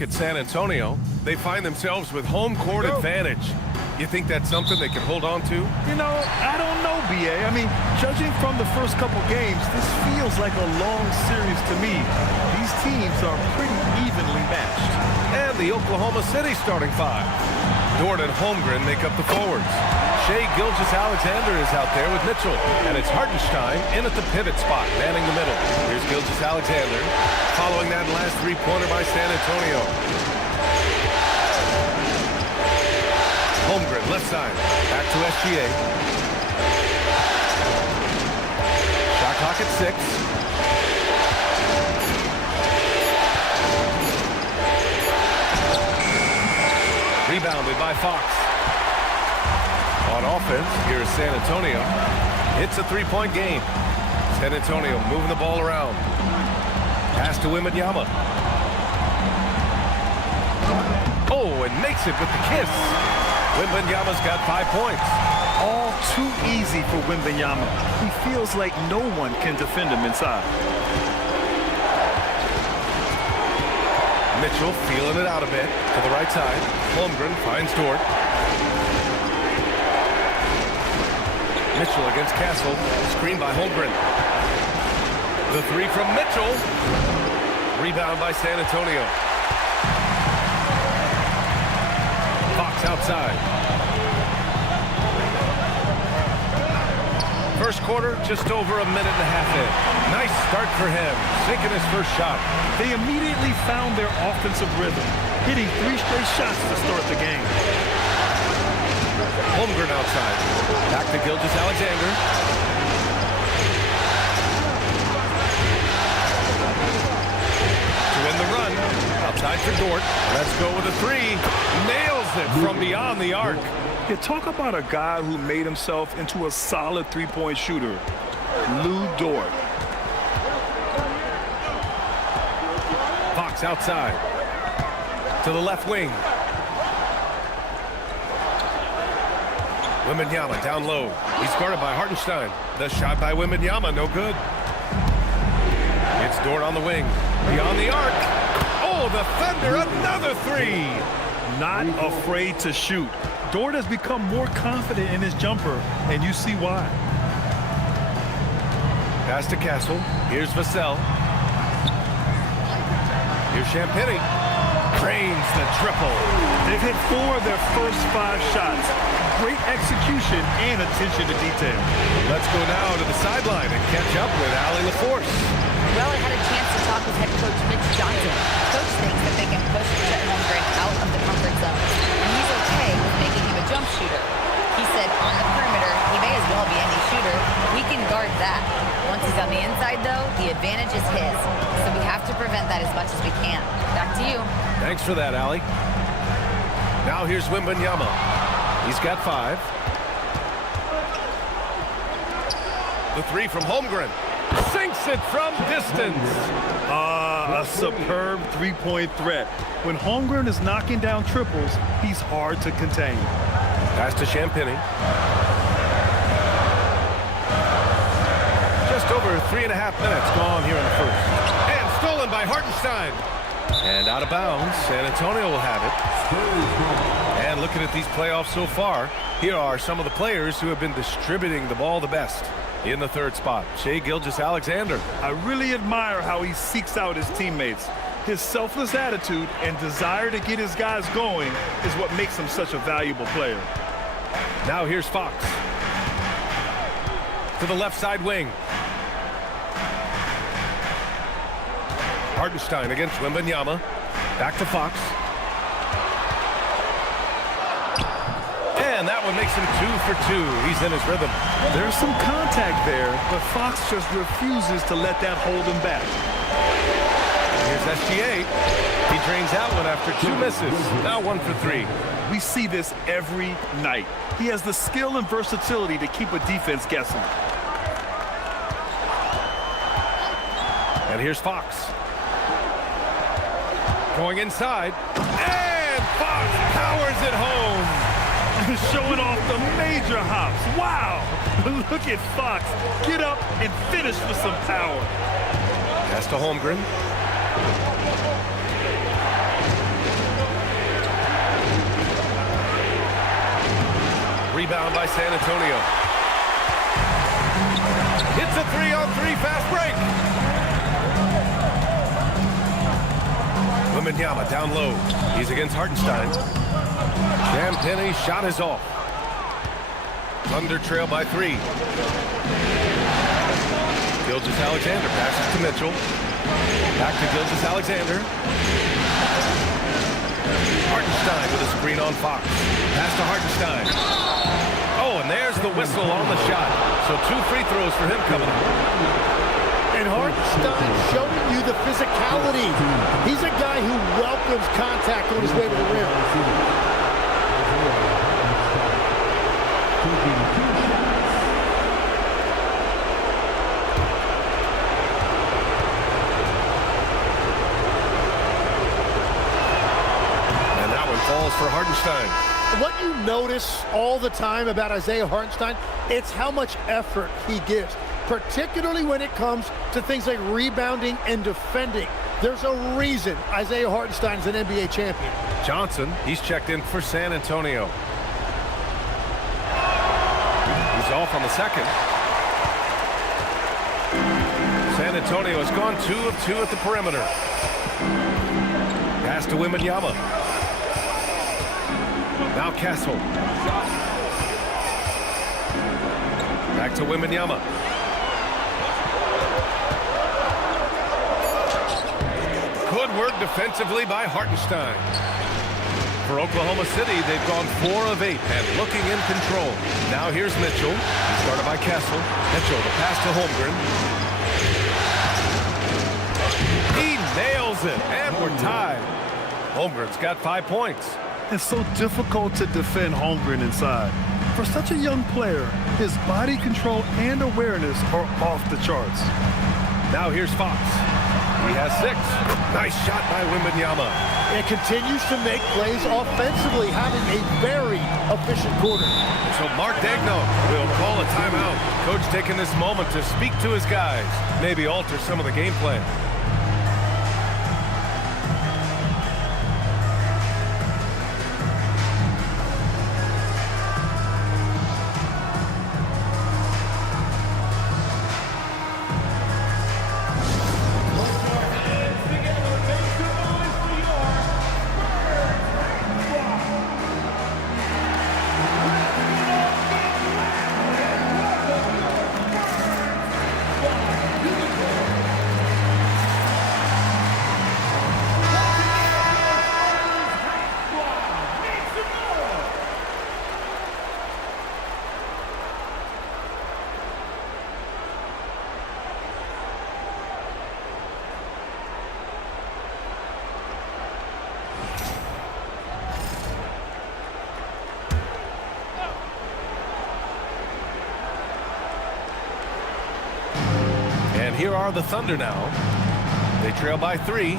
look at San Antonio. They find themselves with home court advantage. You think that's something they can hold on to? You know, I don't know, B.A. I mean, judging from the first couple games, this feels like a long series to me. These teams are pretty evenly matched. And the Oklahoma City starting five. Dort and Holmgren make up the forwards. Shai Gilgeous-Alexander is out there with Mitchell. And it's Hartenstein in at the pivot spot, manning the middle. Here's Gilgeous-Alexander, following that last three-pointer by San Antonio. Holmgren, left side, back to SGA. Shot clock at 6. Rebounded by Fox. On offense, here is San Antonio. It's a three-point game. San Antonio moving the ball around. Pass to Wembanyama. Oh, and makes it with the kiss. Wembanyama's got 5 points. All too easy for Wembanyama. He feels like no one can defend him inside. Mitchell feeling it out a bit to the right side. Holmgren finds Dort. Mitchell against Castle. Screen by Holmgren. The three from Mitchell. Rebound by San Antonio. Fox outside. First quarter, just over a minute and a half in. Nice start for him, sinking his first shot. They immediately found their offensive rhythm, hitting 3 straight shots to start the game. Holmgren outside. Back to Gilgeous-Alexander. To win the run. Outside for Dort. Let's go with a three. Nails it from beyond the arc. Yeah, talk about a guy who made himself into a solid three-point shooter. Lou Dort. Fox outside. To the left wing. Wembanyama down low. He's guarded by Hartenstein. The shot by Wembanyama, no good. It's Dort on the wing. Beyond the arc. Oh, the Thunder, another three. Not afraid to shoot. Dort has become more confident in his jumper, and you see why. Pass to Castle. Here's Vassell. Here's Champagny. Drains the triple. They've hit 4 of their first 5 shots. Great execution and attention to detail. Let's go now to the sideline and catch up with Allie LaForce. Well, I had a chance to talk with head coach Mitch Johnson. Coach thinks that they can push Chet Holmgren out of the comfort zone, and he's okay with making him a jump shooter. He said on the perimeter, he may as well be any shooter. We can guard that. Once he's on the inside, though, the advantage is his. So we have to prevent that as much as we can. Back to you. Thanks for that, Allie. Now here's Wembanyama. He's got 5. The three from Holmgren. Sinks it from distance. A superb three-point threat. When Holmgren is knocking down triples, he's hard to contain. Pass to Champagny. Just over 3.5 minutes gone here in the first. And stolen by Hartenstein. And out of bounds. San Antonio will have it. And looking at these playoffs so far, here are some of the players who have been distributing the ball the best. In the third spot, Shai Gilgeous-Alexander. I really admire how he seeks out his teammates. His selfless attitude and desire to get his guys going is what makes him such a valuable player. Now here's Fox. To the left side wing. Hartenstein against Wembanyama. Back to Fox. And that one makes him 2 for 2. He's in his rhythm. There's some contact there, but Fox just refuses to let that hold him back. Here's SGA. He drains out one after 2 misses. Now 1 for 3. We see this every night. He has the skill and versatility to keep a defense guessing. And here's Fox. Going inside. And Fox powers it home. Showing off the major hops. Wow! Look at Fox. Get up and finish with some power. Pass to Holmgren. rebound by San Antonio. It's a 3-on-3 fast break. Wembanyama down low. He's against Hartenstein. Champagne's shot is off. Thunder trail by 3. Gilgeous-Alexander passes to Mitchell. Back to Gilgeous-Alexander. Hartenstein with a screen on Fox. Pass to Hartenstein. Oh, and there's the whistle on the shot. So 2 free throws for him coming up. And Hartenstein showing you the physicality. He's a guy who welcomes contact on his way to the rim. And that one falls for Hartenstein. What you notice all the time about Isaiah Hartenstein, it's how much effort he gives, particularly when it comes to things like rebounding and defending. There's a reason Isaiah Hartenstein is an NBA champion. Johnson, he's checked in for San Antonio. He's off on the second. San Antonio has gone 2 of 2 at the perimeter. Pass to Wembanyama. Now Castle. Back to Wembanyama. Good work defensively by Hartenstein. For Oklahoma City, they've gone 4 of 8 and looking in control. Now here's Mitchell. He's guarded by Castle. Mitchell, the pass to Holmgren. He nails it, and we're tied. Holmgren's got 5 points. It's so difficult to defend Holmgren inside. For such a young player, his body control and awareness are off the charts. Now here's Fox. He has 6. Nice shot by Wembanyama. And continues to make plays offensively, having a very efficient quarter. So Mark Daigneault will call a timeout. Coach taking this moment to speak to his guys, maybe alter some of the game plan. Here are the Thunder now. They trail by 3.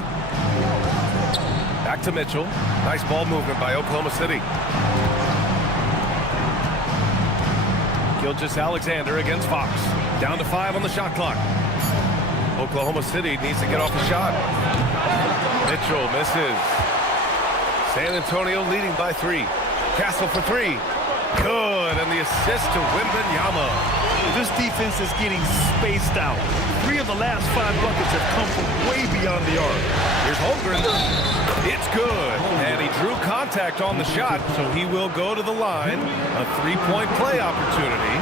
Back to Mitchell. Nice ball movement by Oklahoma City. Gilgeous-Alexander against Fox. Down to 5 on the shot clock. Oklahoma City needs to get off the shot. Mitchell misses. San Antonio leading by 3. Castle for 3. Good, and the assist to Wembanyama. This defense is getting spaced out. 3 of the last 5 buckets have come from way beyond the arc. Here's Holmgren. It's good. And he drew contact on the shot, so he will go to the line. A 3-point play opportunity.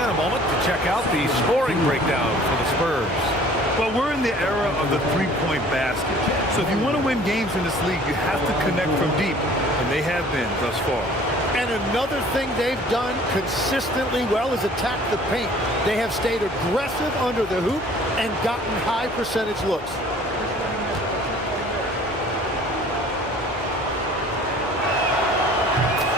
And a moment to check out the scoring breakdown for the Spurs. Well, we're in the era of the 3-point basket. So if you want to win games in this league, you have to connect from deep. And they have been thus far. And another thing they've done consistently well is attack the paint. They have stayed aggressive under the hoop and gotten high percentage looks.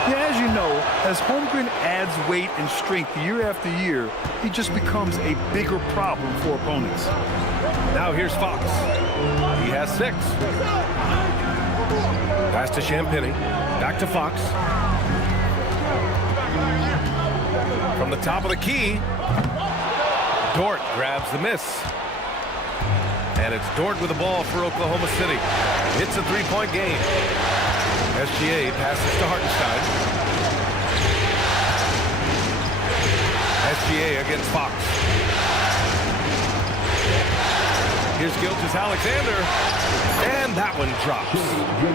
Yeah, as you know, as Holmgren adds weight and strength year after year, he just becomes a bigger problem for opponents. Now here's Fox. He has 6. Pass to Champagnie. Back to Fox. From the top of the key, Dort grabs the miss. And it's Dort with the ball for Oklahoma City. It's a 3-point game. SGA passes to Hartenstein. SGA against Fox. Here's Gilgeous-Alexander, and that one drops.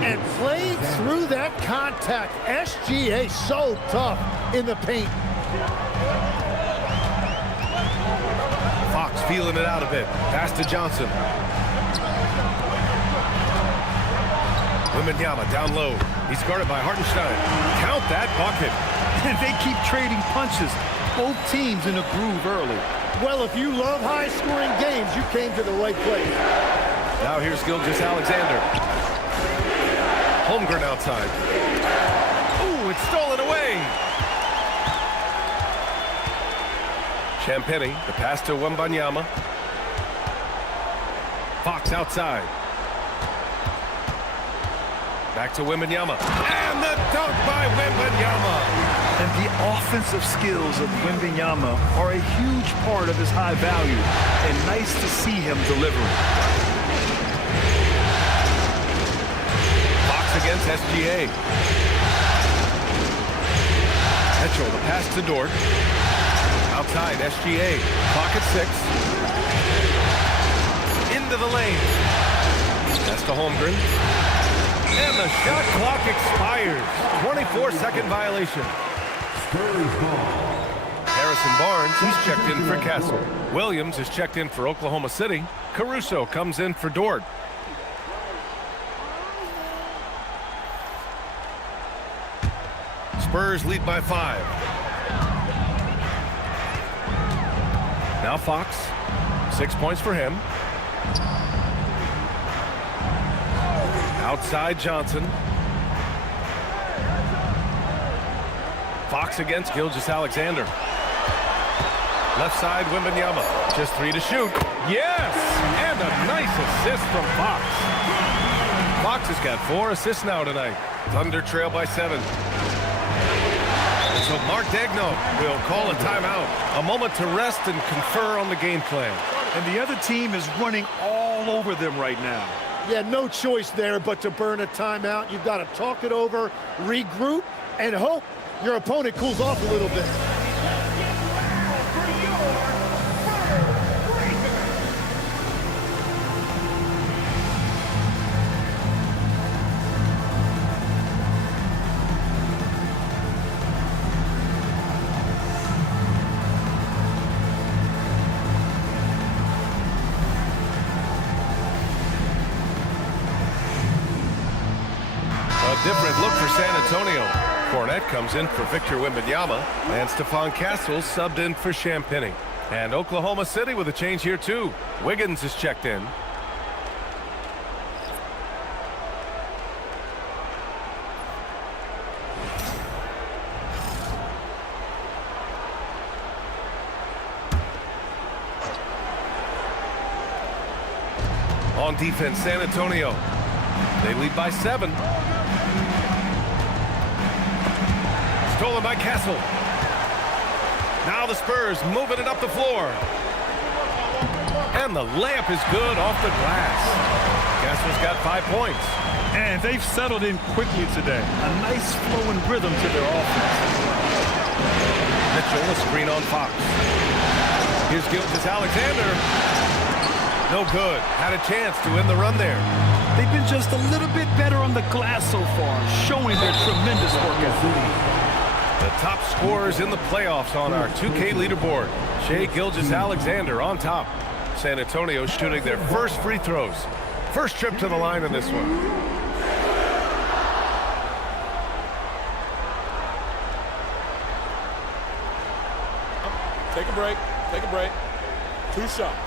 And played through that contact. SGA so tough in the paint. Fox feeling it out a bit. Pass to Johnson. Wembanyama down low. He's guarded by Hartenstein. Count that bucket. And they keep trading punches. Both teams in a groove early. Well, if you love high-scoring games, you came to the right place. Now here's Gilgeous-Alexander. Holmgren outside. Ooh, it's stolen away. Champagnie, the pass to Wembanyama. Fox outside. Back to Wembanyama. And the dunk by Wembanyama. And the offensive skills of Wembanyama are a huge part of his high value. And nice to see him delivering. Fox against SGA. Mitchell, the pass to Dort. Outside, SGA. Clock at 6. Into the lane. That's to Holmgren. And the shot clock expires. 24-second violation. Harrison Barnes, he's checked in for Castle. Williams is checked in for Oklahoma City. Caruso comes in for Dort. Spurs lead by 5. Now Fox, 6 points for him. Outside Johnson. Fox against Gilgeous-Alexander. Left side Wembanyama. Just 3 to shoot. Yes! And a nice assist from Fox. Fox has got 4 assists now tonight. Thunder trail by 7. So Mark Daigneault will call a timeout. A moment to rest and confer on the game plan. And the other team is running all over them right now. Yeah, no choice there but to burn a timeout. You've got to talk it over, regroup, and hope your opponent cools off a little bit. Different look for San Antonio. Fournette comes in for Victor Wembanyama, and Stephon Castle subbed in for Champagnie. And Oklahoma City with a change here too. Wiggins is checked in. On defense, San Antonio. They lead by 7. Stolen by Castle. Now the Spurs moving it up the floor. And the layup is good off the glass. Castle's got 5 points. And they've settled in quickly today. A nice flowing rhythm to their offense. Mitchell, a screen on Fox. Here's Gilgeous-Alexander. No good. Had a chance to win the run there. They've been just a little bit better on the glass so far, showing their tremendous work ethic. The top scorers in the playoffs on our 2K leaderboard. Shai Gilgeous-Alexander on top. San Antonio shooting their first free throws. First trip to the line in this one. Take a break. Take a break. 2 shots.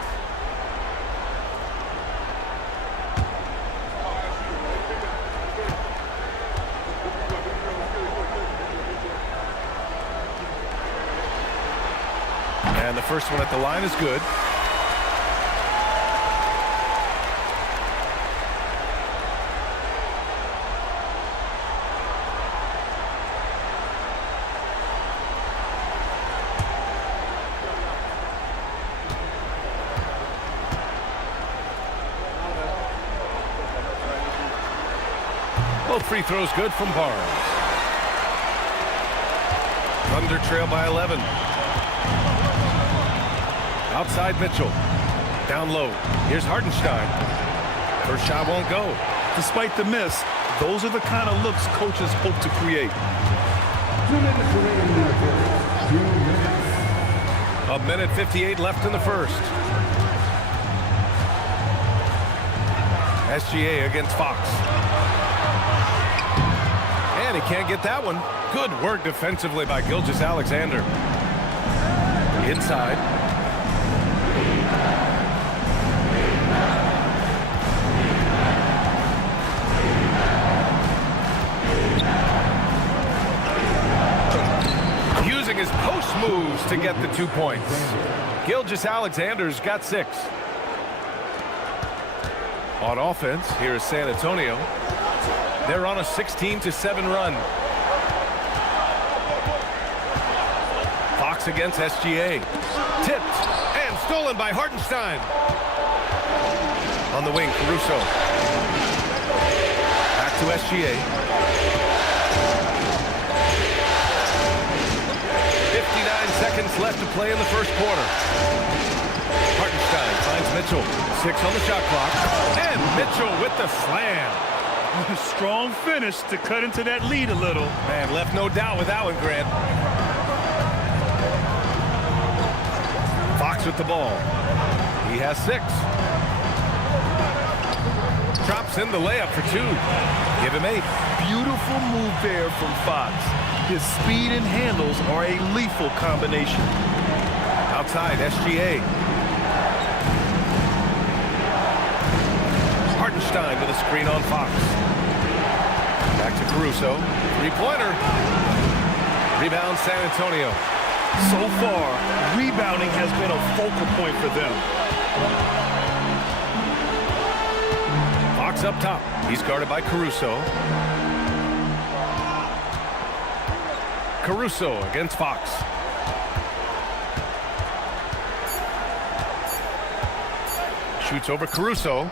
And the first one at the line is good. Both free throws good from Barnes. Thunder trail by 11. Outside Mitchell. Down low. Here's Hartenstein. First shot won't go. Despite the miss, those are the kind of looks coaches hope to create. 1:58 left in the first. SGA against Fox. And he can't get that one. Good work defensively by Gilgeous-Alexander. Inside. Using his post moves to get the 2 points. Gilgeous-Alexander's got 6. On offense, here is San Antonio. They're on a 16-7 run. Fox against SGA. Tipped and stolen by Hartenstein. On the wing, Caruso. Back to SGA. 59 seconds left to play in the first quarter. Hartenstein finds Mitchell. 6 on the shot clock. And Mitchell with the slam. A strong finish to cut into that lead a little. Man, left no doubt with that one, Grant. Fox with the ball. He has 6. Drops in the layup for 2. Give him 8. Beautiful move there from Fox. His speed and handles are a lethal combination. Outside, SGA. Hartenstein with a screen on Fox. Back to Caruso. 3-pointer. Rebound San Antonio. So far, rebounding has been a focal point for them. Fox up top. He's guarded by Caruso. Caruso against Fox. Shoots over Caruso.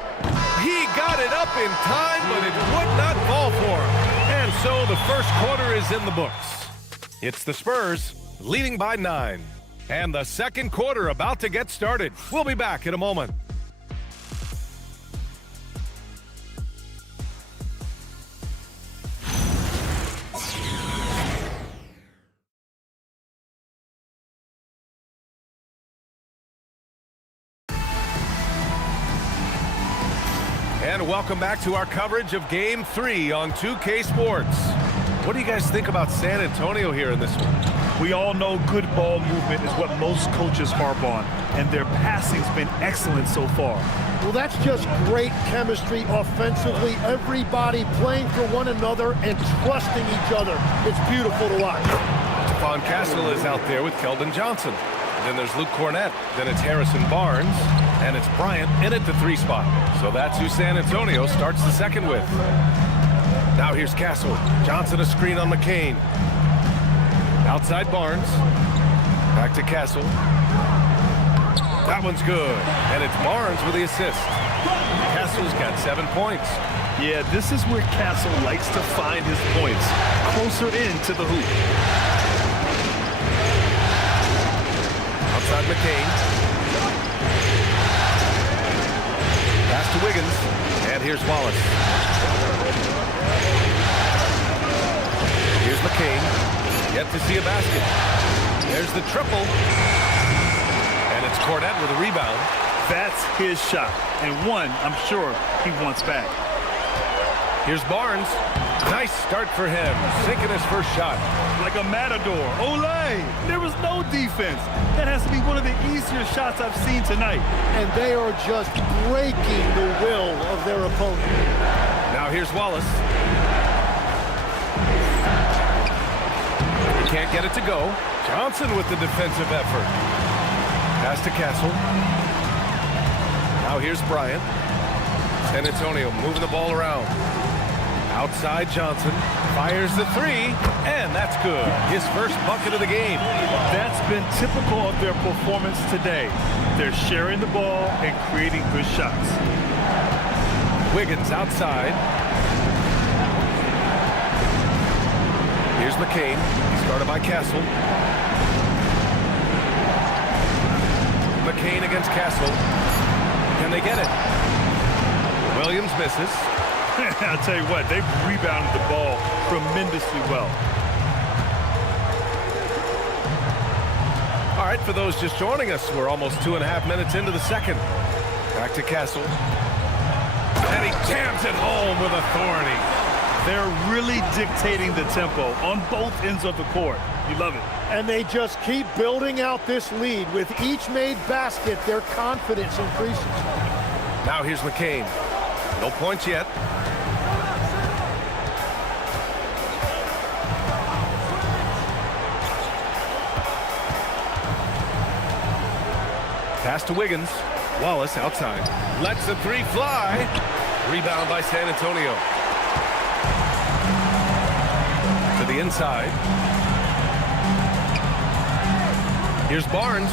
He got it up in time, but it would not fall for him. And so the first quarter is in the books. It's the Spurs leading by 9. And the second quarter about to get started. We'll be back in a moment. And welcome back to our coverage of Game 3 on 2K Sports. What do you guys think about San Antonio here in this one? We all know good ball movement is what most coaches harp on, and their passing's been excellent so far. Well, that's just great chemistry offensively. Everybody playing for one another and trusting each other. It's beautiful to watch. Stephon Castle is out there with Keldon Johnson. Then there's Luke Cornett. Then it's Harrison Barnes. And it's Bryant in at the 3 spot. So that's who San Antonio starts the second with. Now here's Castle. Johnson a screen on McCain. Outside Barnes. Back to Castle. That one's good. And it's Barnes with the assist. Castle's got 7 points. Yeah, this is where Castle likes to find his points. Closer in to the hoop. Outside McCain. Pass to Wiggins. And here's Wallace. Here's McCain. Yet to see a basket. There's the triple. And it's Cornett with a rebound. That's his shot. And one, I'm sure, he wants back. Here's Barnes. Nice start for him. Sinking his first shot. Like a matador. Olay! There was no defense. That has to be one of the easier shots I've seen tonight. And they are just breaking the will of their opponent. Now here's Wallace. He can't get it to go. Johnson with the defensive effort. Pass to Castle. Now here's Bryant. San Antonio moving the ball around. Outside Johnson. Fires the 3. And that's good. His first bucket of the game. That's been typical of their performance today. They're sharing the ball and creating good shots. Wiggins outside. Here's McCain. He's guarded by Castle. McCain against Castle. Can they get it? Williams misses. I'll tell you what, they've rebounded the ball tremendously well. All right, for those just joining us, we're almost 2.5 minutes into the second. Back to Castle. And he jams it home with authority. They're really dictating the tempo on both ends of the court. You love it. And they just keep building out this lead. With each made basket, their confidence increases. Now here's McCain. No points yet. Pass to Wiggins. Wallace outside. Lets the three fly. Rebound by San Antonio. To the inside. Here's Barnes.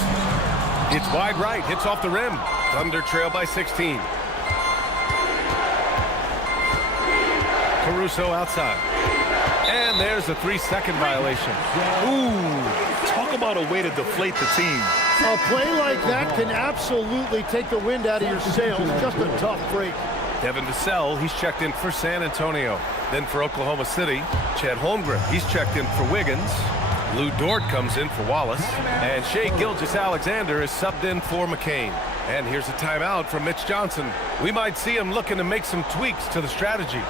It's wide right. Hits off the rim. Thunder trail by 16. Caruso outside. And there's a 3-second violation. Ooh, talk about a way to deflate the team. A play like that can absolutely take the wind out of your sails. Just a tough break. Devin Vassell, he's checked in for San Antonio. Then for Oklahoma City, Chet Holmgren, he's checked in for Wiggins. Lou Dort comes in for Wallace. And Shai Gilgeous-Alexander is subbed in for McCain. And here's a timeout from Mitch Johnson. We might see him looking to make some tweaks to the strategy.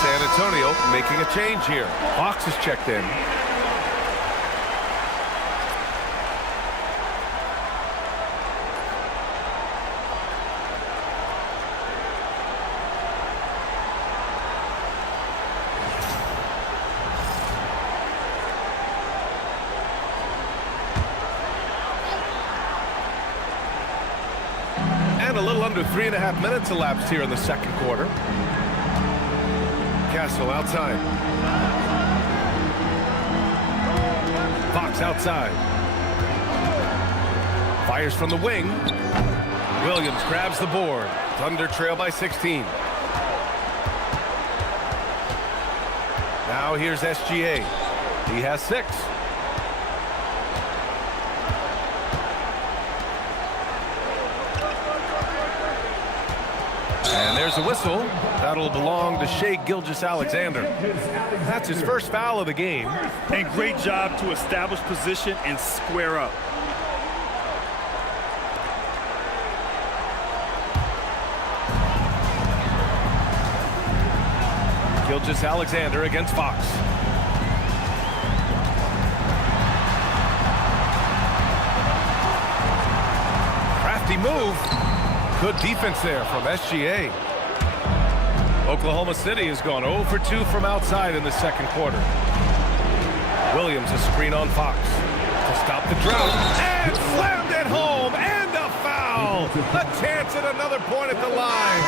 San Antonio making a change here. Fox is checked in. And a little under 3.5 minutes elapsed here in the second quarter. Castle outside. Fox outside. Fires from the wing. Williams grabs the board. Thunder trail by 16. Now here's SGA. He has 6. And there's a whistle. That'll belong to Shai Gilgeous-Alexander. That's his first foul of the game. And great job to establish position and square up. Gilgeous-Alexander against Fox. Crafty move. Good defense there from SGA. Oklahoma City has gone 0 for 2 from outside in the second quarter. Williams a screen on Fox to stop the drought. And slammed it home. And a foul. A chance at another point at the line.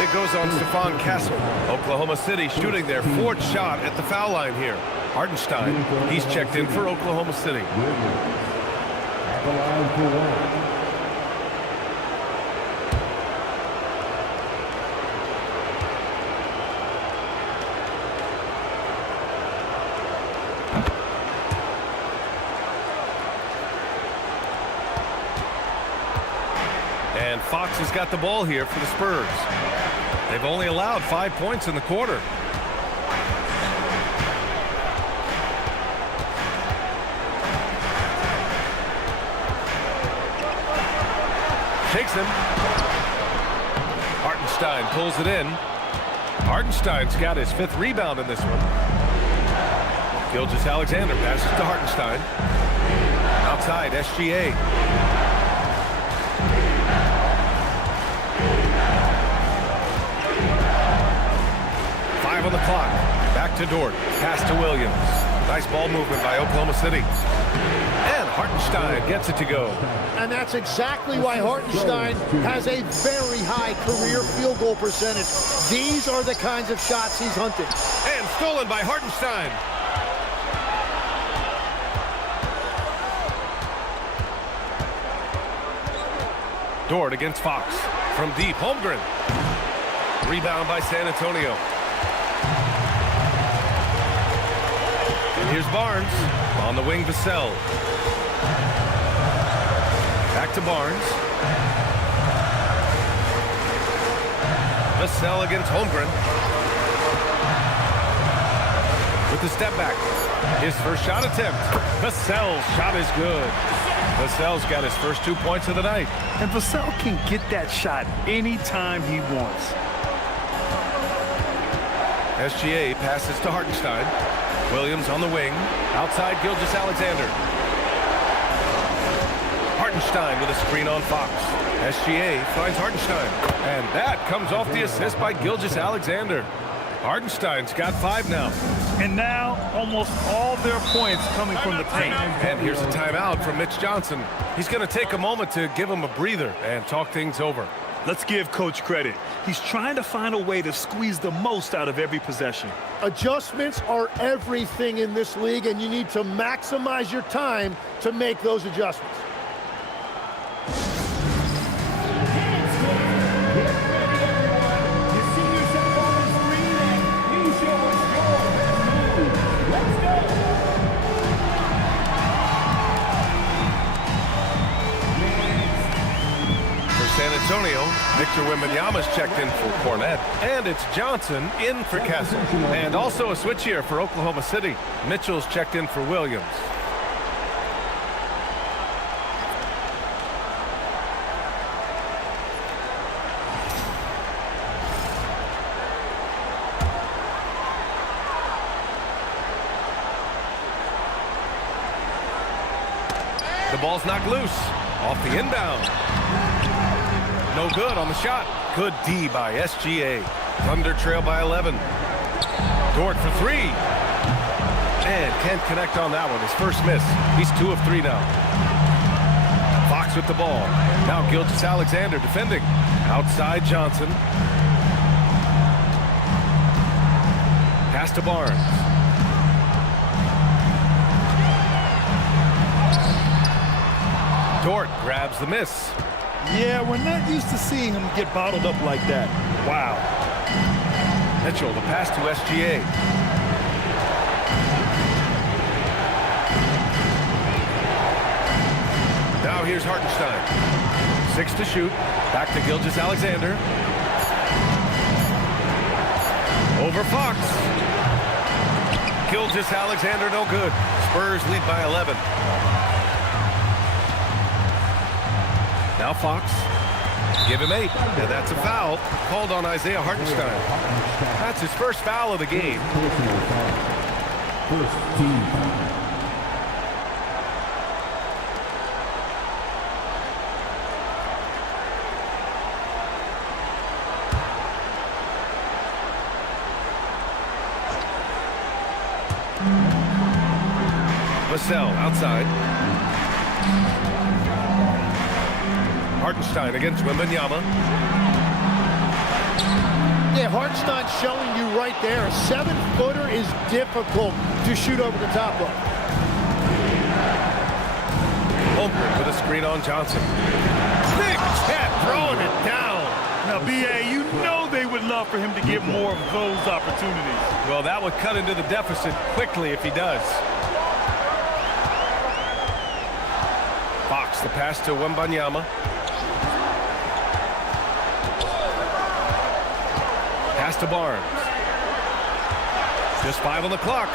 It goes on Stephon Castle. Oklahoma City shooting their 4th shot at the foul line here. Hartenstein, he's checked in for Oklahoma City. At the line for 1. And Fox has got the ball here for the Spurs. They've only allowed 5 points in the quarter. Takes him. Hartenstein pulls it in. Hartenstein's got his 5th rebound in this one. Gilgeous-Alexander passes to Hartenstein. Outside, SGA. On the clock. Back to Dort. Pass to Williams. Nice ball movement by Oklahoma City. And a Hartenstein gets it to go. And that's exactly why Hartenstein has a very high career field goal percentage. These are the kinds of shots he's hunting. And stolen by Hartenstein. Dort against Fox. From deep, Holmgren. Rebound by San Antonio. And here's Barnes. On the wing, Vassell. Back to Barnes. Vassell against Holmgren. With the step back. His first shot attempt. Vassell's shot is good. Vassell's got his first 2 points of the night. And Vassell can get that shot anytime he wants. SGA passes to Hartenstein. Williams on the wing. Outside Gilgeous-Alexander. Hartenstein with a screen on Fox. SGA finds Hartenstein. And that comes off the assist by Gilgeous-Alexander. Hartenstein's got 5 now. And now almost all their points coming from the paint. And here's a timeout from Mitch Johnson. He's going to take a moment to give him a breather and talk things over. Let's give Coach credit. He's trying to find a way to squeeze the most out of every possession. Adjustments are everything in this league, and you need to maximize your time to make those adjustments. San Antonio, Victor Wembanyama's checked in for Cornette. And it's Johnson in for Kessel. And also a switch here for Oklahoma City. Mitchell's checked in for Williams. The ball's knocked loose. Off the inbound. No good on the shot. Good D by SGA. Thunder trail by 11. Dort for 3. And can't connect on that one. His first miss. He's 2 of 3 now. Fox with the ball. Now Gilgeous-Alexander defending. Outside Johnson. Pass to Barnes. Dort grabs the miss. Yeah, we're not used to seeing him get bottled up like that. Wow. Mitchell, the pass to SGA. Now here's Hartenstein. 6 to shoot. Back to Gilgeous-Alexander. Over Fox. Gilgeous-Alexander, no good. Spurs lead by 11. Now Fox. Give him 8. And that's a foul called on Isaiah Hartenstein. That's his first foul of the game. First team foul. Vassell outside. Hartenstein against Wembanyama. Yeah, Hartenstein's showing you right there. A 7-footer is difficult to shoot over the top of. Holmgren with a screen on Johnson. Big tap, throwing it down. Now, B.A., you know they would love for him to get more of those opportunities. Well, that would cut into the deficit quickly if he does. Fox, the pass to Wembanyama. Pass to Barnes. Just 5 on the clock.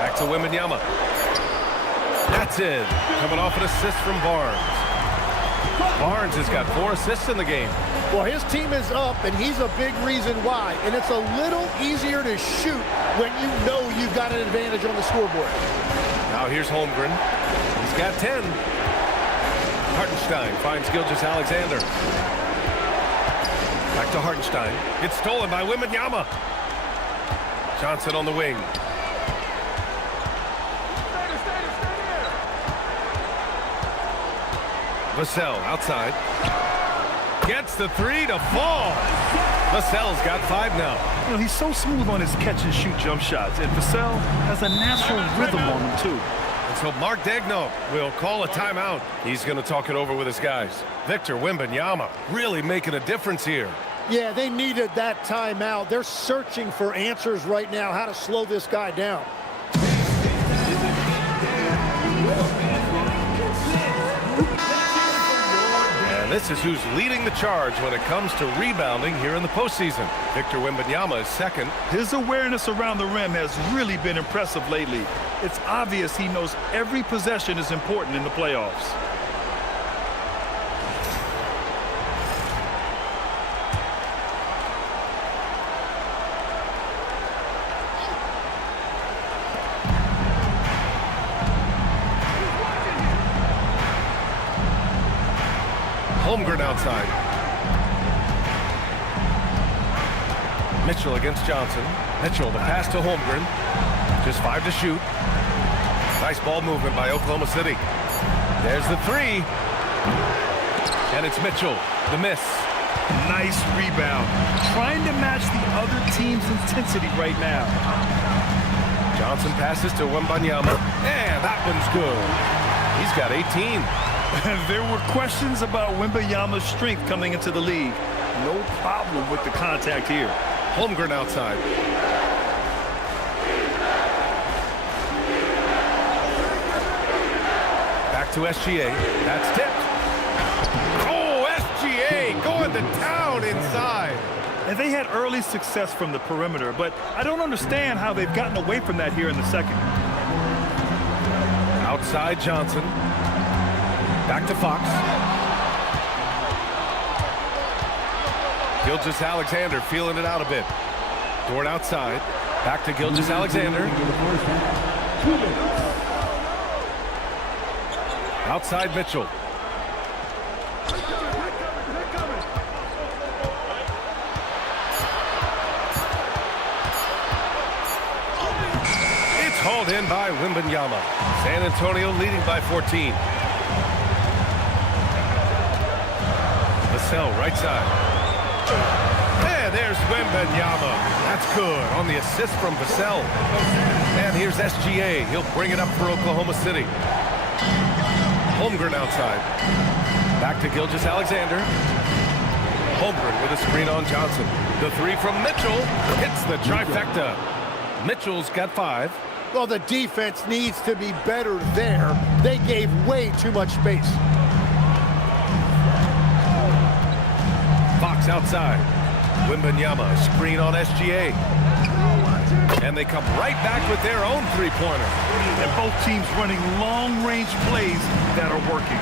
Back to Wembanyama. That's it. Coming off an assist from Barnes. Barnes has got 4 assists in the game. Well, his team is up, and he's a big reason why. And it's a little easier to shoot when you know you've got an advantage on the scoreboard. Now here's Holmgren. He's got 10. Hartenstein finds Gilgeous-Alexander. Back to Hartenstein. It's stolen by Wembanyama. Johnson on the wing. Vassell outside. Gets the three to fall. Vassell's got 5 now. You know, he's so smooth on his catch-and-shoot jump shots, and Vassell has a natural rhythm on him, too. And so Mark Daigneault will call a timeout. He's going to talk it over with his guys. Victor Wembanyama really making a difference here. Yeah, they needed that timeout. They're searching for answers right now, how to slow this guy down. And this is who's leading the charge when it comes to rebounding here in the postseason. Victor Wembanyama is second. His awareness around the rim has really been impressive lately. It's obvious he knows every possession is important in the playoffs. Holmgren outside. Mitchell against Johnson. Mitchell, the pass to Holmgren. Just 5 to shoot. Nice ball movement by Oklahoma City. There's the 3. And it's Mitchell, the miss. Nice rebound. Trying to match the other team's intensity right now. Johnson passes to Wembanyama. And that one's good. He's got 18. There were questions about Wembanyama's strength coming into the league. No problem with the contact here. Holmgren outside. Back to SGA. That's tipped. Oh, SGA going to town inside. And they had early success from the perimeter, but I don't understand how they've gotten away from that here in the second. Outside Johnson. Back to Fox. Gilgeous-Alexander feeling it out a bit. Dort outside. Back to Gilgeous-Alexander. Outside Mitchell. It's hauled in by Wembanyama. San Antonio leading by 14. Vassell, right side. And there's Wembanyama. That's good on the assist from Vassell. And here's SGA. He'll bring it up for Oklahoma City. Holmgren outside. Back to Gilgeous-Alexander. Holmgren with a screen on Johnson. The 3 from Mitchell hits the trifecta. Mitchell's got 5. Well, the defense needs to be better there. They gave way too much space. Fox outside. Wembanyama, screen on SGA. And they come right back with their own 3-pointer. And both teams running long-range plays that are working.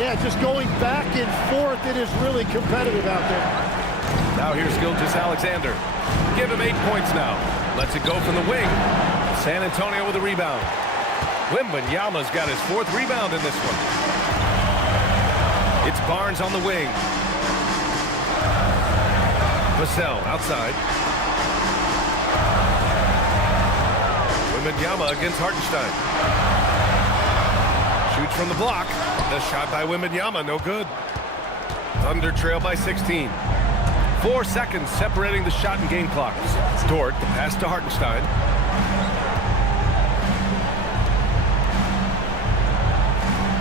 Yeah, just going back and forth. It is really competitive out there. Now here's Gilgeous-Alexander. Give him 8 points now. Lets it go from the wing. San Antonio with a rebound. Wembanyama's got his 4th rebound in this one. It's Barnes on the wing. Vassell outside. Wembanyama against Hartenstein. Shoots from the block. The shot by Wembanyama, no good. Thunder trail by 16. 4 seconds separating the shot and game clock. Dort, the pass to Hartenstein.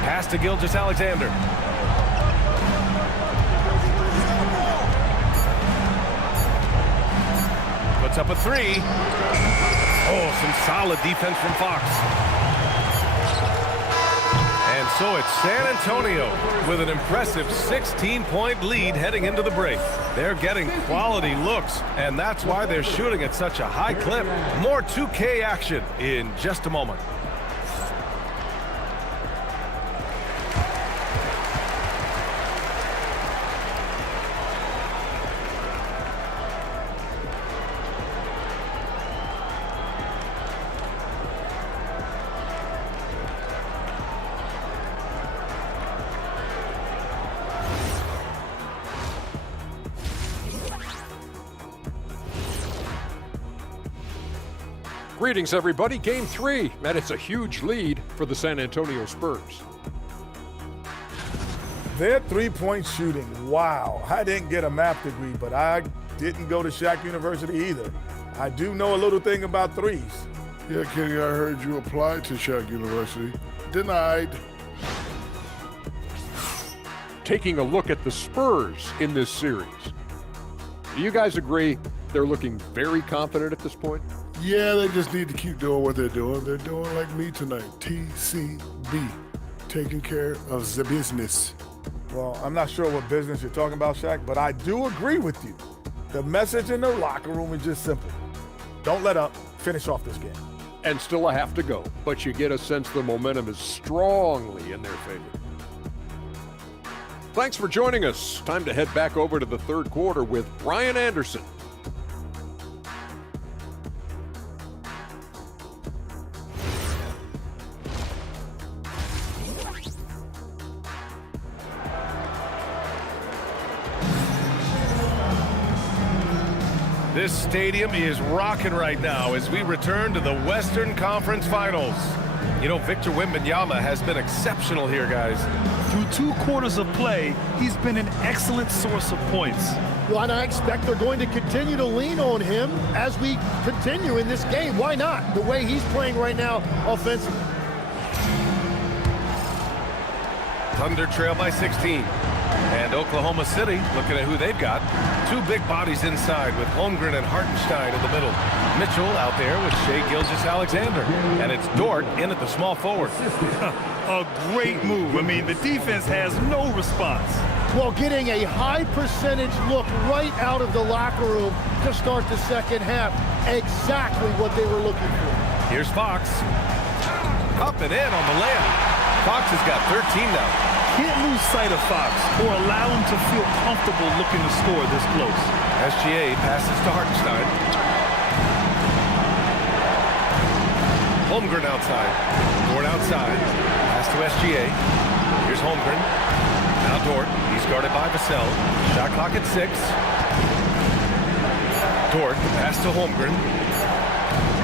Pass to Gilgeous-Alexander. Puts up a 3. Oh, some solid defense from Fox. And so it's San Antonio with an impressive 16-point lead heading into the break. They're getting quality looks, and that's why they're shooting at such a high clip. More 2K action in just a moment. Greetings, everybody. Game 3, and it's a huge lead for the San Antonio Spurs. Their three-point shooting, wow. I didn't get a math degree, but I didn't go to Shaq University either. I do know a little thing about threes. Yeah, Kenny, I heard you applied to Shaq University. Denied. Taking a look at the Spurs in this series. Do you guys agree they're looking very confident at this point? Yeah, they just need to keep doing what they're doing. They're doing like me tonight, TCB, taking care of the business. Well, I'm not sure what business you're talking about, Shaq, but I do agree with you. The message in the locker room is just simple. Don't let up. Finish off this game. And still a half to go, but you get a sense the momentum is strongly in their favor. Thanks for joining us. Time to head back over to the third quarter with Brian Anderson. This stadium is rocking right now as we return to the Western Conference Finals. You know, Victor Wembanyama has been exceptional here, guys. Through 2 quarters of play, he's been an excellent source of points. Well, and I expect they're going to continue to lean on him as we continue in this game. Why not? The way he's playing right now offensively. Thunder trail by 16. And Oklahoma City, looking at who they've got. 2 big bodies inside with Holmgren and Hartenstein in the middle. Mitchell out there with Shai Gilgeous-Alexander. And it's Dort in at the small forward. A great move. I mean, the defense has no response. Well, getting a high percentage look right out of the locker room to start the second half. Exactly what they were looking for. Here's Fox. Up and in on the layup. Fox has got 13 now. Can't lose sight of Fox or allow him to feel comfortable looking to score this close. SGA passes to Hartenstein. Holmgren outside. Dort outside. Pass to SGA. Here's Holmgren. Now Dort. He's guarded by Vassell. Shot clock at 6. Dort. Pass to Holmgren.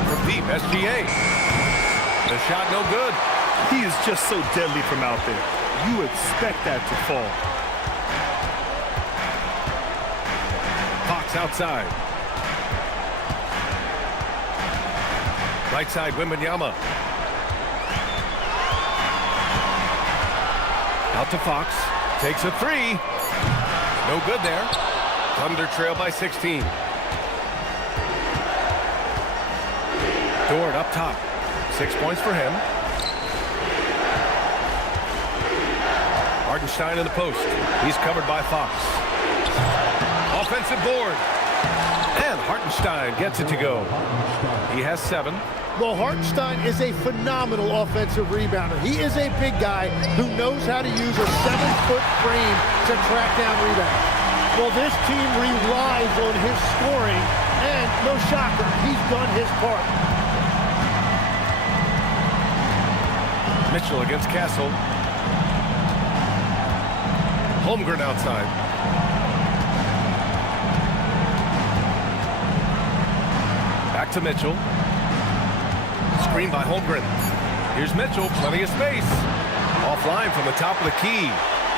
From deep. SGA. The shot no good. He is just so deadly from out there. You expect that to fall. Fox outside. Right side, Wembanyama. Out to Fox. Takes a 3. No good there. Thunder trail by 16. Dort up top. 6 points for him. Hartenstein in the post. He's covered by Fox. Offensive board. And Hartenstein gets it to go. He has 7. Well, Hartenstein is a phenomenal offensive rebounder. He is a big guy who knows how to use a 7-foot frame to track down rebounds. Well, this team relies on his scoring, and no shocker, he's done his part. Mitchell against Castle. Holmgren outside. Back to Mitchell. Screen by Holmgren. Here's Mitchell, plenty of space. Offline from the top of the key.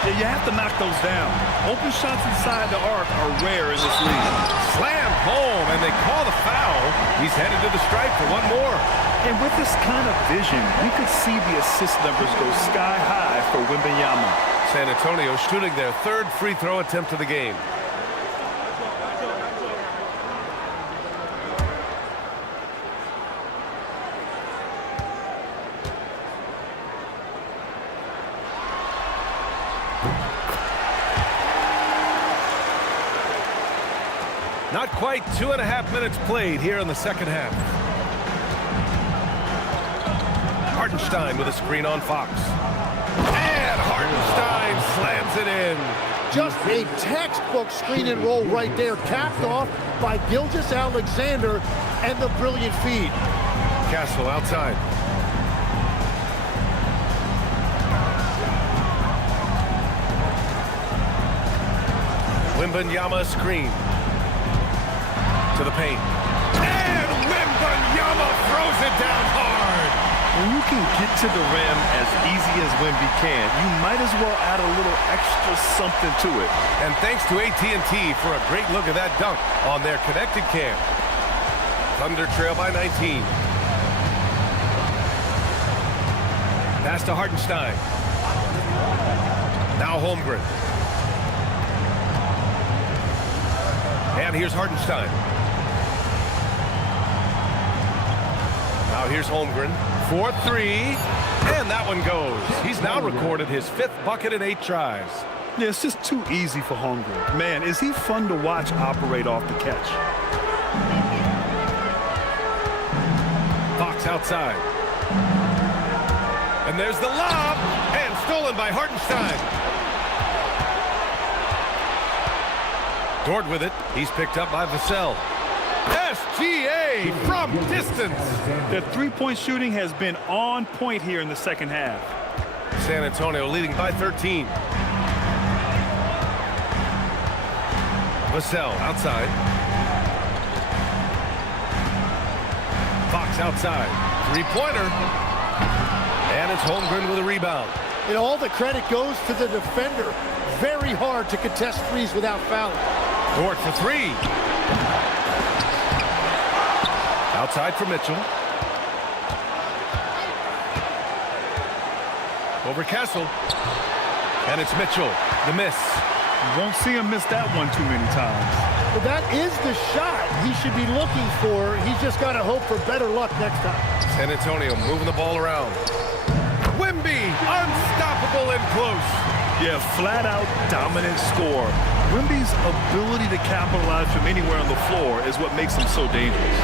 Yeah, you have to knock those down. Open shots inside the arc are rare in this league. Slam home, and they call the foul. He's headed to the stripe for one more. And with this kind of vision, we could see the assist numbers go sky high for Wembanyama. San Antonio shooting their 3rd free throw attempt of the game. Not quite 2.5 minutes played here in the second half. Hartenstein with a screen on Fox. And Hartenstein slams it in. Just a textbook screen and roll right there, capped off by Gilgeous-Alexander and the brilliant feed. Castle outside. Wembanyama screen. To the paint. And Wembanyama throws it down hard. When you can get to the rim as easy as Wemby can, you might as well add a little extra something to it. And thanks to AT&T for a great look at that dunk on their connected cam. Thunder trail by 19. Pass to Hartenstein. Now Holmgren. And here's Hartenstein. Now here's Holmgren. 4-3. And that one goes. He's now recorded his 5th bucket in 8 tries. Yeah, it's just too easy for Holmgren. Man, is he fun to watch operate off the catch. Fox outside. And there's the lob. And stolen by Hartenstein. Dort with it. He's picked up by Vassell. SGA from distance. The three-point shooting has been on point here in the second half. San Antonio leading by 13. Vassell outside. Fox outside. Three-pointer. And it's Holmgren with a rebound. And all the credit goes to the defender. Very hard to contest threes without fouling. Dort for 3. Outside for Mitchell. Over Castle. And it's Mitchell. The miss. You won't see him miss that one too many times. But that is the shot he should be looking for. He's just got to hope for better luck next time. San Antonio moving the ball around. Wemby, unstoppable and close. Yeah, flat-out dominant score. Wemby's ability to capitalize from anywhere on the floor is what makes him so dangerous.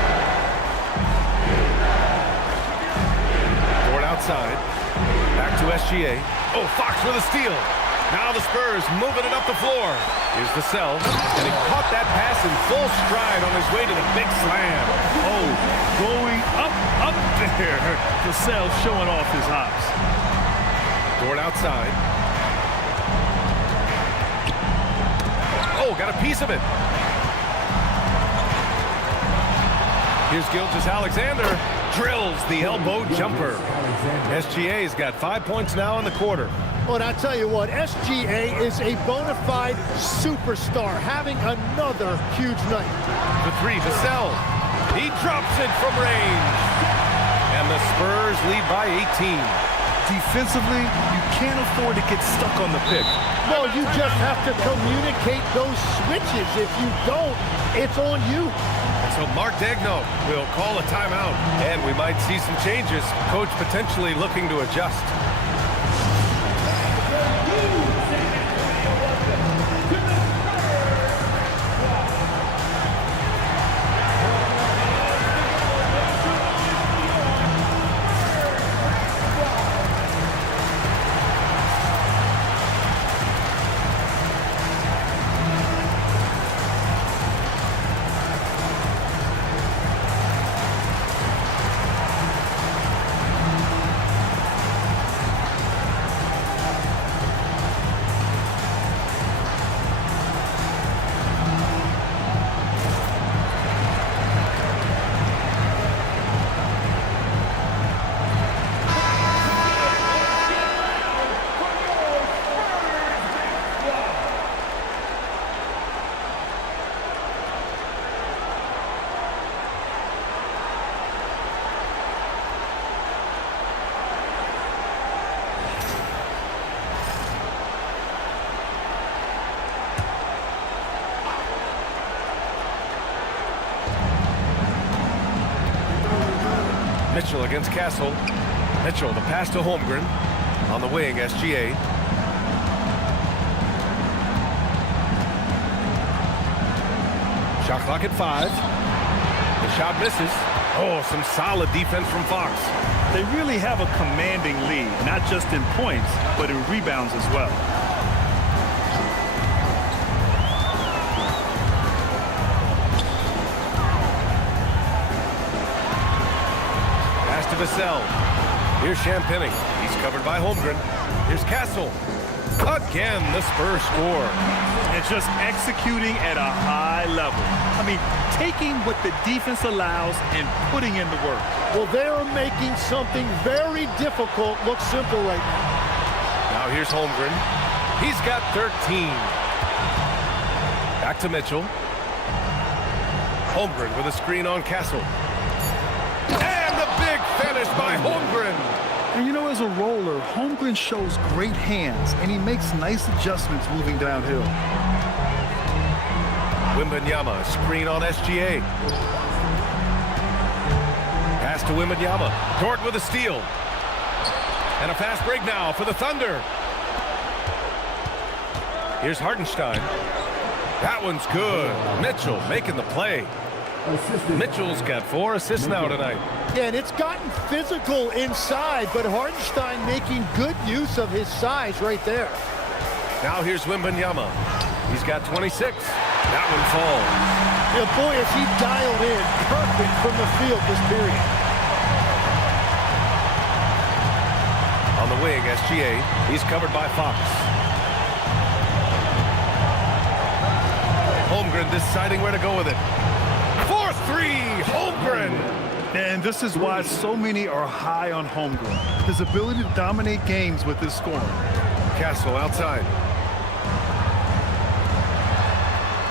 Dort outside. Back to SGA. Oh, Fox with a steal. Now the Spurs moving it up the floor. Here's Vassell. And he caught that pass in full stride on his way to the big slam. Oh, going up there. Vassell showing off his hops. Dort outside. Oh, got a piece of it. Here's Gilgeous-Alexander. Drills the elbow jumper. SGA's got 5 points now in the quarter. Well, and I tell you what, SGA is a bona fide superstar, having another huge night. The 3, Vassell. He drops it from range. And the Spurs lead by 18. Defensively, you can't afford to get stuck on the pick. Well, you just have to communicate those switches. If you don't, it's on you. So Mark Daigneault will call a timeout, and we might see some changes. Coach potentially looking to adjust. Mitchell against Castle. Mitchell, the pass to Holmgren. On the wing, SGA. Shot clock at 5. The shot misses. Oh, some solid defense from Fox. They really have a commanding lead, not just in points, but in rebounds as well. Vassell. Here's Champagny. He's covered by Holmgren. Here's Castle. Again, the Spurs score. And just executing at a high level. I mean, taking what the defense allows and putting in the work. Well, they are making something very difficult look simple right now. Now here's Holmgren. He's got 13. Back to Mitchell. Holmgren with a screen on Castle. And the big finish by Holmgren. And you know, as a roller, Holmgren shows great hands, and he makes nice adjustments moving downhill. Wembanyama, screen on SGA. Pass to Wembanyama. Dort with a steal. And a fast break now for the Thunder. Here's Hartenstein. That one's good. Mitchell making the play. Mitchell's got 4 assists now tonight. Yeah, and it's gotten physical inside, but Hartenstein making good use of his size right there. Now here's Wembanyama. He's got 26. That one falls. Yeah, boy, is he dialed in perfect from the field this period. On the wing, SGA. He's covered by Fox. Holmgren deciding where to go with it. 4-3, Holmgren. And this is why so many are high on Holmgren. His ability to dominate games with his scoring. Castle outside.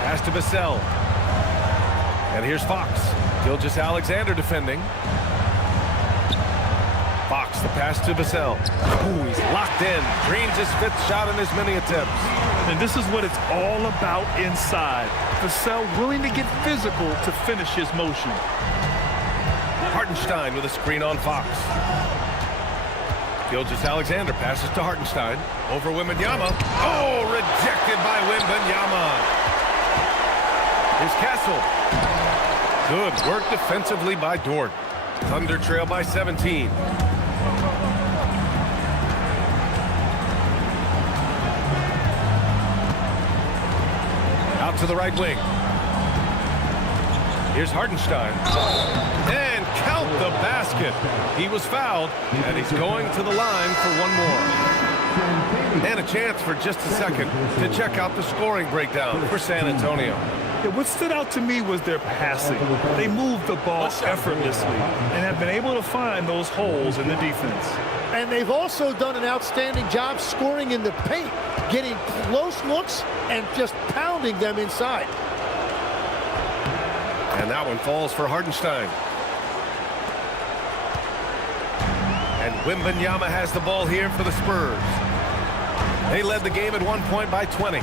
Pass to Vassell. And here's Fox. Gilgeous-Alexander defending. Fox, the pass to Vassell. Ooh, he's locked in. Dreams his 5th shot in as many attempts. And this is what it's all about inside. Vassell willing to get physical to finish his motion. Hartenstein with a screen on Fox. Gilgeous-Alexander passes to Hartenstein. Over Wembanyama. Oh, rejected by Wembanyama. Here's Castle. Good work defensively by Dort. Thunder trail by 17. Out to the right wing. Here's Hartenstein. And count the basket. He was fouled, and he's going to the line for one more. And a chance for just a second to check out the scoring breakdown for San Antonio. Yeah, what stood out to me was their passing. They moved the ball effortlessly and have been able to find those holes in the defense. And they've also done an outstanding job scoring in the paint, getting close looks and just pounding them inside. And that one falls for Hartenstein. And Wembanyama has the ball here for the Spurs. They led the game at one point by 20.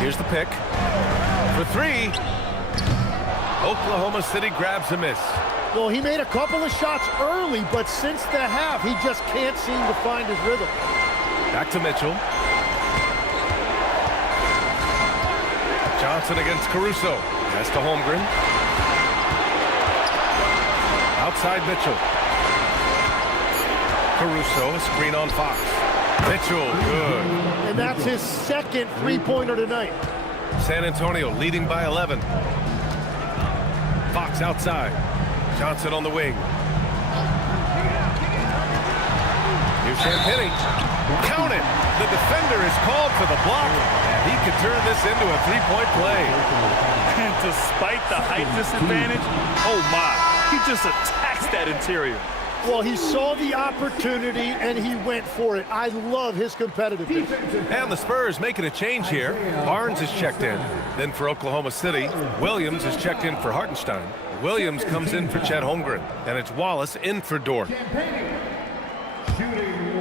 Here's the pick. For 3. Oklahoma City grabs a miss. Well, he made a couple of shots early, but since the half, he just can't seem to find his rhythm. Back to Mitchell. Johnson against Caruso. Pass to Holmgren. Outside Mitchell. Caruso, a screen on Fox. Mitchell, good. And that's his 2nd three-pointer tonight. San Antonio leading by 11. Fox outside. Johnson on the wing. Here's Champagnie. Count it. The defender is called for the block, and he could turn this into a three-point play. And despite the height disadvantage, oh my, he just attacks that interior. Well, he saw the opportunity, and he went for it. I love his competitiveness. And the Spurs making a change here. Barnes is checked in. Then for Oklahoma City, Williams is checked in for Hartenstein. Williams comes in for Chet Holmgren. And it's Wallace in for Dort. Shooting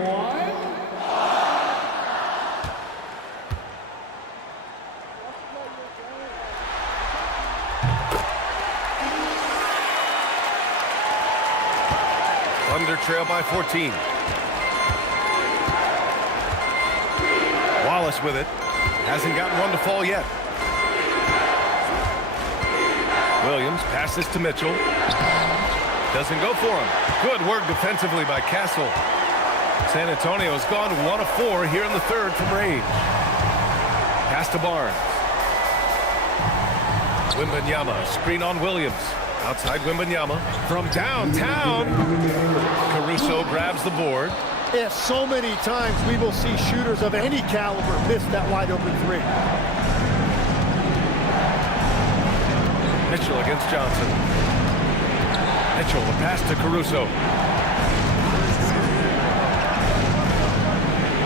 1. Thunder trail by 14. Wallace with it. Hasn't gotten one to fall yet. Williams passes to Mitchell. Doesn't go for him. Good work defensively by Castle. San Antonio has gone 1 of 4 here in the 3rd from range. Pass to Barnes. Wembanyama, screen on Williams. Outside Wembanyama from downtown. Caruso grabs the board. Yeah, so many times we will see shooters of any caliber miss that wide open 3. Mitchell against Johnson. Mitchell, the pass to Caruso.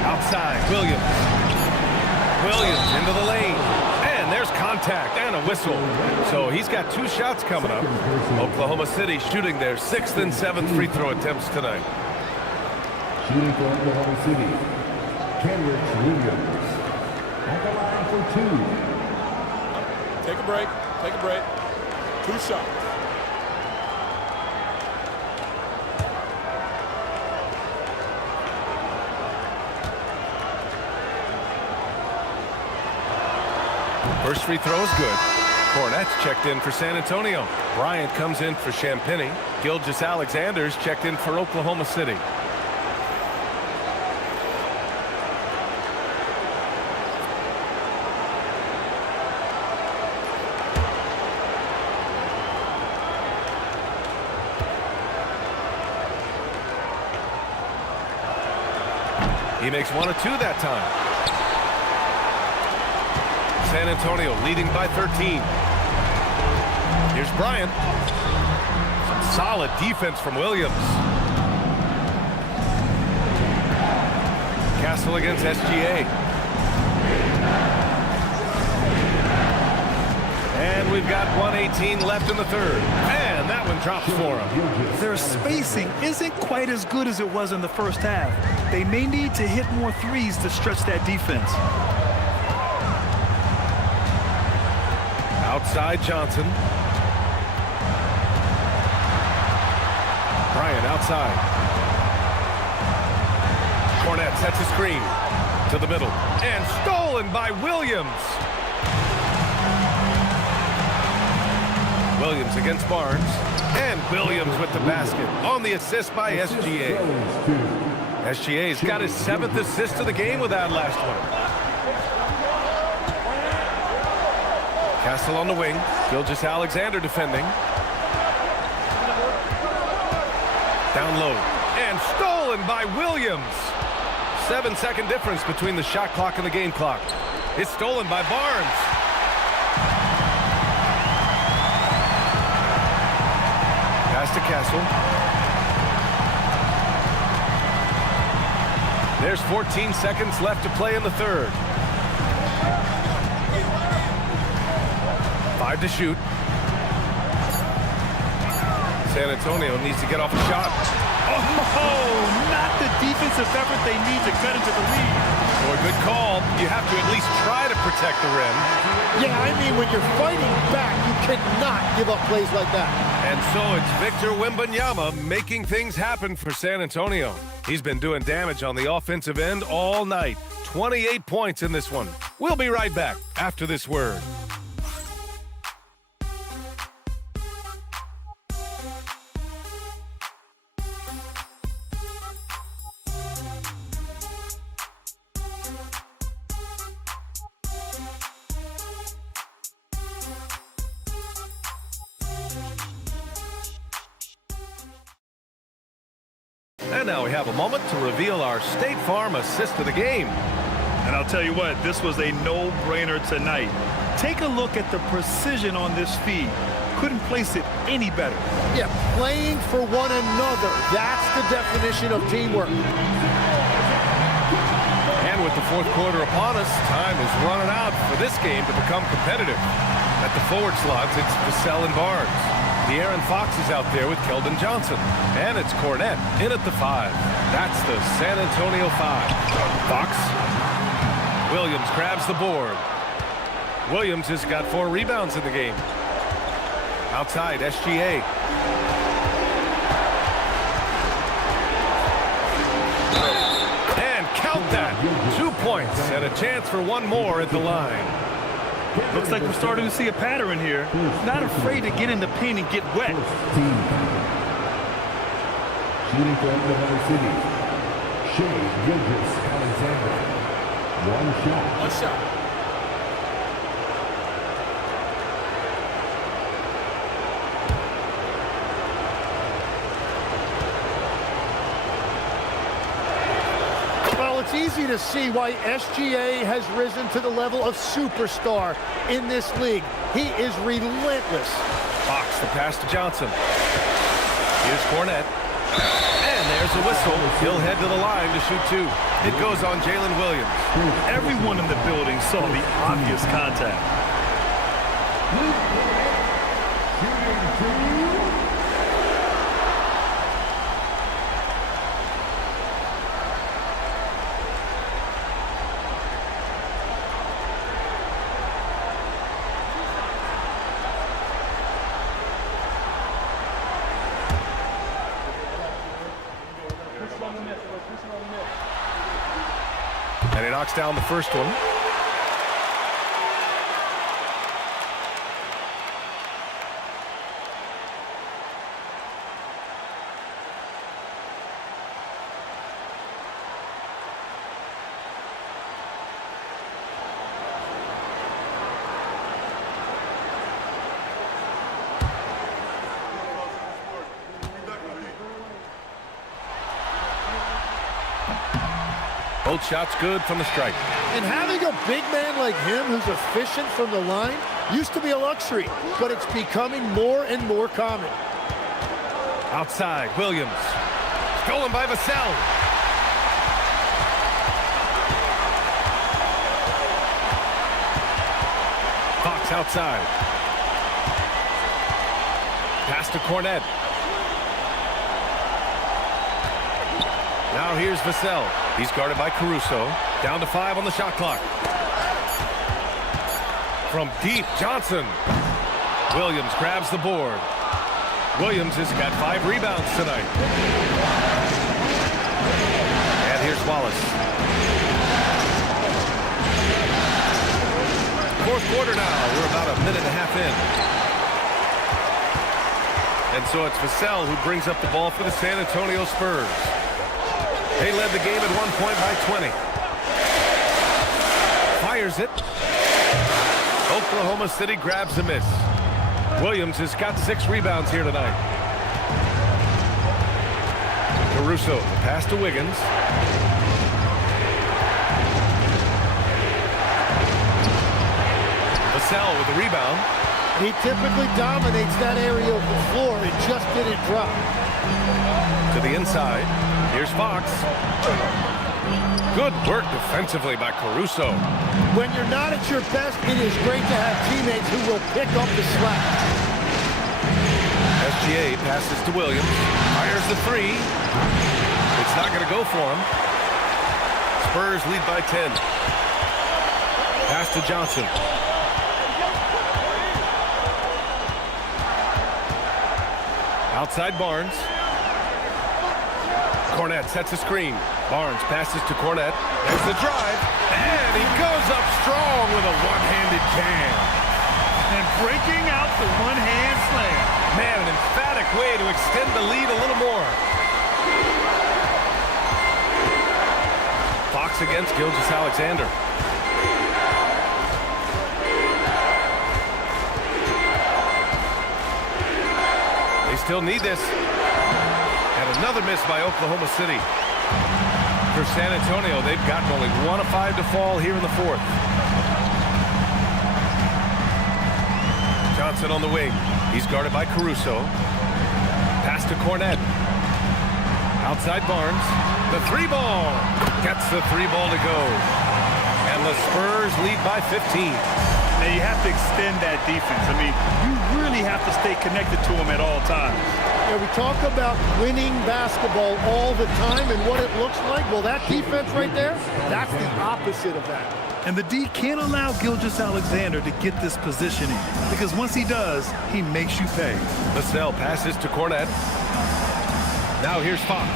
Outside, Williams. Williams into the lane. And there's contact and a whistle. So he's got 2 shots coming up. Oklahoma City shooting their 6th and 7th free throw attempts tonight. Shooting for Oklahoma City, Kenrich Williams. At the line for 2. Take a break. Take a break. 2 shots. First free throw is good. Cornett's checked in for San Antonio. Bryant comes in for Champagny. Gilgeous-Alexander's checked in for Oklahoma City. He makes 1 of 2 that time. San Antonio leading by 13. Here's Bryant. Some solid defense from Williams. Castle against SGA. And we've got 1:18 left in the third. And that one drops for him. Their spacing isn't quite as good as it was in the first half. They may need to hit more threes to stretch that defense. Outside Johnson. Bryant outside. Cornette sets a screen to the middle. And stolen by Williams. Williams against Barnes. And Williams with the basket on the assist by SGA. SGA's got his 7th assist of the game with that last one. Castle on the wing. Gilgeous-Alexander defending. Down low. And stolen by Williams. 7-second difference between the shot clock and the game clock. It's stolen by Barnes. Pass to Castle. There's 14 seconds left to play in the third. 5 to shoot. San Antonio needs to get off a shot. Oh, not the defensive effort they need to cut into the lead. Boy, good call. You have to at least try to protect the rim. Yeah, I mean, when you're fighting back, you cannot give up plays like that. And so it's Victor Wembanyama making things happen for San Antonio. He's been doing damage on the offensive end all night. 28 points in this one. We'll be right back after this word. And now we have a moment to reveal our State Farm assist of the game. And I'll tell you what, this was a no-brainer tonight. Take a look at the precision on this feed. Couldn't place it any better. Yeah, playing for one another. That's the definition of teamwork. And with the fourth quarter upon us, time is running out for this game to become competitive. At the forward slots, it's Vassell and Barnes. De'Aaron Fox is out there with Keldon Johnson. And it's Cornette in at the 5. That's the San Antonio 5. Fox. Williams grabs the board. Williams has got 4 rebounds in the game. Outside, SGA. And count that. 2 points and a chance for one more at the line. Looks like we're starting to see a pattern here. Not afraid to get in the paint and get wet. Shooting for Oklahoma City, Gilgeous-Alexander. 1 shot. 1 shot. Well, it's easy to see why SGA has risen to the level of superstar in this league. He is relentless. Fox, the pass to Johnson. Here's Cornette. And there's a whistle. He'll head to the line to shoot two. It goes on Jalen Williams. Everyone in the building saw the obvious contact. And he knocks down the first one. Both shots good from the stripe. And having a big man like him who's efficient from the line used to be a luxury, but it's becoming more and more common. Outside, Williams. Stolen by Vassell. Fox outside. Pass to Cornette. Now here's Vassell. He's guarded by Caruso. Down to 5 on the shot clock. From deep, Johnson. Williams grabs the board. Williams has got 5 rebounds tonight. And here's Wallace. Fourth quarter now. We're about a minute and a half in. And so it's Vassell who brings up the ball for the San Antonio Spurs. They led the game at one point by 20. Fires it. Oklahoma City grabs a miss. Williams has got 6 rebounds here tonight. Caruso, pass to Wiggins. Vassell with the rebound. He typically dominates that area of the floor. It just didn't drop. To the inside. Here's Fox. Good work defensively by Caruso. When you're not at your best, it is great to have teammates who will pick up the slack. SGA passes to Williams. Fires the 3. It's not going to go for him. Spurs lead by 10. Pass to Johnson. Outside Barnes. Cornette sets a screen. Barnes passes to Cornette. There's the drive. And he goes up strong with a one-handed jam. And breaking out the one-hand slam. Man, an emphatic way to extend the lead a little more. Fox against Gilgeous-Alexander. They still need this. And another miss by Oklahoma City. For San Antonio, they've gotten only 1 of 5 to fall here in the fourth. Johnson on the wing. He's guarded by Caruso. Pass to Cornette. Outside Barnes. The 3-ball. Gets the 3-ball to go. And the Spurs lead by 15. Now you have to extend that defense. I mean, you really have to stay connected to them at all times. Yeah, we talk about winning basketball all the time and what it looks like. Well, that defense right there, that's the opposite of that. And the D can't allow Gilgeous-Alexander to get this positioning, because once he does, he makes you pay. Vassell passes to Cornette. Now here's Fox.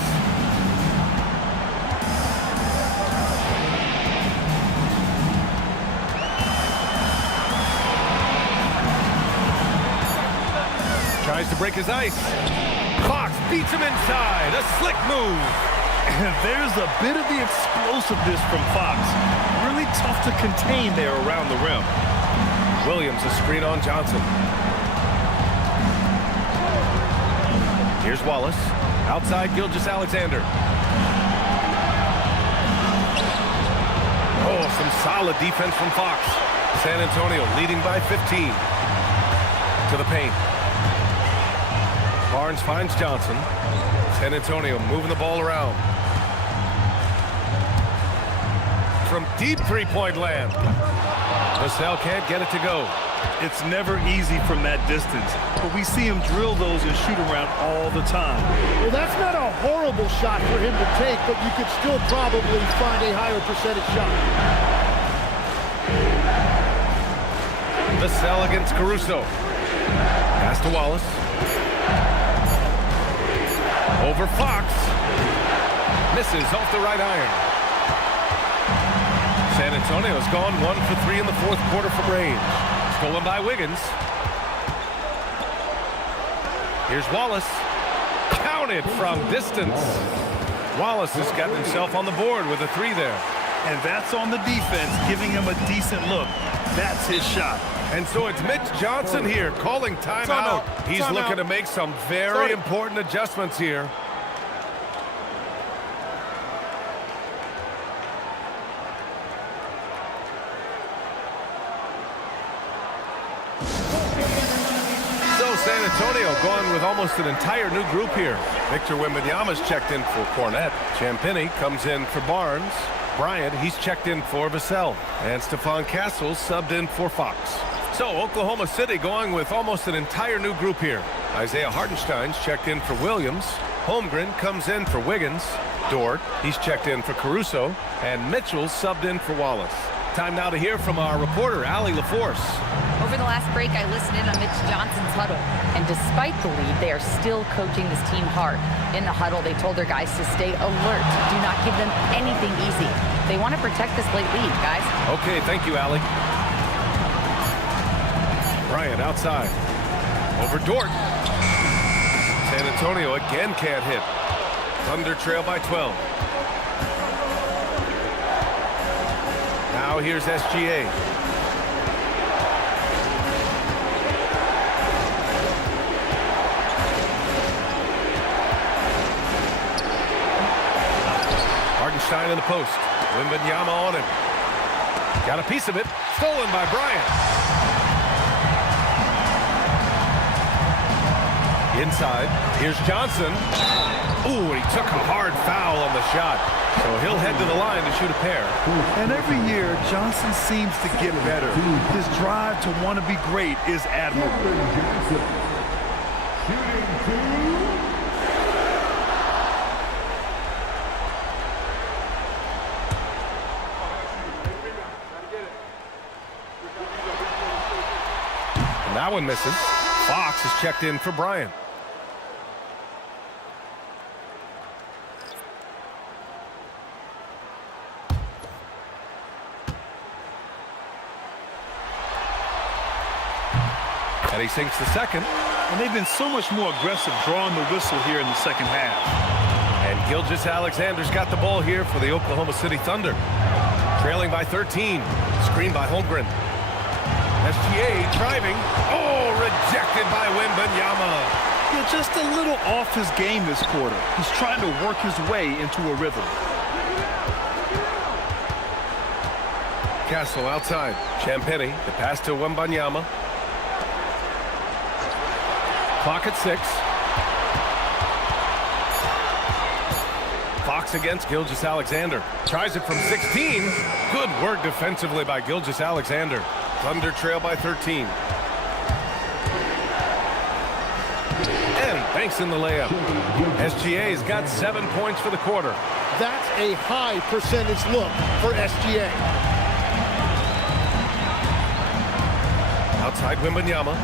Tries to break his ice. Fox beats him inside. A slick move. And there's a bit of the explosiveness from Fox. Really tough to contain there around the rim. Williams, a screen on Johnson. Here's Wallace. Outside Gilgeous-Alexander. Oh, some solid defense from Fox. San Antonio leading by 15. To the paint. Barnes finds Johnson. San Antonio moving the ball around. From deep three-point land. Vassell can't get it to go. It's never easy from that distance, but we see him drill those and shoot around all the time. Well, that's not a horrible shot for him to take, but you could still probably find a higher percentage shot. Vassell against Caruso. Pass to Wallace. Over Fox. Misses off the right iron. San Antonio's gone 1 for 3 in the fourth quarter from range. Stolen by Wiggins. Here's Wallace. Counted from distance. Wallace has got himself on the board with a 3 there. And that's on the defense, giving him a decent look. That's his shot. And so it's Mitch Johnson here calling timeout. He's looking to make some very important adjustments here. San Antonio going with almost an entire new group here. Victor Wembanyama's checked in for Cornette. Champagnie comes in for Barnes. Bryant, he's checked in for Vassell. And Stephon Castles subbed in for Fox. So Oklahoma City going with almost an entire new group here. Isaiah Hartenstein's checked in for Williams. Holmgren comes in for Wiggins. Dort, he's checked in for Caruso. And Mitchell's subbed in for Wallace. Time now to hear from our reporter, Allie LaForce. Over the last break, I listened in on Mitch Johnson's huddle. And despite the lead, they are still coaching this team hard. In the huddle, they told their guys to stay alert. Do not give them anything easy. They want to protect this late lead, guys. Okay, thank you, Allie. Bryant outside. Over Dort. San Antonio again can't hit. Thunder trail by 12. Now here's SGA. Hartenstein in the post. Wembanyama on him. Got a piece of it. Stolen by Bryant. Inside. Here's Johnson. Ooh, he took a hard foul on the shot. So he'll head to the line to shoot a pair. And every year, Johnson seems to get better. His drive to want to be great is admirable. And that one misses. Fox is checked in for Bryant. And he sinks the second. And they've been so much more aggressive drawing the whistle here in the second half. And Gilgeous-Alexander's got the ball here for the Oklahoma City Thunder. Trailing by 13. Screen by Holmgren. SGA driving. Oh, rejected by Wembanyama. Yeah, just a little off his game this quarter. He's trying to work his way into a rhythm. Castle outside. Champagnie, the pass to Wembanyama. Clock at 6. Fox against Gilgeous-Alexander. Tries it from 16. Good work defensively by Gilgeous-Alexander. Thunder trail by 13. And banks in the layup. SGA's got 7 points for the quarter. That's a high percentage look for SGA. Outside Wembanyama.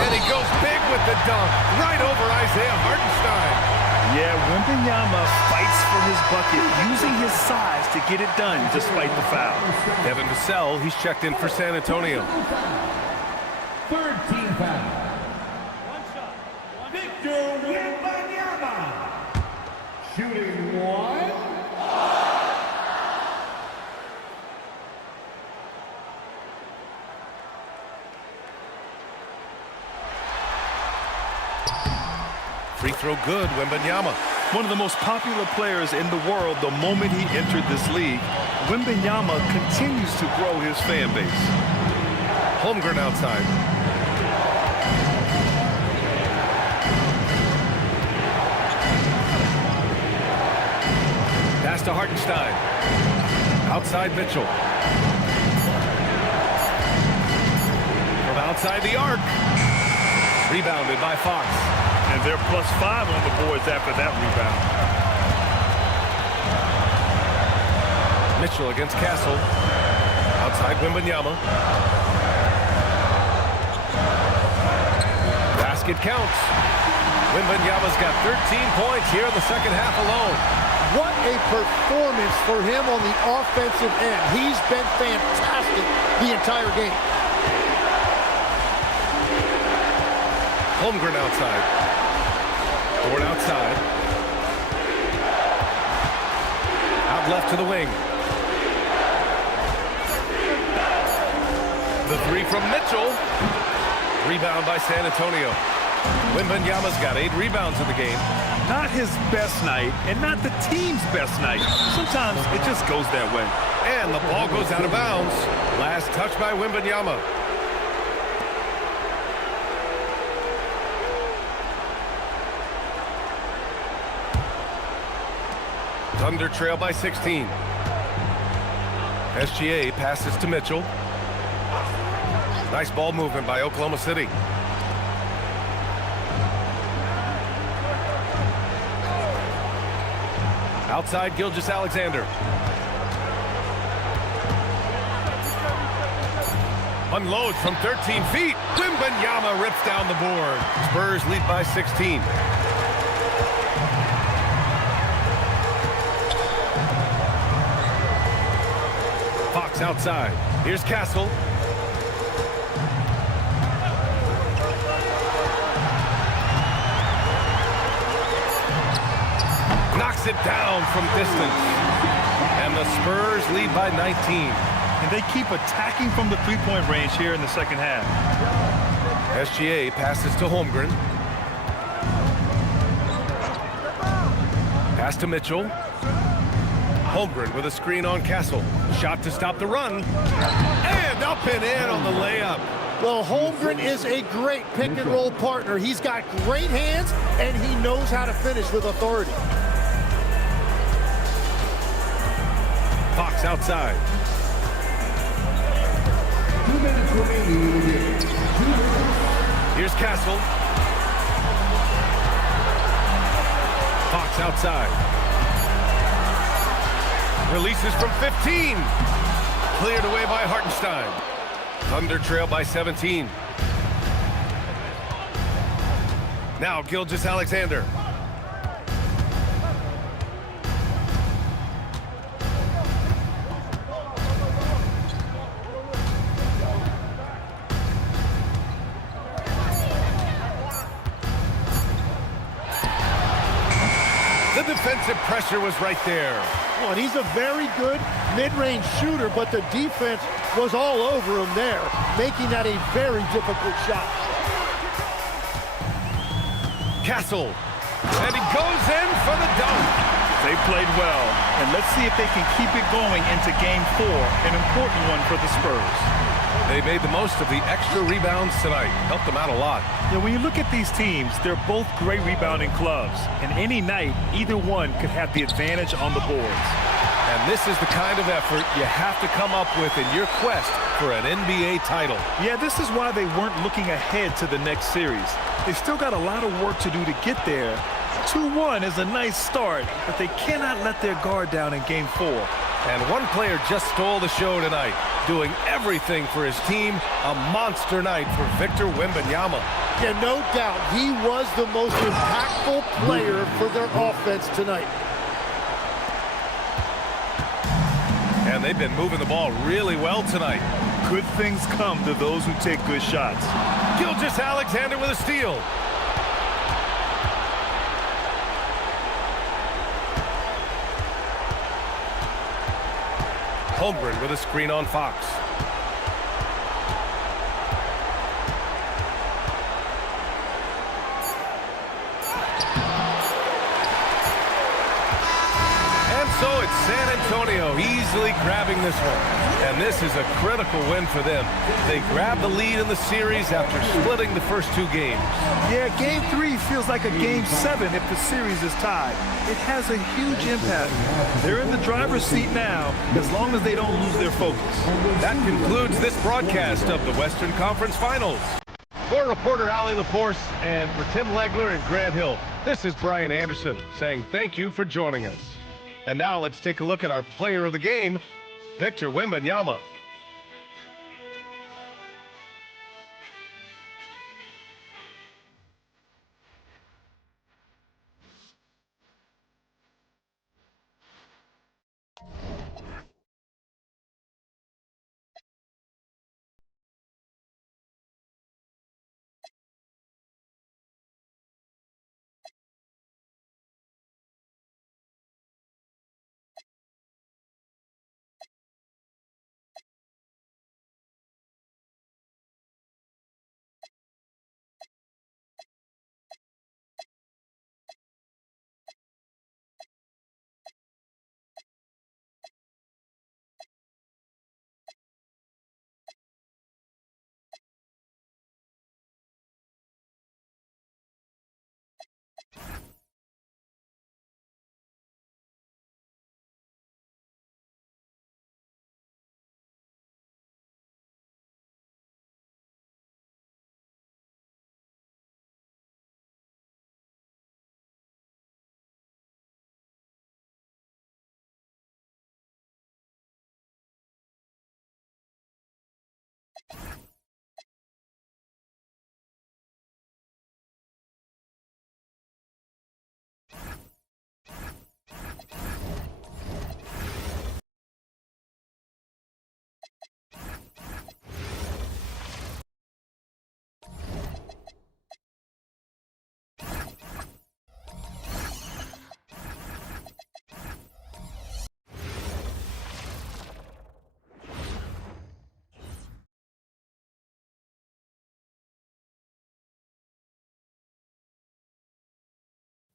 And he goes big with the dunk. Right over Isaiah Hartenstein. Yeah, Wembanyama fights for his bucket, using his size to get it done despite the foul. Devin Vassell, he's checked in for San Antonio. Third team foul. One shot. Victor Wembanyama. Shooting one. throw good, Wembanyama. One of the most popular players in the world the moment he entered this league, Wembanyama continues to grow his fan base. Holmgren outside. Pass to Hartenstein. Outside Mitchell. From outside the arc. Rebounded by Fox. And they're +5 on the boards after that rebound. Mitchell against Castle. Outside Wembanyama. Basket counts. Wembanyama's got 13 points here in the second half alone. What a performance for him on the offensive end. He's been fantastic the entire game. Holmgren outside. Ford outside. Out left to the wing. The three from Mitchell. Rebound by San Antonio. Wembanyama's got 8 rebounds in the game. Not his best night, and not the team's best night. Sometimes it just goes that way. And the ball goes out of bounds. Last touch by Wembanyama. Thunder trail by 16. SGA passes to Mitchell. Nice ball movement by Oklahoma City. Outside Gilgeous-Alexander. Unload from 13 feet. Wembanyama rips down the board. Spurs lead by 16. Fox outside. Here's Castle. Knocks it down from distance. And the Spurs lead by 19. And they keep attacking from the three-point range here in the second half. SGA passes to Holmgren. Pass to Mitchell. Holmgren with a screen on Castle. Shot to stop the run. And up and in on the layup. Well, Holmgren is a great pick-and-roll partner. He's got great hands, and he knows how to finish with authority. Fox outside. 2 minutes remaining in the game. Here's Castle. Fox outside. Releases from 15. Cleared away by Hartenstein. Thunder trail by 17. Now Gilgeous-Alexander. The defensive pressure was right there. Well, and he's a very good mid-range shooter, but the defense was all over him there, making that a very difficult shot. Castle. And he goes in for the dunk. They played well, and let's see if they can keep it going into Game 4, an important one for the Spurs. They made the most of the extra rebounds tonight. Helped them out a lot. Yeah, when you look at these teams, they're both great rebounding clubs, and any night, either one could have the advantage on the boards. And this is the kind of effort you have to come up with in your quest for an NBA title. Yeah, this is why they weren't looking ahead to the next series. They still got a lot of work to do to get there. 2-1 is a nice start, but they cannot let their guard down in Game 4. And one player just stole the show tonight, doing everything for his team. A monster night for Victor Wembanyama. Yeah, no doubt, he was the most impactful player for their offense tonight. And they've been moving the ball really well tonight. Good things come to those who take good shots. Gilgeous-Alexander with a steal. Holmgren with a screen on Fox. So it's San Antonio easily grabbing this one. And this is a critical win for them. They grab the lead in the series after splitting the first 2 games. Yeah, Game 3 feels like a Game 7 if the series is tied. It has a huge impact. They're in the driver's seat now, as long as they don't lose their focus. That concludes this broadcast of the Western Conference Finals. For reporter Allie Laforce and for Tim Legler and Grant Hill, this is Brian Anderson saying thank you for joining us. And now let's take a look at our player of the game, Victor Wembanyama.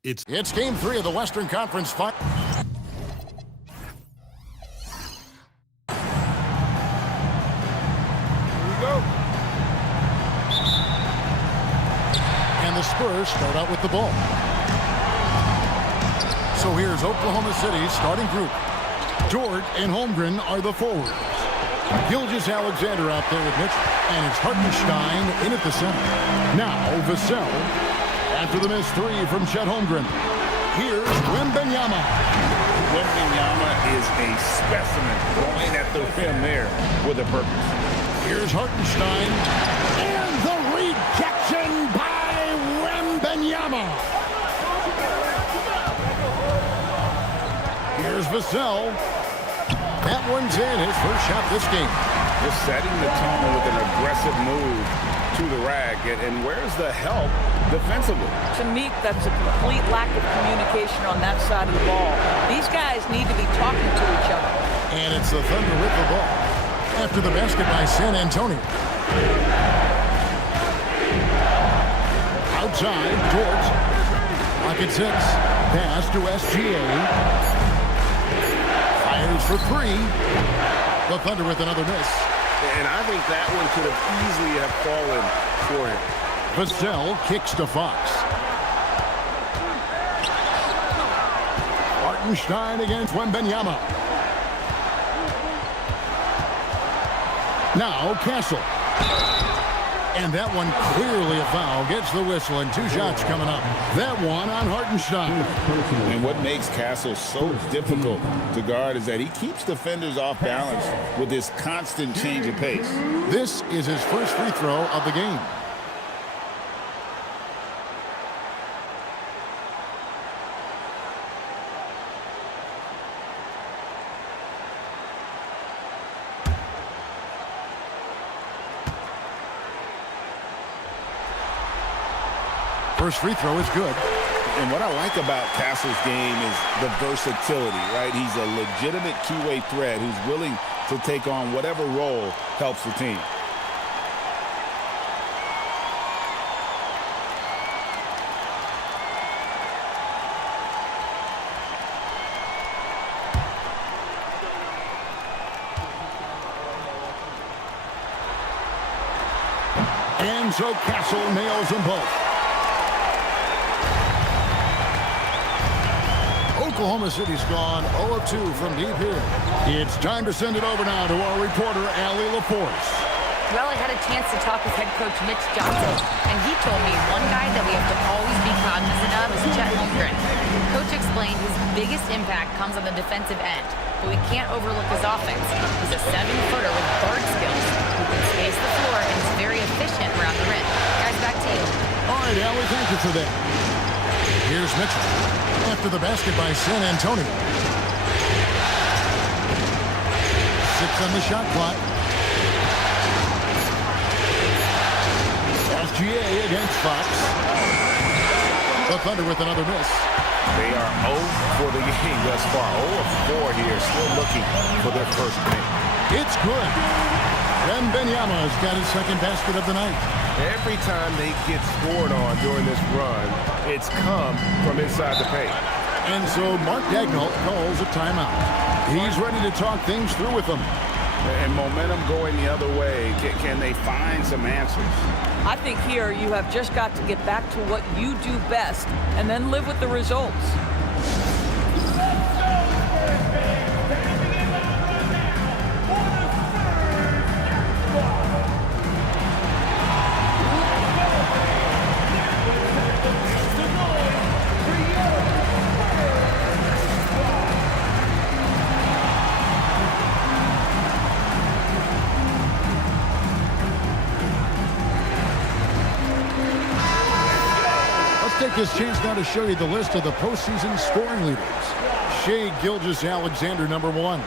It's Game 3 of the Western Conference Finals. Here we go. And the Spurs start out with the ball. So here's Oklahoma City's starting group. Dort and Holmgren are the forwards. Gilgeous-Alexander out there with Mitch, and it's Hartenstein in at the center. Now Vassell. After the missed 3 from Chet Holmgren. Here's Wembanyama. Wembanyama is a specimen going at the rim there with a purpose. Here's Hartenstein. And the rejection by Wembanyama. Here's Vassell. That one's in, his first shot this game. Just setting the tone with an aggressive move to the rack. And where's the help defensively? To me, that's a complete lack of communication on that side of the ball. These guys need to be talking to each other. And it's the Thunder with the ball after the basket by San Antonio. Outside, Dort. Pocket 6. Pass to SGA. Fires for 3. The Thunder with another miss. And I think that one could have easily have fallen for him. Vassell kicks to Fox. Hartenstein against Wembanyama. Now Castle. And that one clearly a foul. Gets the whistle and 2 shots coming up. That one on Hartenstein. And what makes Castle so difficult to guard is that he keeps defenders off balance with this constant change of pace. This is his first free throw of the game. First free throw is good. And what I like about Castle's game is the versatility, right? He's a legitimate two-way threat who's willing to take on whatever role helps the team. And so Castle nails them both. Oklahoma City's gone 0 of 2 from deep here. It's time to send it over now to our reporter, Allie LaForce. Well, I had a chance to talk with head coach Mitch Johnson, and he told me one guy that we have to always be cognizant of is Chet Holmgren. Coach explained his biggest impact comes on the defensive end, but we can't overlook his offense. He's a 7-footer with guard skills who can space the floor and is very efficient around the rim. Guys, back to you. All right, Allie, thank you for that. Here's Mitchell after the basket by San Antonio. 6 on the shot clock. SGA against Fox. The Thunder with another miss. They are 0 for the game thus far. 0 of 4 here, still looking for their first win. It's good. Wembanyama's got his second basket of the night. Every time they get scored on during this run, it's come from inside the paint. And so Mark Daigneault calls a timeout. He's ready to talk things through with them. And momentum going the other way. Can they find some answers? I think here you have just got to get back to what you do best and then live with the results. Take this chance now to show you the list of the postseason scoring leaders. Shai Gilgeous-Alexander, number 1.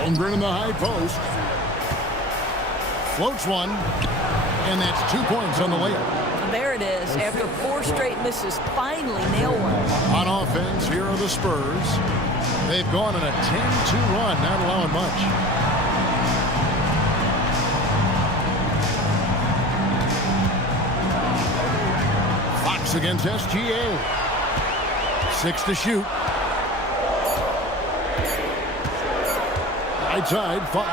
Holmgren in the high post. Floats one, and that's 2 points on the layup. There it is. After 4 straight misses, finally nail one. On offense, here are the Spurs. They've gone on a 10-2 run, not allowing much. Fox against SGA. 6 to shoot. Right side, Fox.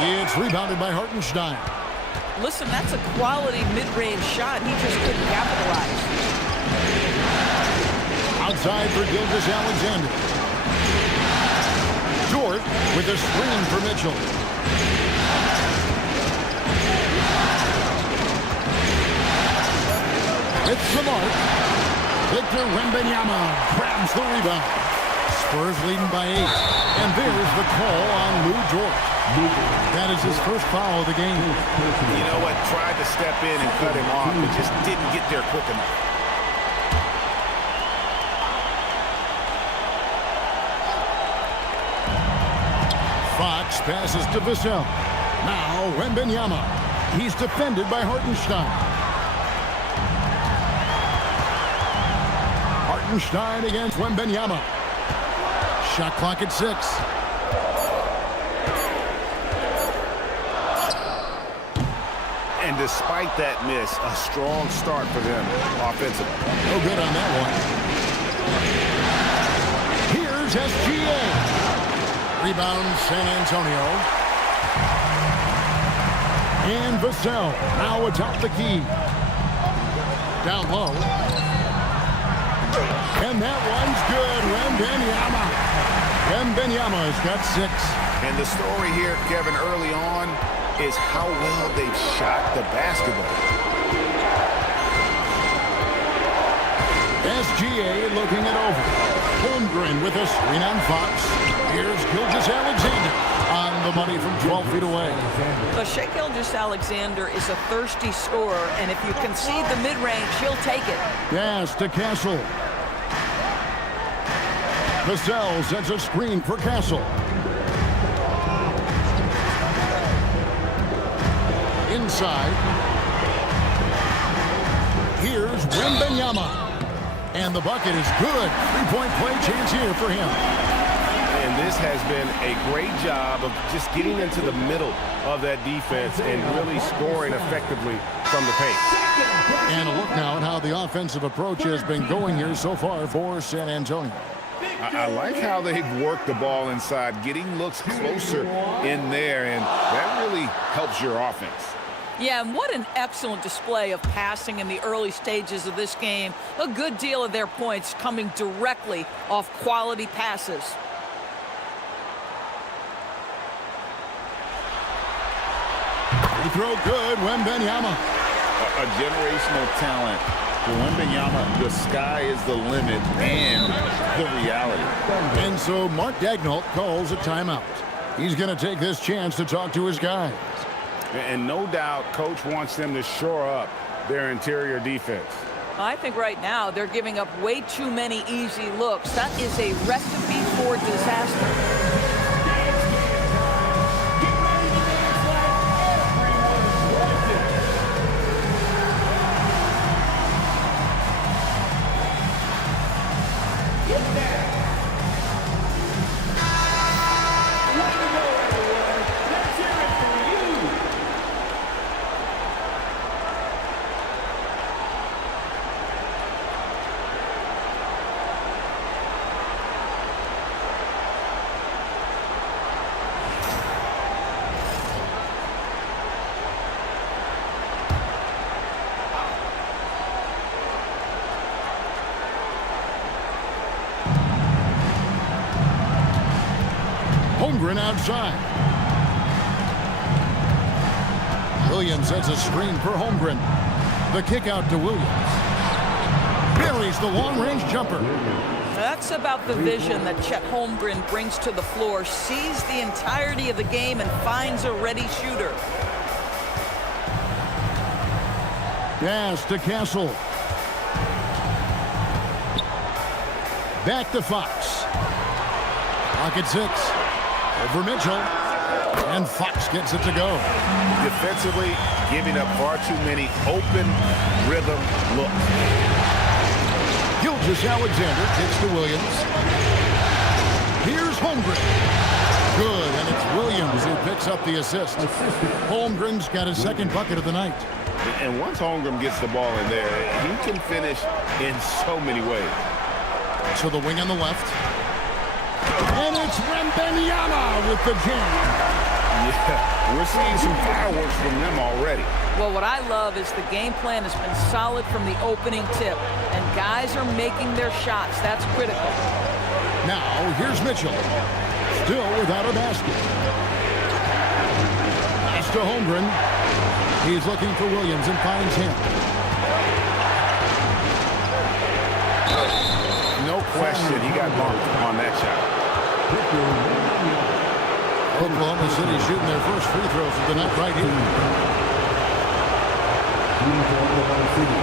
It's rebounded by Hartenstein. Listen, that's a quality mid-range shot. He just couldn't capitalize. Outside for Gilgeous-Alexander. Dort with a screen for Mitchell. It's the mark. Victor Wembanyama grabs the rebound. Spurs leading by 8. And there's the call on Lou Dort. That is his first foul of the game. You know what? Tried to step in and cut him off, but just didn't get there quick enough. Fox passes to Vassell. Now Wembanyama. He's defended by Hartenstein. Hartenstein against Wembanyama. Shot clock at 6. And despite that miss, a strong start for them offensively. No good on that one. Here's SGA. Rebound San Antonio. And Vassell now atop the key. Down low. And that one's good. Wembanyama's got 6. And the story here, Kevin, early on, is how well they've shot the basketball. SGA looking it over. Holmgren with a screen on Fox. Here's Gilgeous-Alexander on the money from 12 feet away. So Shai Gilgeous-Alexander is a thirsty scorer, and if you concede the mid-range, he'll take it. Pass to Castle. Vassell sets a screen for Castle. Inside. Here's Wembanyama. And the bucket is good. 3-point play chance here for him. And this has been a great job of just getting into the middle of that defense and really scoring effectively from the paint. And a look now at how the offensive approach has been going here so far for San Antonio. I like how they've worked the ball inside, getting looks closer in there, and that really helps your offense. Yeah, and what an excellent display of passing in the early stages of this game. A good deal of their points coming directly off quality passes. Free throw good, Wembanyama. A generational talent. For Wembanyama, the sky is the limit and the reality. And so Mark Daigneault calls a timeout. He's going to take this chance to talk to his guys. And no doubt, Coach wants them to shore up their interior defense. I think right now they're giving up way too many easy looks. That is a recipe for disaster. Holmgren outside. Williams sets a screen for Holmgren. The kick out to Williams. Buries the long-range jumper. That's about the vision that Chet Holmgren brings to the floor. Sees the entirety of the game and finds a ready shooter. Pass to Castle. Back to Fox. Pocket 6. Over Mitchell. And Fox gets it to go. Defensively, giving up far too many open rhythm looks. Gilgeous-Alexander kicks to Williams. Here's Holmgren. Good, and it's Williams who picks up the assist. Holmgren's got his second bucket of the night. And once Holmgren gets the ball in there, he can finish in so many ways. To the wing on the left. And it's Wembanyama with the jam. Yeah, we're seeing some fireworks from them already. Well, what I love is the game plan has been solid from the opening tip, and guys are making their shots. That's critical. Now, here's Mitchell. Still without a basket. Pass to Holmgren. He's looking for Williams and finds him. No question, he got bumped on that shot. Oklahoma City shooting their first free throws of the night right here. Oklahoma City.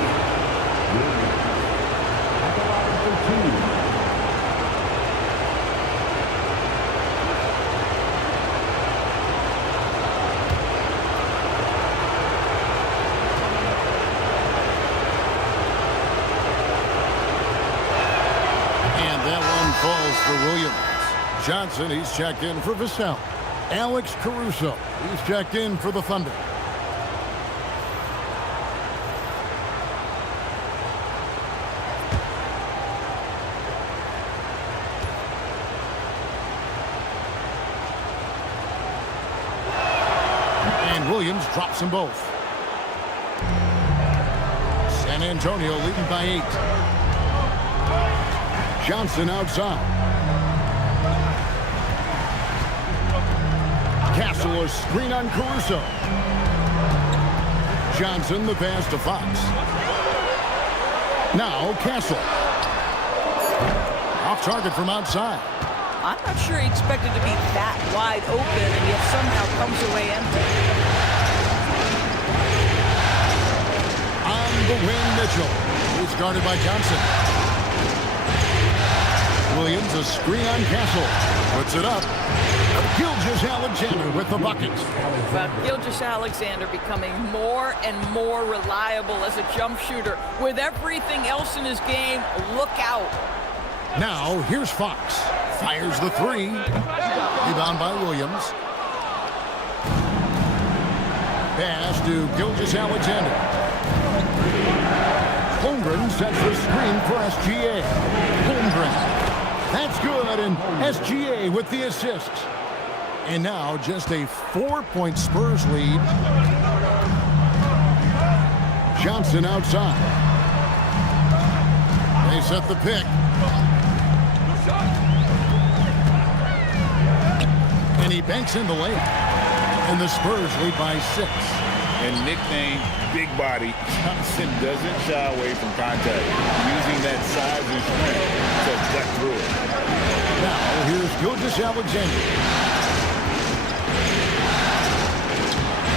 And that one falls for Williams. Johnson, he's checked in for Vassell. Alex Caruso, he's checked in for the Thunder. And Williams drops them both. San Antonio leading by 8. Johnson outside. Castle, a screen on Caruso. Johnson, the pass to Fox. Now Castle. Off target from outside. I'm not sure he expected to be that wide open, and yet somehow comes away empty. On the wing, Mitchell. He's guarded by Johnson. Williams, a screen on Castle. Puts it up. Gilgeous-Alexander with the bucket. But Gilgeous-Alexander becoming more and more reliable as a jump shooter. With everything else in his game, look out. Now, here's Fox. Fires the three. Rebound by Williams. Pass to Gilgeous-Alexander. Holmgren sets the screen for SGA. Holmgren. That's good, and SGA with the assist. And now just a 4-point Spurs lead. Johnson outside. They set the pick. And he banks in the layup. And the Spurs lead by 6. And nicknamed Big Body, Johnson doesn't shy away from contact, using that size and strength to cut through it. Now here's Gilgeous-Alexander.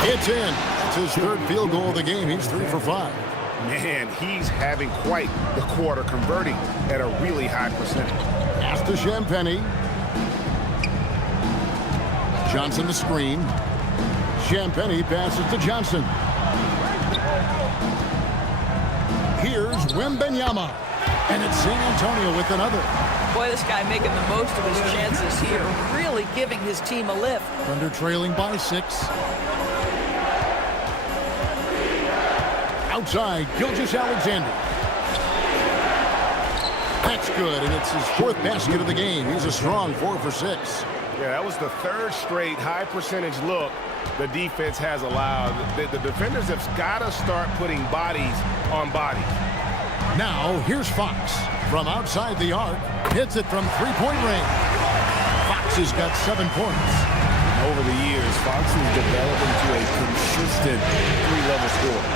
It's in. It's his third field goal of the game. He's 3 for 5. Man, he's having quite the quarter, converting at a really high percentage. Pass to Champagnie. Johnson the screen. Champagnie passes to Johnson. Here's Wembanyama. And it's San Antonio with another. Boy, this guy making the most of his chances here. Really giving his team a lift. Thunder trailing by 6. Outside, Gilgeous-Alexander. That's good, and it's his 4th basket of the game. He's a strong 4 for 6. Yeah, that was the 3rd straight high percentage look the defense has allowed. The defenders have got to start putting bodies on bodies. Now, here's Fox. From outside the arc, hits it from 3-point range. Fox has got 7 points. Over the years, Fox has developed into a consistent 3-level scorer.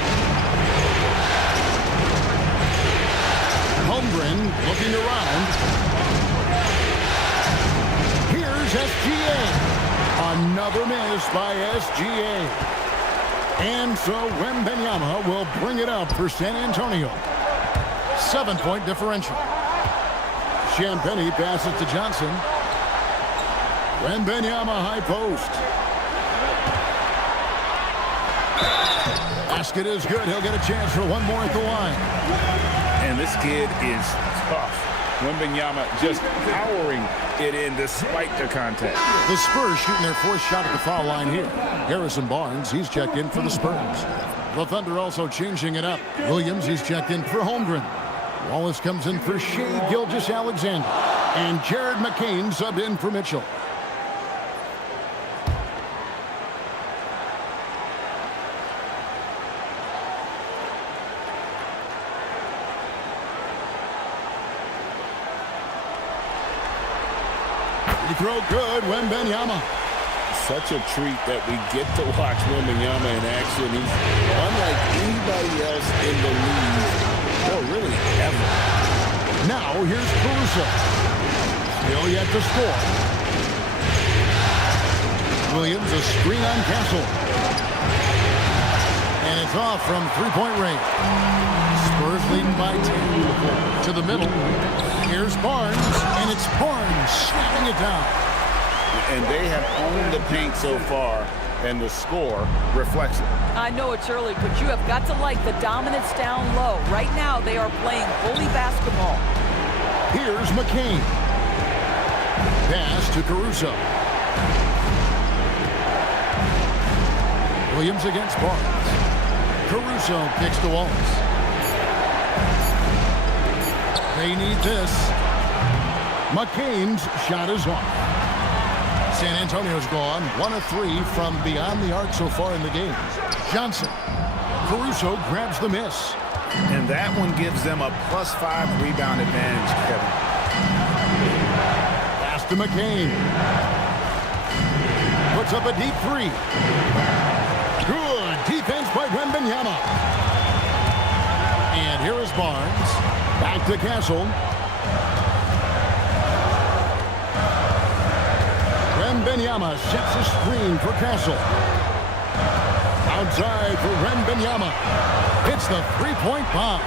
Holmgren looking around. Here's SGA. Another miss by SGA. And so Wembanyama will bring it up for San Antonio. 7-point differential. Champagnie passes to Johnson. Wembanyama high post. Basket is good. He'll get a chance for one more at the line. And this kid is tough. Wembanyama just powering it in despite the contact. The Spurs shooting their 4th shot at the foul line here. Harrison Barnes, he's checked in for the Spurs. The Thunder also changing it up. Williams, he's checked in for Holmgren. Wallace comes in for Shai Gilgeous-Alexander. And Jared McCain subbed in for Mitchell. Throw good, Wembanyama. Such a treat that we get to watch Wembanyama in action. He's unlike anybody else in the league, or really ever. Now here's Caruso. Still yet to score. Williams a screen on Castle. And it's off from 3-point range. Spurs leading by 10. To the middle. Here's Barnes, and it's Barnes slamming it down. And they have owned the paint so far, and the score reflects it. I know it's early, but you have got to like the dominance down low. Right now, they are playing bully basketball. Here's McCain. Pass to Caruso. Williams against Barnes. Caruso kicks to Wallace. They need this. McCain's shot is off. San Antonio's gone 1 of 3 from beyond the arc so far in the game. Johnson. Caruso grabs the miss. And that one gives them a +5 rebound advantage, Kevin. Pass to McCain. Puts up a deep 3. Good defense by Wembanyama. And here is Barnes. Back to Castle. Wembanyama sets a screen for Castle. Outside for Wembanyama. Hits the 3-point bomb.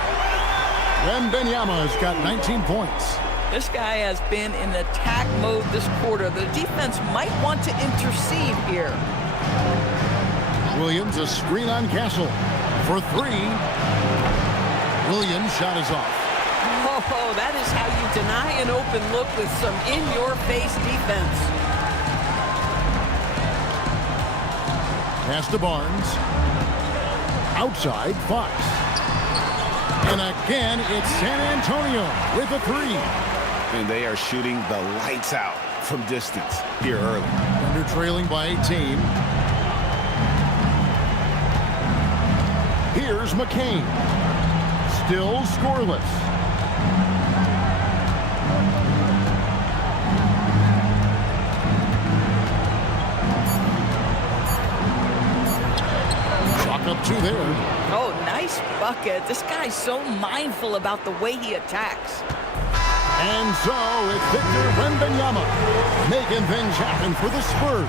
Wembanyama's got 19 points. This guy has been in attack mode this quarter. The defense might want to intercede here. Williams a screen on Castle for 3. Williams' shot is off. Oh, that is how you deny an open look with some in-your-face defense. Pass to Barnes. Outside, Fox. And again, it's San Antonio with a three. And they are shooting the lights out from distance here early. Thunder trailing by 18. Here's McCain. Still scoreless. Chalk up two there. Oh, nice bucket. This guy's so mindful about the way he attacks. And so it's Victor Wembanyama making things happen for the Spurs.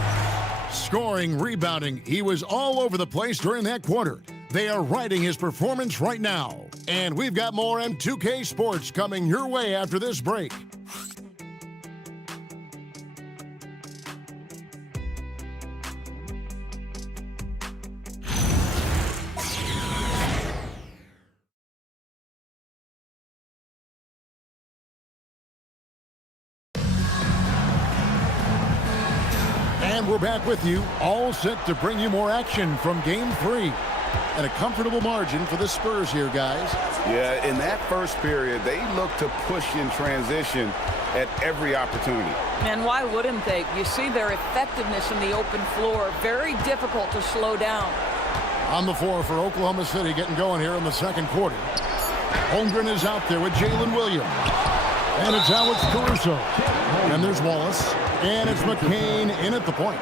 Scoring, rebounding, he was all over the place during that quarter. They are riding his performance right now. And we've got more M2K Sports coming your way after this break. And we're back with you, all set to bring you more action from Game 3. And a comfortable margin for the Spurs here, guys. Yeah, in that first period, they looked to push in transition at every opportunity. And why wouldn't they? You see their effectiveness in the open floor. Very difficult to slow down. On the floor for Oklahoma City, getting going here in the second quarter. Holmgren is out there with Jalen Williams. And it's Alex Caruso. And there's Wallace. And it's McCain in at the point.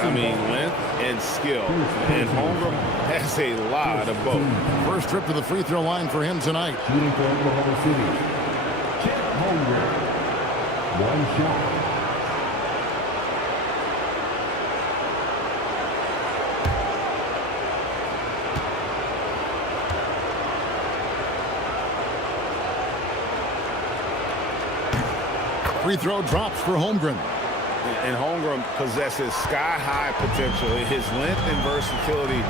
I mean, length and skill. And Holmgren has a lot of both. First trip to the free throw line for him tonight. Shooting for Oklahoma City. Holmgren. One shot. Free throw drops for Holmgren. And Holmgren possesses sky-high potential. His length and versatility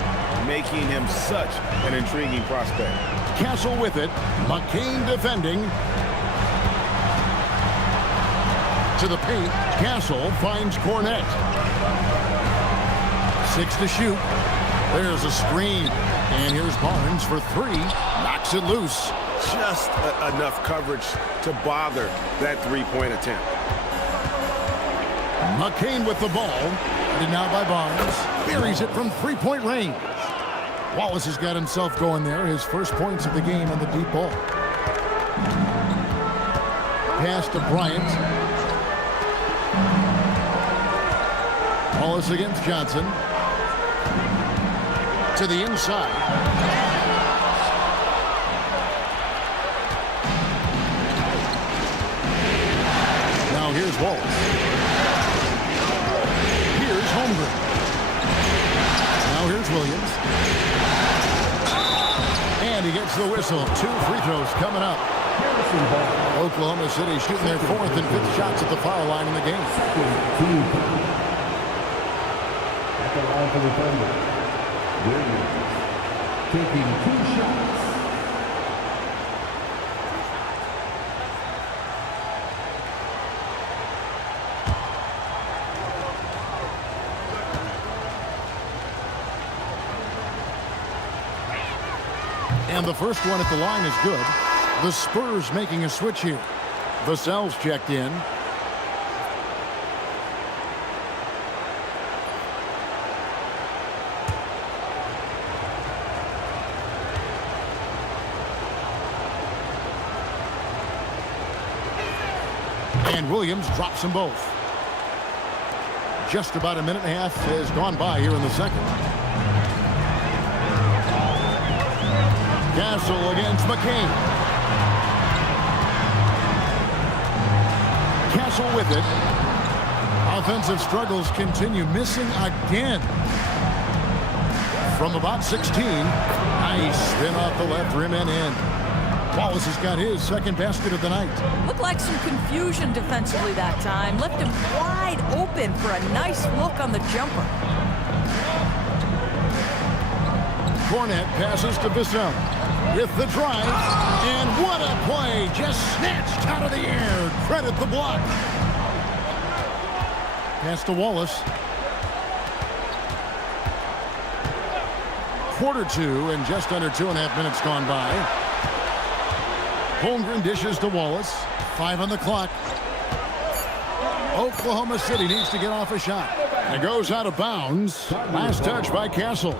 making him such an intriguing prospect. Castle with it. McCain defending. To the paint. Castle finds Cornette. 6 to shoot. There's a screen. And here's Barnes for 3. Knocks it loose. Just enough coverage to bother that three-point attempt. McCain with the ball. And now by Barnes. Buries it from three-point range. Wallace has got himself going there. His first points of the game on the deep ball. Pass to Bryant. Wallace against Johnson. To the inside. Now here's Wallace. Here's Holmgren. Now here's Williams. And he gets the whistle. 2 free throws coming up. Oklahoma City shooting their 4th and 5th shots at the foul line in the game. At the line for the Thunder. Williams taking 2 shots. And the first one at the line is good. The Spurs making a switch here. Vassell's checked in. And Williams drops them both. Just about a minute and a half has gone by here in the second. Castle against McCain. Castle with it. Offensive struggles continue. Missing again. From about 16. Nice spin off the left rim and in. Wallace has got his second basket of the night. Looked like some confusion defensively that time. Left him wide open for a nice look on the jumper. Cornette passes to Vassell. with the drive. And what a play. Just snatched out of the air. Credit the block. Pass to Wallace. Quarter two and just under 2.5 minutes gone by. Holmgren dishes to Wallace. 5 on the clock. Oklahoma City needs to get off a shot. And it goes out of bounds. Last touch by Castle.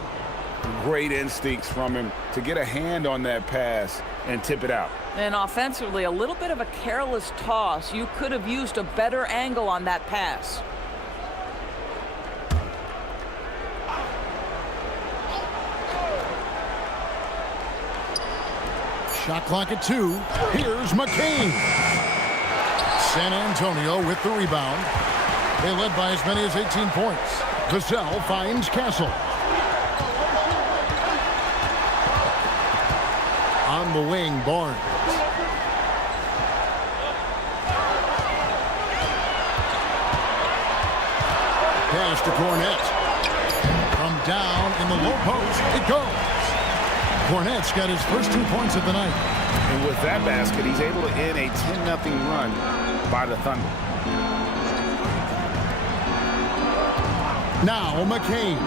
Great instincts from him to get a hand on that pass and tip it out. And offensively, a little bit of a careless toss. You could have used a better angle on that pass. Shot clock at 2. Here's McCain. San Antonio with the rebound. They led by as many as 18 points. Vassell finds Castle. On the wing, Barnes. Pass to Cornette. From down in the low post, it goes. Cornette's got his first 2 points of the night. And with that basket, he's able to end a 10-0 run by the Thunder. Now McCain.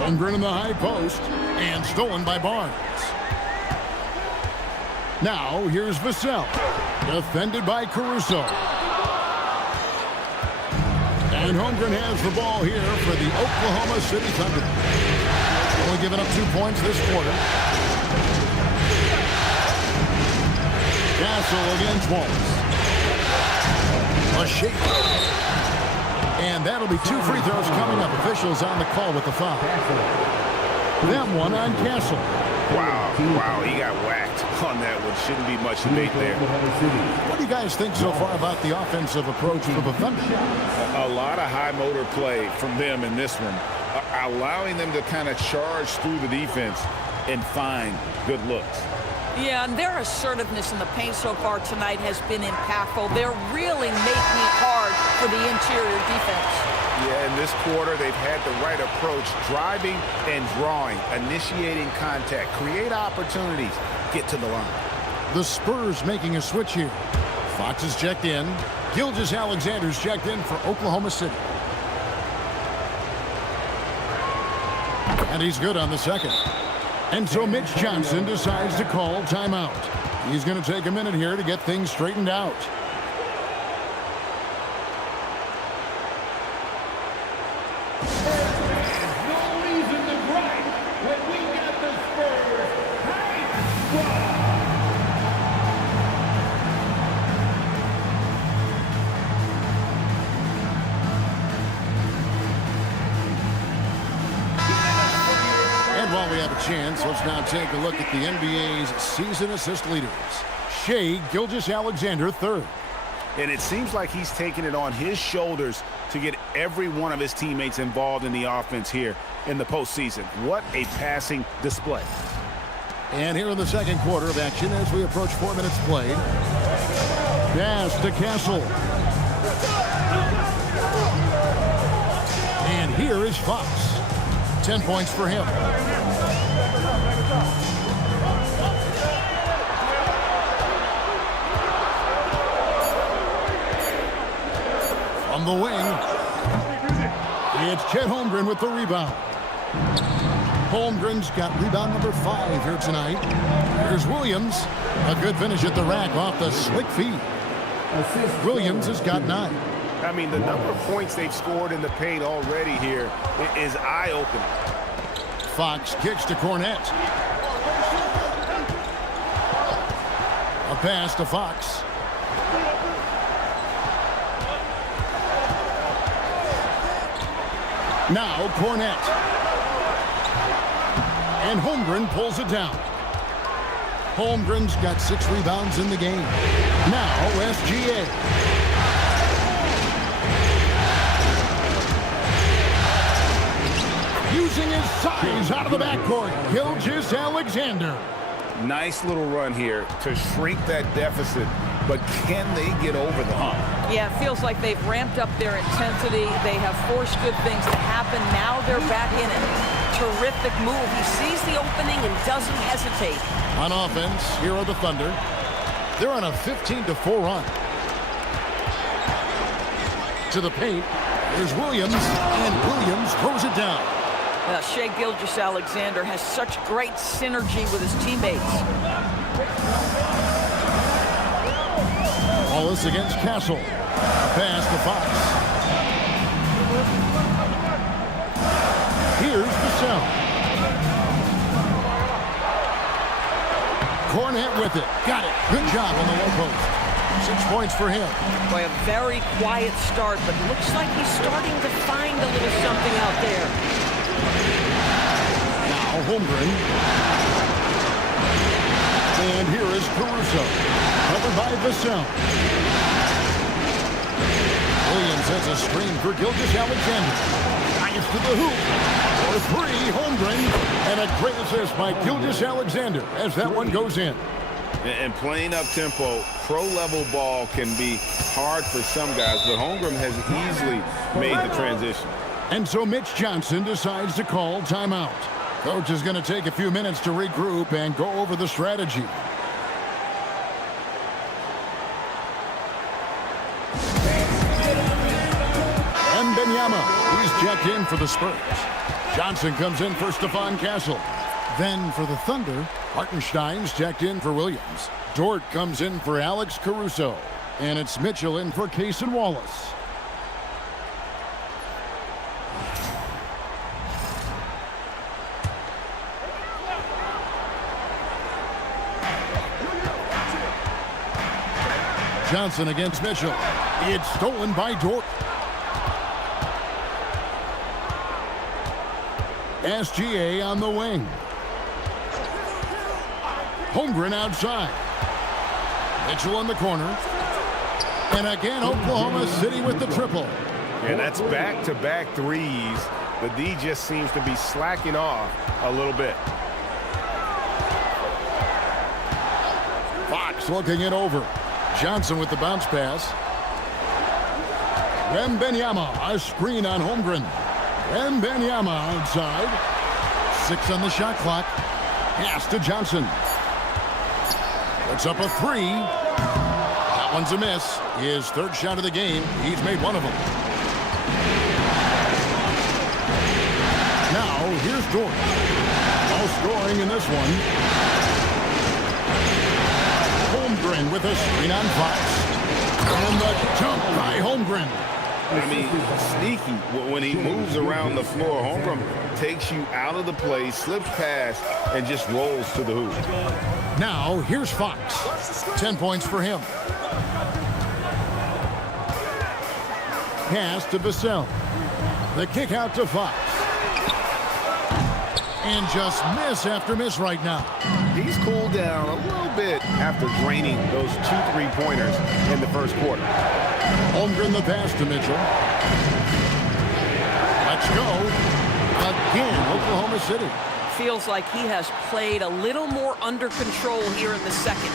Holmgren in the high post and stolen by Barnes. Now here's Vassell. Defended by Caruso. And Holmgren has the ball here for the Oklahoma City Thunder. Only giving up 2 points this quarter. Castle against Wallace. A shake. And that'll be 2 free throws coming up. Officials on the call with the foul. That one on Castle. Wow, he got whacked on that one. Shouldn't be much debate there. What do you guys think so far about the offensive approach for the Thunder? A lot of high motor play from them in this one. Allowing them to kind of charge through the defense and find good looks. Yeah, and their assertiveness in the paint so far tonight has been impactful. They're really making it hard for the interior defense. Yeah, in this quarter, they've had the right approach, driving and drawing, initiating contact, create opportunities, get to the line. The Spurs making a switch here. Fox is checked in. Gilgeous-Alexander's checked in for Oklahoma City. And he's good on the second. And so Mitch Johnson decides to call timeout. He's going to take a minute here to get things straightened out. There's no reason to gripe when we got the Spurs high squad. While we have a chance, let's now take a look at the NBA's season assist leaders. Shai Gilgeous-Alexander, third. And it seems like he's taking it on his shoulders to get every one of his teammates involved in the offense here in the postseason. What a passing display. And here in the second quarter of action as we approach 4 minutes played. Pass to Castle. And here is Fox. 10 points for him. From the wing, it's Chet Holmgren with the rebound. Holmgren's got rebound number 5 here tonight. Here's Williams. A good finish at the rack off the slick feed. Williams has got 9. I mean, the number of points they've scored in the paint already here is eye-opening. Fox kicks to Cornette. A pass to Fox. Now Cornette. And Holmgren pulls it down. Holmgren's got 6 rebounds in the game. Now SGA. Using his size out of the backcourt, Gilgeous-Alexander. Nice little run here to shrink that deficit, but can they get over the hump? Yeah, it feels like they've ramped up their intensity. They have forced good things to happen. Now they're back in it. Terrific move. He sees the opening and doesn't hesitate. On offense, here are the Thunder. They're on a 15-4 run. To the paint. Here's Williams, and Williams throws it down. Shai Gilgeous-Alexander has such great synergy with his teammates. Wallace against Castle. Pass to Fox. Here's Vassell. Cornet with it. Got it. Good job on the low post. 6 points for him. Boy, a very quiet start, but looks like he's starting to find a little something out there. Now Holmgren. And here is Caruso. Covered by Vassell. Williams has a screen for Gilgeous-Alexander. Drives to the hoop. For 3, Holmgren. And a great assist by Gilgeous-Alexander as that one goes in. And playing up-tempo, pro-level ball can be hard for some guys, but Holmgren has easily made the transition. And so Mitch Johnson decides to call timeout. Coach is going to take a few minutes to regroup and go over the strategy. And Benyama, he's checked in for the Spurs. Johnson comes in for Stephon Castle. Then for the Thunder, Hartenstein's checked in for Williams. Dort comes in for Alex Caruso. And it's Mitchell in for Cason Wallace. Johnson against Mitchell. It's stolen by Dort. SGA on the wing. Holmgren outside. Mitchell in the corner. And again, Oklahoma City with the triple. And that's back-to-back threes. The D just seems to be slacking off a little bit. Fox looking it over. Johnson with the bounce pass. Wembanyama, a screen on Holmgren. Wembanyama outside. 6 on the shot clock. Pass to Johnson. Puts up a 3. That one's a miss. His third shot of the game. He's made one of them. Now, here's Dort. No scoring in this one. Holmgren with a screen on Fox. And the jump by Holmgren. I mean, sneaky when he moves around the floor. Holmgren takes you out of the play, slips past, and just rolls to the hoop. Now, here's Fox. 10 points for him. Pass to Vassell. The kick out to Fox. And just miss after miss right now. He's cooled down a little bit after draining those 2 3-pointers in the first quarter. Holmgren the pass to Mitchell. Let's go. Again, Oklahoma City. Feels like he has played a little more under control here in the second.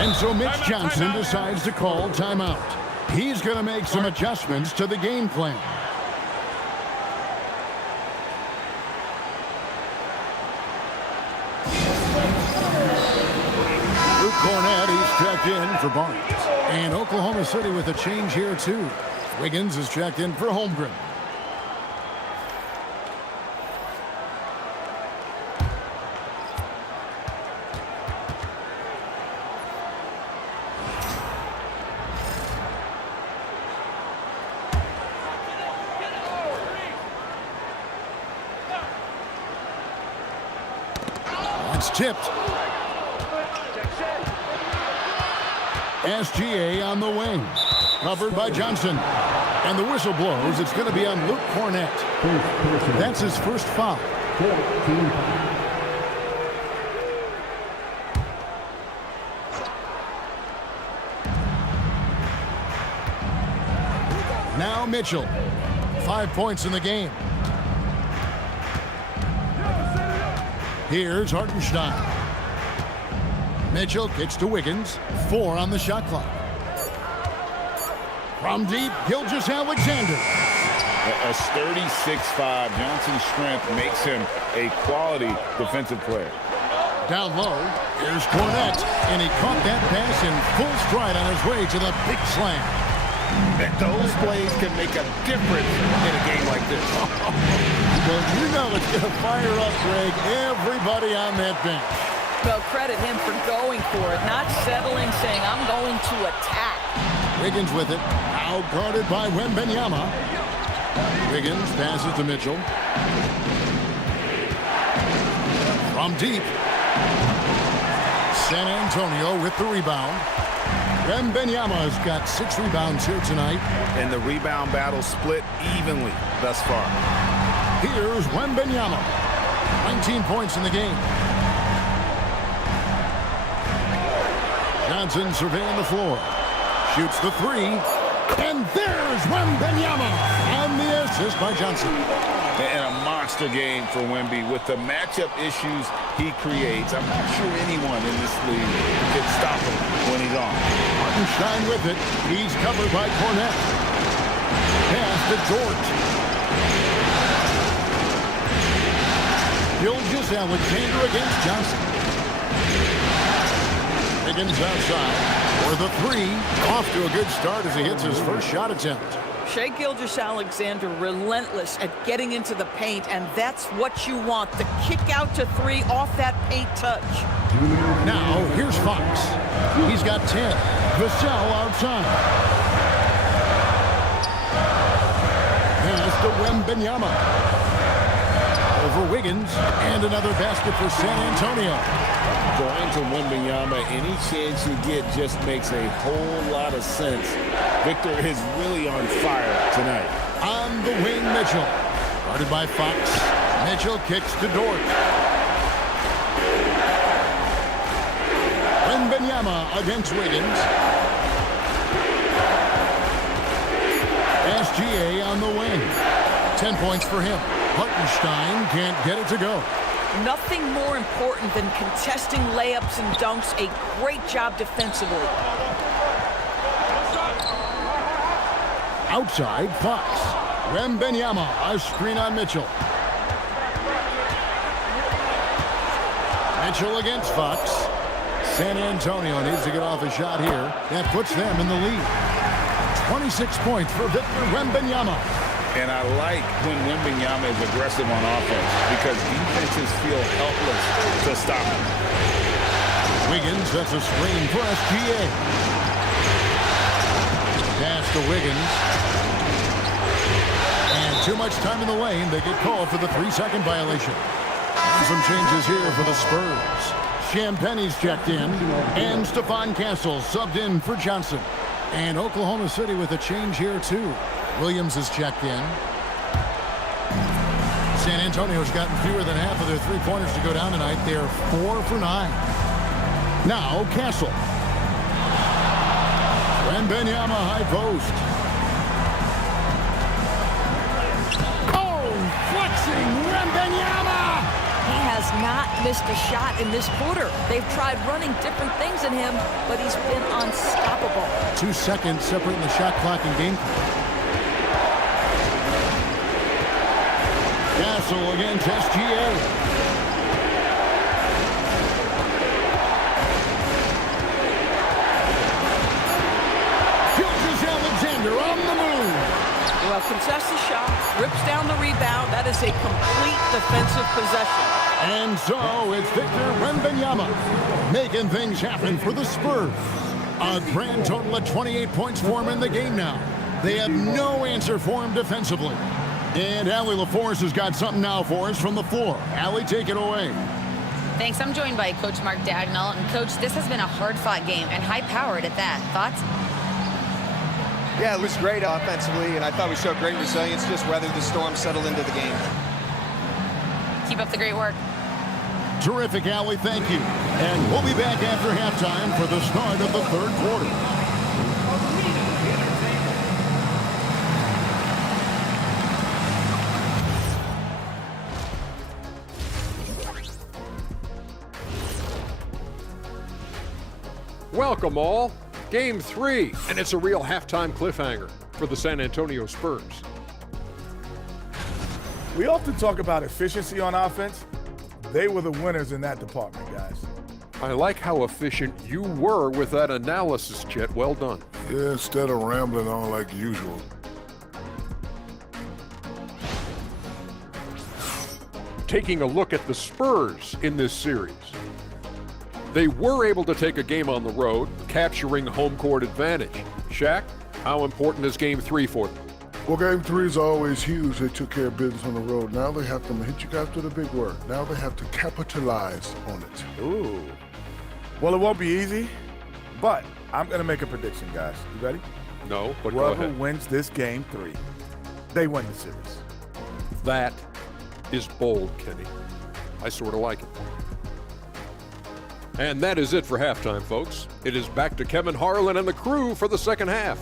And so Mitch Johnson decides to call timeout. He's going to make some adjustments to the game plan. Cornet, he's checked in for Barnes. And Oklahoma City with a change here, too. Wiggins is checked in for Holmgren. It's tipped. SGA on the wing. Covered by Johnson. And the whistle blows. It's going to be on Luke Cornet. That's his first foul. Now Mitchell. 5 points in the game. Here's Hartenstein. Mitchell kicks to Wiggins. 4 on the shot clock. From deep, Gilgeous-Alexander. A sturdy 6'5". Johnson's strength makes him a quality defensive player. Down low, here's Cornette, and he caught that pass in full stride on his way to the big slam. Those plays can make a difference in a game like this. Well, you know it's going to fire up, Greg, everybody on that bench. Well, credit him for going for it, not settling, saying, I'm going to attack. Wiggins with it, now guarded by Wembanyama. Wiggins passes to Mitchell. From deep. San Antonio with the rebound. Wembanyama's got 6 rebounds here tonight. And the rebound battle split evenly thus far. Here's Wembanyama. 19 points in the game. Johnson surveying the floor. Shoots the 3. And there's Wembanyama on the assist by Johnson. And a monster game for Wemby with the matchup issues he creates. I'm not sure anyone in this league can stop him when he's on. Hartenstein with it. He's covered by Cornette. Pass to George. Gilgeous-Alexander against Johnson. Higgins outside for the 3. Off to a good start as he hits his first shot attempt. Shai Gilgeous-Alexander relentless at getting into the paint, and that's what you want. The kick out to 3 off that paint touch. Now, here's Fox. He's got 10. Vassell outside. Pass to Wembanyama. Over Wiggins, and another basket for San Antonio. Going to Wembanyama, any chance you get just makes a whole lot of sense. Victor is really on fire tonight. On the wing, Mitchell. Guarded by Fox. Mitchell kicks to Dort. Wembanyama against Wiggins. SGA on the wing. 10 points for him. Hartenstein can't get it to go. Nothing more important than contesting layups and dunks. A great job defensively. Outside, Fox. Wembanyama, a screen on Mitchell. Mitchell against Fox. San Antonio needs to get off a shot here. That puts them in the lead. 26 points for Victor Wembanyama. And I like when Wembanyama is aggressive on offense because defenses feel helpless to stop him. Wiggins, that's a screen for SGA. Pass to Wiggins. And too much time in the lane. They get called for the 3-second violation. And some changes here for the Spurs. Champagne's checked in. And Stephon Castle subbed in for Johnson. And Oklahoma City with a change here too. Williams is checked in. San Antonio's gotten fewer than half of their 3-pointers to go down tonight. They're 4 for 9. Now Castle. Wembanyama high post. Oh, flexing Wembanyama! He has not missed a shot in this quarter. They've tried running different things in him, but he's been unstoppable. 2 seconds separating the shot clock and game clock. Castle against SGA. Gilgeous-Alexander on the move. Well, contests the shot, rips down the rebound. That is a complete defensive possession. And so it's Victor Wembanyama making things happen for the Spurs. A grand total of 28 points for him in the game now. They have no answer for him defensively. And Allie LaForce has got something now for us from the floor. Allie, take it away. Thanks. I'm joined by Coach Mark Dagnall. And, Coach, this has been a hard-fought game and high-powered at that. Thoughts? Yeah, it was great offensively, and I thought we showed great resilience, just weathered the storm, settled into the game. Keep up the great work. Terrific, Allie. Thank you. And we'll be back after halftime for the start of the third quarter. Welcome all. Game 3, and it's a real halftime cliffhanger for the San Antonio Spurs. We often talk about efficiency on offense. They were the winners in that department, guys. I like how efficient you were with that analysis, Chet. Well done. Yeah, instead of rambling on like usual. Taking a look at the Spurs in this series. They were able to take a game on the road, capturing home court advantage. Shaq, how important is Game 3 for them? Well, Game 3 is always huge. They took care of business on the road. Now they have to hit you guys with a big word. Now they have to capitalize on it. Ooh. Well, it won't be easy, but I'm going to make a prediction, guys. You ready? No, but go Whoever ahead. wins this Game 3, they win the series. That is bold, Kenny. I sort of like it. And that is it for halftime, folks. It is back to Kevin Harlan and the crew for the second half.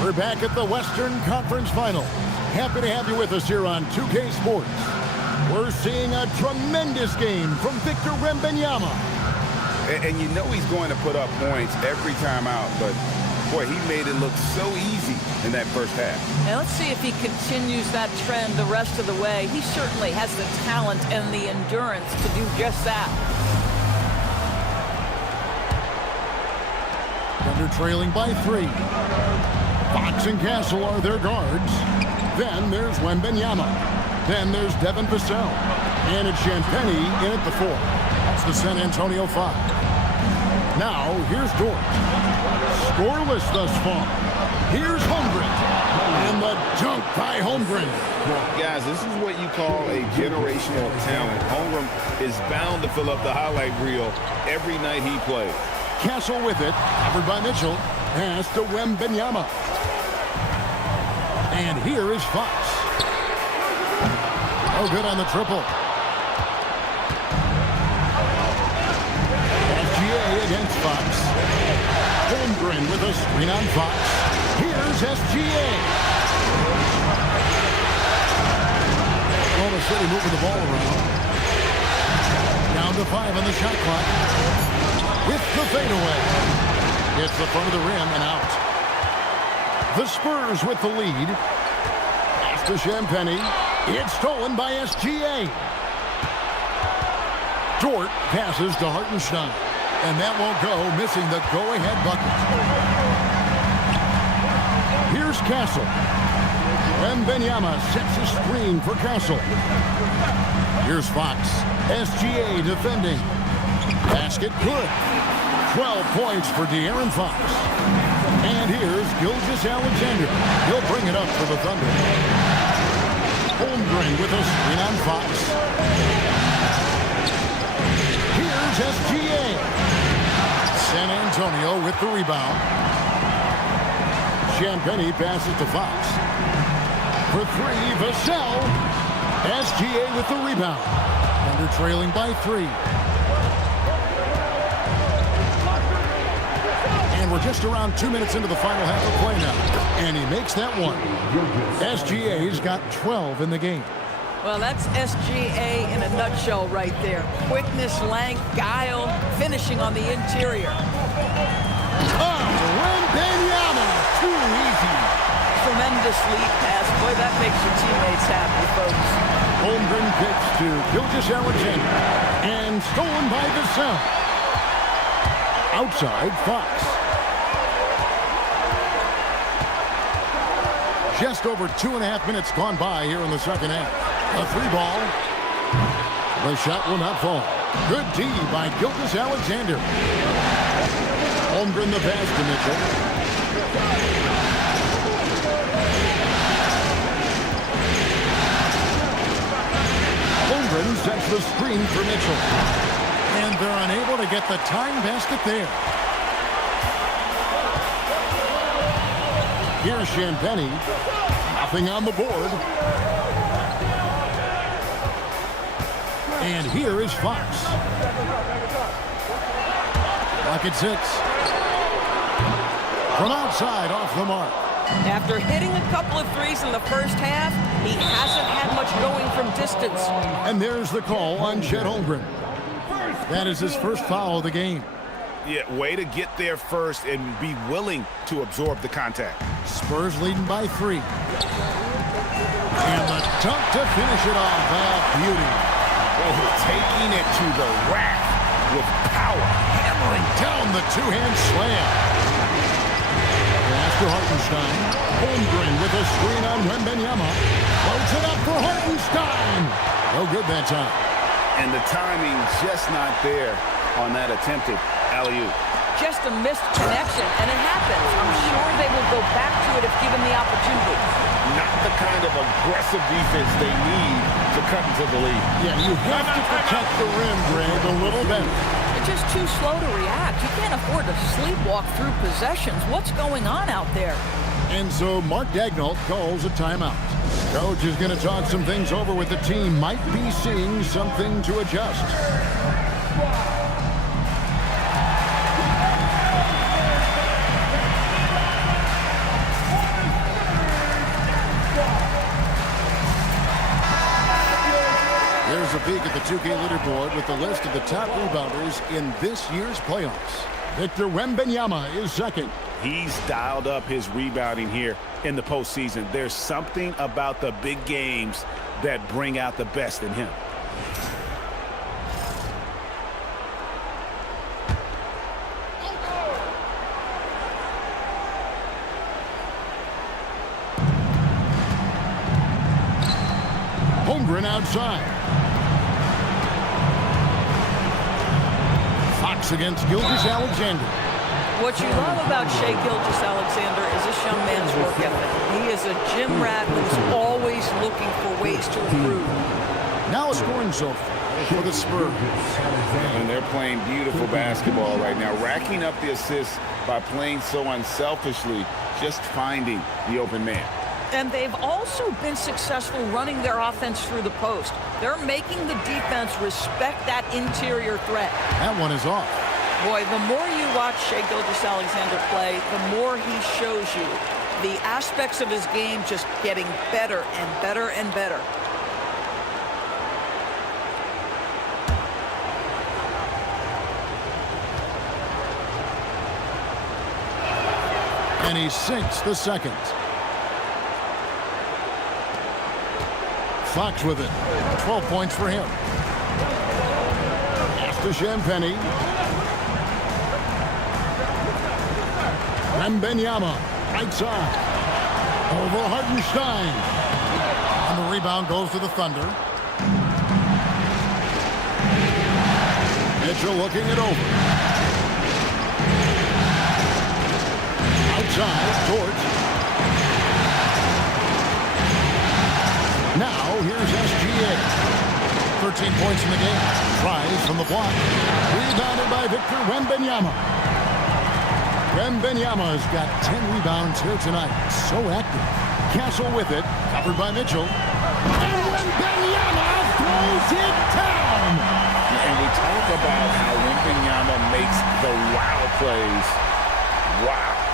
We're back at the Western Conference Final. Happy to have you with us here on 2K Sports. We're seeing a tremendous game from Victor Wembanyama. And you know he's going to put up points every time out, but boy, he made it look so easy in that first half. And let's see if he continues that trend the rest of the way. He certainly has the talent and the endurance to do just that. Thunder trailing by 3. Fox and Castle are their guards. Then there's Wembanyama. Then there's Devin Vassell. And it's Champagnie in at the 4. That's the San Antonio 5. Now, here's Dort. Scoreless thus far. Here's Holmgren. And the dunk by Holmgren. Guys, this is what you call a generational talent. Holmgren is bound to fill up the highlight reel every night he plays. Castle with it. Covered by Mitchell. Pass to Wembanyama. And here is Fox. Oh, good on the triple. SGA against Fox. Holmgren with a screen on Fox. Here's SGA. Oklahoma City moving the ball around. Down to 5 on the shot clock. With the fadeaway. Hits the front of the rim and out. The Spurs with the lead. Pass to Champagnie. It's stolen by SGA. Dort passes to Hartenstein. And that won't go, missing the go-ahead bucket. Here's Castle. Wembanyama sets a screen for Castle. Here's Fox. SGA defending. Basket good. 12 points for De'Aaron Fox. And here's Gilgeous-Alexander. He'll bring it up for the Thunder. Holmgren with a screen on Fox. Here's SGA. San Antonio with the rebound. Champagnie passes to Fox. For 3, Vassell. SGA with the rebound. Thunder trailing by 3. And we're just around 2 minutes into the final half of play now. And he makes that one. SGA's got 12 in the game. Well, that's SGA in a nutshell right there. Quickness, length, guile, finishing on the interior. Oh, Wembanyama, too easy. Tremendous lead pass. Boy, that makes your teammates happy, folks. Holmgren pitch to Gilgeous-Alexander. And stolen by Vassell. Outside, Fox. Just over 2.5 minutes gone by here in the second half. A 3-ball. The shot will not fall. Good D by Gilgeous-Alexander. Holmgren the pass to Mitchell. Holmgren sets the screen for Mitchell. And they're unable to get the tying basket there. Here's Champagnie. Nothing on the board. And here is Fox. Clock at 6. From outside, off the mark. After hitting a couple of threes in the first half, he hasn't had much going from distance. And there's the call on Chet Holmgren. That is his first foul of the game. Yeah, way to get there first and be willing to absorb the contact. Spurs leading by 3. And the dunk to finish it off. Beauty. Oh, taking it to the rack with power. Hammering down the two-hand slam. Pass to Hartenstein. Holmgren with a screen on Wembanyama. Loads it up for Hartenstein. No good that time. And the timing just not there on that attempted alley-oop. Just a missed connection, and it happens. I'm sure they will go back to it if given the opportunity. Not the kind of aggressive defense they need to cut into the lead. Yeah, you have to protect the rim, Greg, a little better. They're just too slow to react. You can't afford to sleepwalk through possessions. What's going on out there? And so Mark Daigneault calls a timeout. Coach is going to talk some things over with the team. Might be seeing something to adjust. There's a peek at the 2K leaderboard with the list of the top rebounders in this year's playoffs. Victor Wembanyama is second. He's dialed up his rebounding here in the postseason. There's something about the big games that bring out the best in him. Holmgren outside. Fox against Gilgeous-Alexander. What you love about Shai Gilgeous-Alexander is this young man's work ethic. He is a gym rat who's always looking for ways to improve. Now a scoring zone for the Spurs. And they're playing beautiful basketball right now, racking up the assists by playing so unselfishly, just finding the open man. And they've also been successful running their offense through the post. They're making the defense respect that interior threat. That one is off. Boy, the more you watch Shai Gilgeous-Alexander play, the more he shows you the aspects of his game just getting better and better and better. And he sinks the second. Fox with it. 12 points for him. Pass to Champagny. Wembanyama, right side. Over Hartenstein. And the rebound goes to the Thunder. Mitchell looking it over. Outside, George. Now, here's SGA. 13 points in the game. Tries from the block. Rebounded by Victor Wembanyama. Wembanyama's got 10 rebounds here tonight. So active. Castle with it. Covered by Mitchell. And Wembanyama throws it down. And we talk about how Wembanyama makes the wow plays. Wow.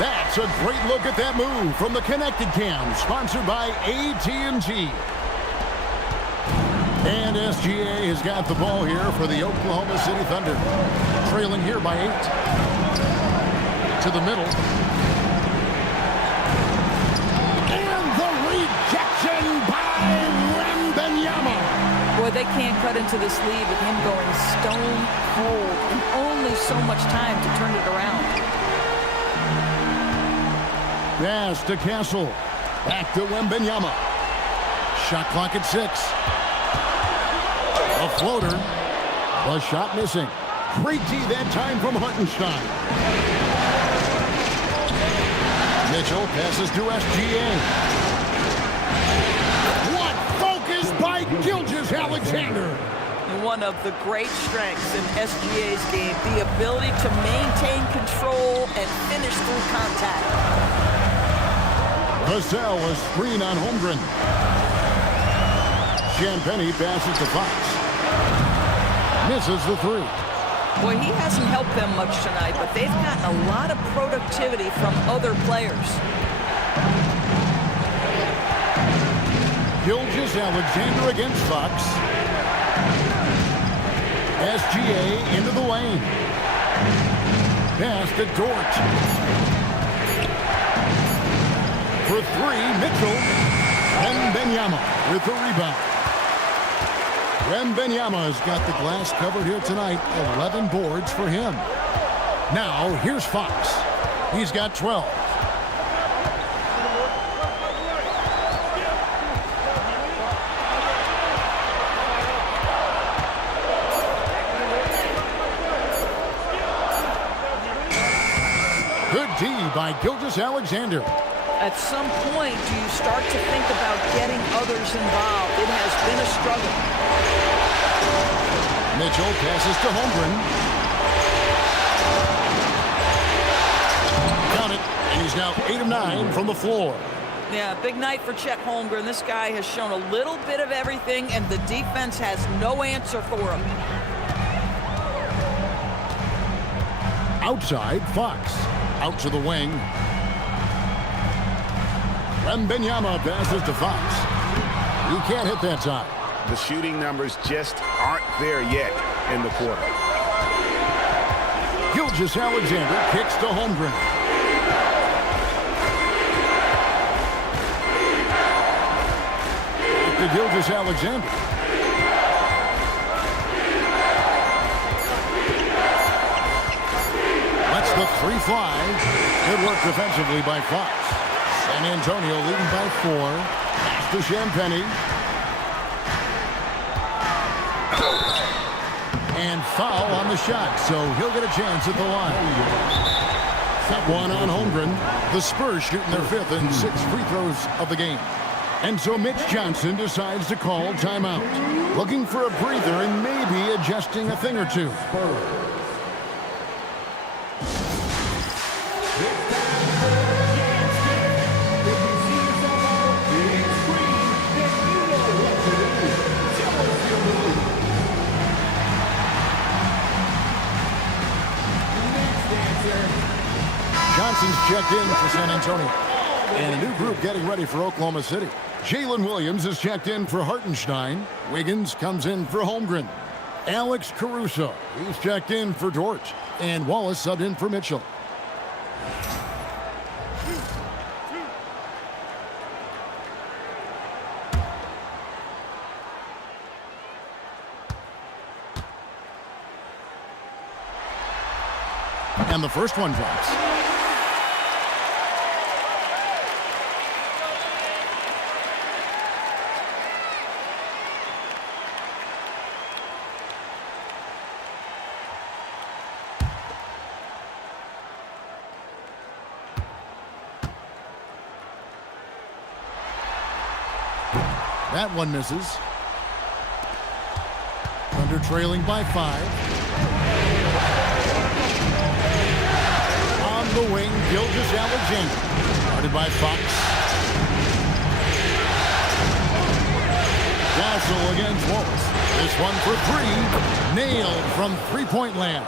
That's a great look at that move from the Connected Cam, sponsored by AT&T. And SGA has got the ball here for the Oklahoma City Thunder. Trailing here by 8. To the middle. And the rejection by Wembanyama. Boy, they can't cut into this lead with him going stone cold and only so much time to turn it around. Pass to Castle. Back to Wembanyama. Shot clock at 6. A floater. The shot missing. Great D that time from Hartenstein. Mitchell passes to SGA. What focus by Gilgeous-Alexander. One of the great strengths in SGA's game, the ability to maintain control and finish through contact. Vassell, a screen on Holmgren. Champagny passes to Fox. Misses the 3. Boy, he hasn't helped them much tonight, but they've gotten a lot of productivity from other players. Gilgeous Alexander against Fox. SGA into the lane. Pass to Dort. For three, Mitchell. Wembanyama with the rebound. Wembanyama has got the glass covered here tonight. 11 boards for him. Now, here's Fox. He's got 12. Good D by Gilgeous Alexander. At some point, do you start to think about getting others involved? It has been a struggle. Mitchell passes to Holmgren. Got it. And he's now 8 of 9 from the floor. Yeah, big night for Chet Holmgren. This guy has shown a little bit of everything, and the defense has no answer for him. Outside, Fox. Out to the wing. Wembanyama passes to Fox. He can't hit that time. The shooting numbers just aren't there yet in the quarter. Gilgeous Alexander kicks to Holmgren. Back to Gilgeous Alexander. Lets the three fly. Good work defensively by Fox. San Antonio leading by 4. Pass to Champagnie. And foul on the shot, so he'll get a chance at the line. That one on Holmgren. The Spurs shooting their 5th and 6th free throws of the game. And so Mitch Johnson decides to call timeout. Looking for a breather and maybe adjusting a thing or two. Johnson's checked in for San Antonio. And a new group getting ready for Oklahoma City. Jalen Williams is checked in for Hartenstein. Wiggins comes in for Holmgren. Alex Caruso, he's checked in for Dort. And Wallace subbed in for Mitchell. And the first one drops. That one misses. Thunder trailing by 5. On the wing, Gilgeous Alexander. Guarded by Fox. Castle against Wallace. This one for 3. Nailed from three-point land.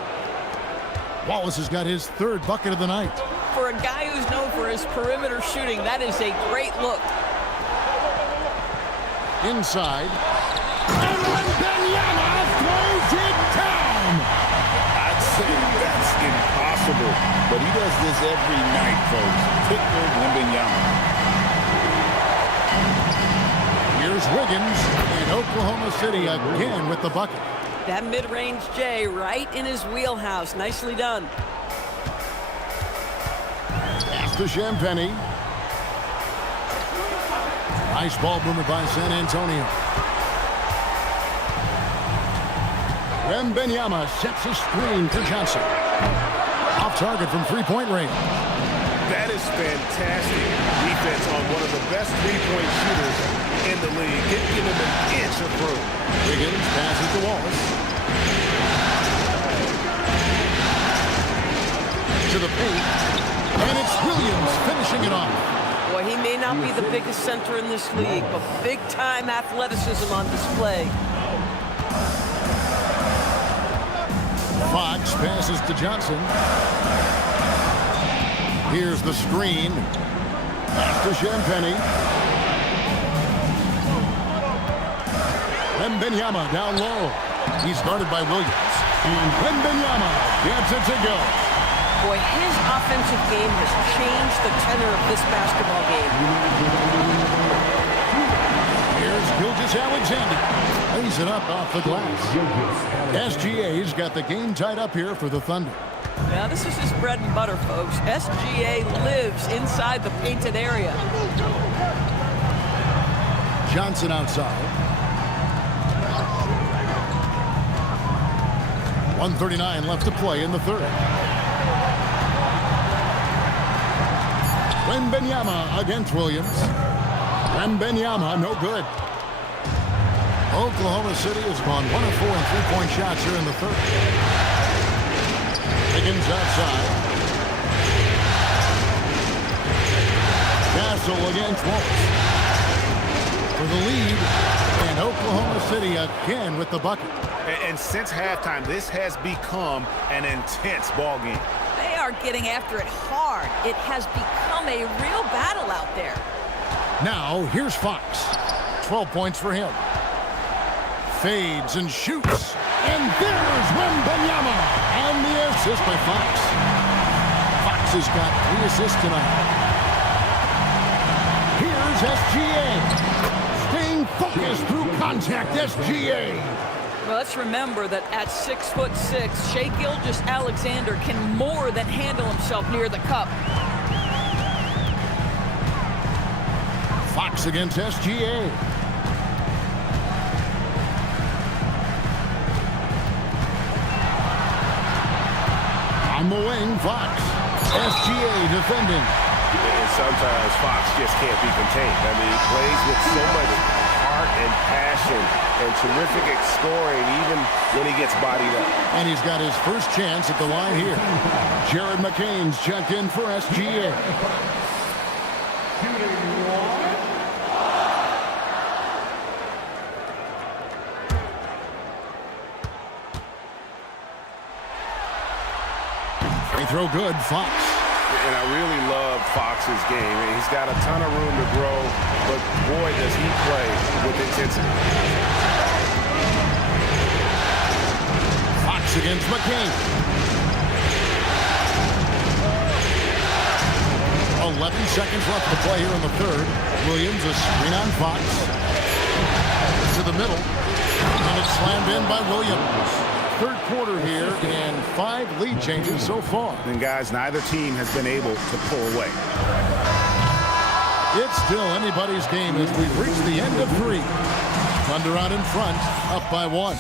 Wallace has got his 3rd bucket of the night. For a guy who's known for his perimeter shooting, that is a great look. Inside. And Wembanyama throws it down. I'd say that's impossible, but he does this every night, folks. Victor Wembanyama. Here's Wiggins, and Oklahoma City again with the bucket. That mid-range J right in his wheelhouse. Nicely done. Pass to Champagnie. Nice ball movement by San Antonio. Wembanyama sets a screen for Johnson. Off target from three-point range. That is fantastic defense on one of the best three-point shooters in the league. Give him an inch of room. Wiggins passes to Wallace. To the paint. And it's Williams finishing it off. Boy, he may not be the biggest center in this league, but big-time athleticism on display. Fox passes to Johnson. Here's the screen. Pass to Champagny. Wembanyama down low. He's guarded by Williams. And Wembanyama gets it to go. Boy, his offensive game has changed the tenor of this basketball game. Here's Gilgeous-Alexander. Lays it up off the glass. SGA's got the game tied up here for the Thunder. Now, this is his bread and butter, folks. SGA lives inside the painted area. Johnson outside. 1:39 left to play in the third. Wembanyama against Williams. Wembanyama, no good. Oklahoma City has gone 1 of 4 in three-point shots here in the third. Higgins outside. Castle against Wallace. For the lead, and Oklahoma City again with the bucket. And since halftime, this has become an intense ball game. They are getting after it hard. It has become a real battle out there. Now, here's Fox. 12 points for him. Fades and shoots. And there's Wembanyama on the assist by Fox. Fox has got 3 assists tonight. Here's SGA. Staying focused through contact, SGA. Well, let's remember that at 6'6", Shai Gilgeous-Alexander can more than handle himself near the cup. Fox against SGA. On the wing, Fox. SGA defending. And sometimes Fox just can't be contained. I mean, he plays with so much heart and passion and terrific scoring even when he gets bodied up. And he's got his first chance at the line here. Jared McCain's checked in for SGA. Free throw good, Fox. And I really love Fox's game. He's got a ton of room to grow, but boy, does he play with intensity. Fox against McCain. 11 seconds left to play here in the third. Williams, a screen on Fox. To the middle. And it's slammed in by Williams. Third quarter here, and 5 lead changes so far. And guys, neither team has been able to pull away. It's still anybody's game as we've reached the end of 3. Thunder out in front, up by 1.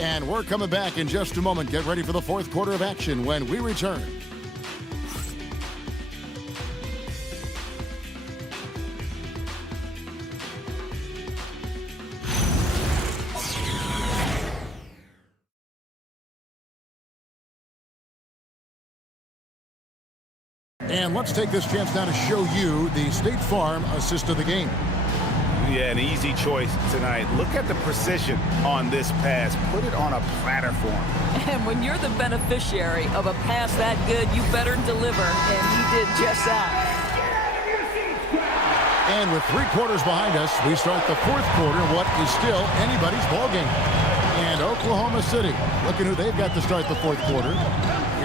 And we're coming back in just a moment. Get ready for the fourth quarter of action when we return. And let's take this chance now to show you the State Farm assist of the game. Yeah, an easy choice tonight. Look at the precision on this pass. Put it on a platter for him. And when you're the beneficiary of a pass that good, you better deliver, and he did just that. And with 3 quarters behind us, we start the fourth quarter, what is still anybody's ball game. And Oklahoma City, looking who they've got to start the fourth quarter.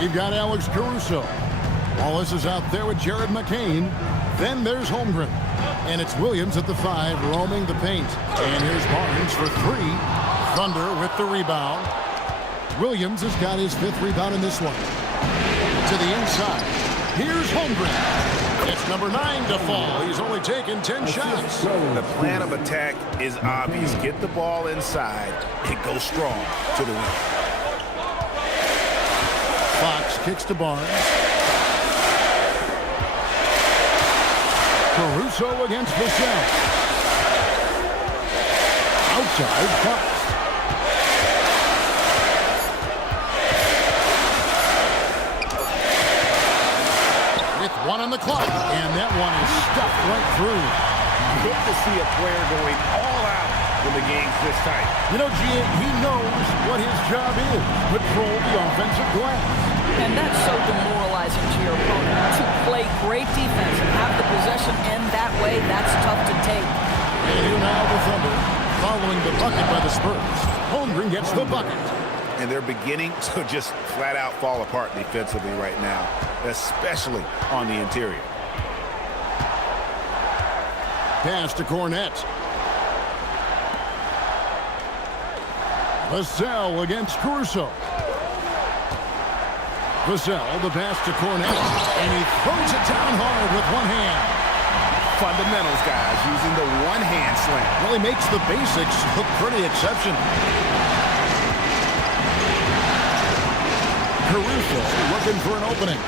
We've got Alex Caruso. Wallace is out there with Jared McCain. Then there's Holmgren. And it's Williams at the 5, roaming the paint. And here's Barnes for 3. Thunder with the rebound. Williams has got his 5th rebound in this one. To the inside. Here's Holmgren. It's number 9 to fall. He's only taken 10 shots. The plan of attack is obvious. Get the ball inside and go strong to the rim. Fox kicks to Barnes. Caruso against Michel. Outside, Fox. With 1 on the clock, and that one is stuffed right through. Good to see a player going all out when the game's this tight. You know, G.A., he knows what his job is. Control the offensive glass. And that's so demoralizing to your opponent. To play great defense and have the possession end Holmgren gets the bucket. And they're beginning to just flat out fall apart defensively right now, especially on the interior. Pass to Cornette. Vassell against Caruso. Vassell, the pass to Cornette. And he throws it down hard with one hand. Fundamentals, guys, using the one-hand slam. Really makes the basics look pretty exceptional. Caruso looking for an opening.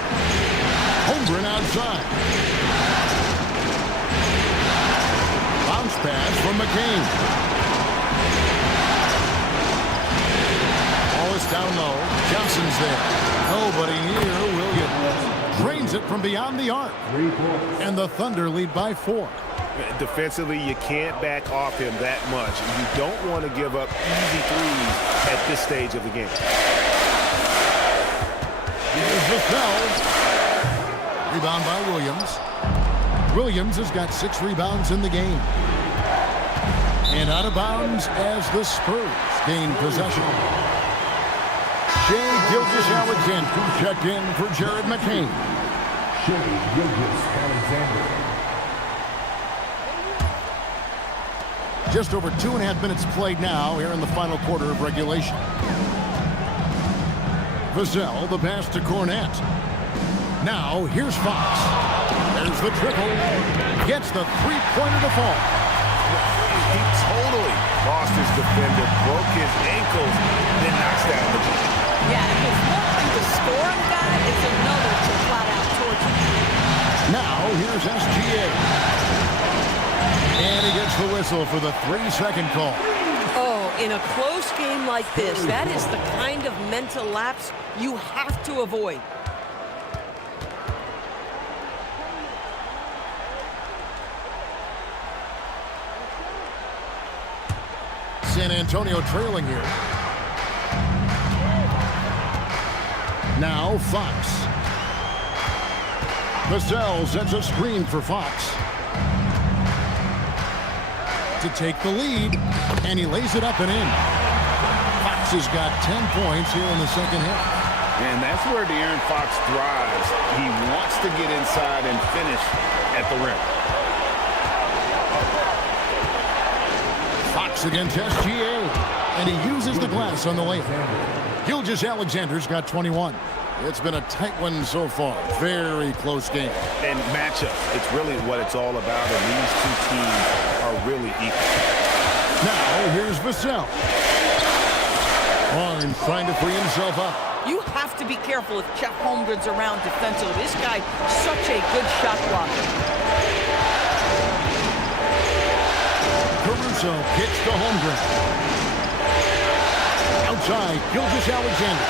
Holmgren outside. Bounce pass from McCain. Ball is down low. Johnson's there. Nobody near Williams. Drains it from beyond the arc. And the Thunder lead by 4. Defensively, you can't back off him that much. You don't want to give up easy threes at this stage of the game. Here's Vassell. Rebound by Williams. Williams has got 6 rebounds in the game. And out of bounds as the Spurs gain possession. Shai Gilgeous-Alexander checked in for Jared McCain. Shai Gilgeous-Alexander. Just over 2.5 minutes played now here in the final quarter of regulation. Vassell, the pass to Cornette. Now, here's Fox. There's the triple. Gets the three-pointer to fall. He totally lost his defender, broke his ankles, then knocks down the ball. Yeah, it's one thing to score on a guy, it's another to flat out torch him. Now, here's SGA. And he gets the whistle for the 3-second call. Oh, in a close game like this, that is the kind of mental lapse you have to avoid. San Antonio trailing here. Now Fox. Vassell sets a screen for Fox to take the lead, and he lays it up and in. Fox has got 10 points here in the second half. And that's where De'Aaron Fox thrives. He wants to get inside and finish at the rim. Fox against SGA, and he uses the glass on the layup. Gilgeous-Alexander's got 21. It's been a tight one so far. Very close game. And matchups, it's really what it's all about, and these two teams are really equal. Now, here's Vassell. Barnes trying to free himself up. You have to be careful if Chet Holmgren's around defensively. This guy, such a good shot blocker. Caruso kicks to Holmgren. Outside, Gilgeous-Alexander.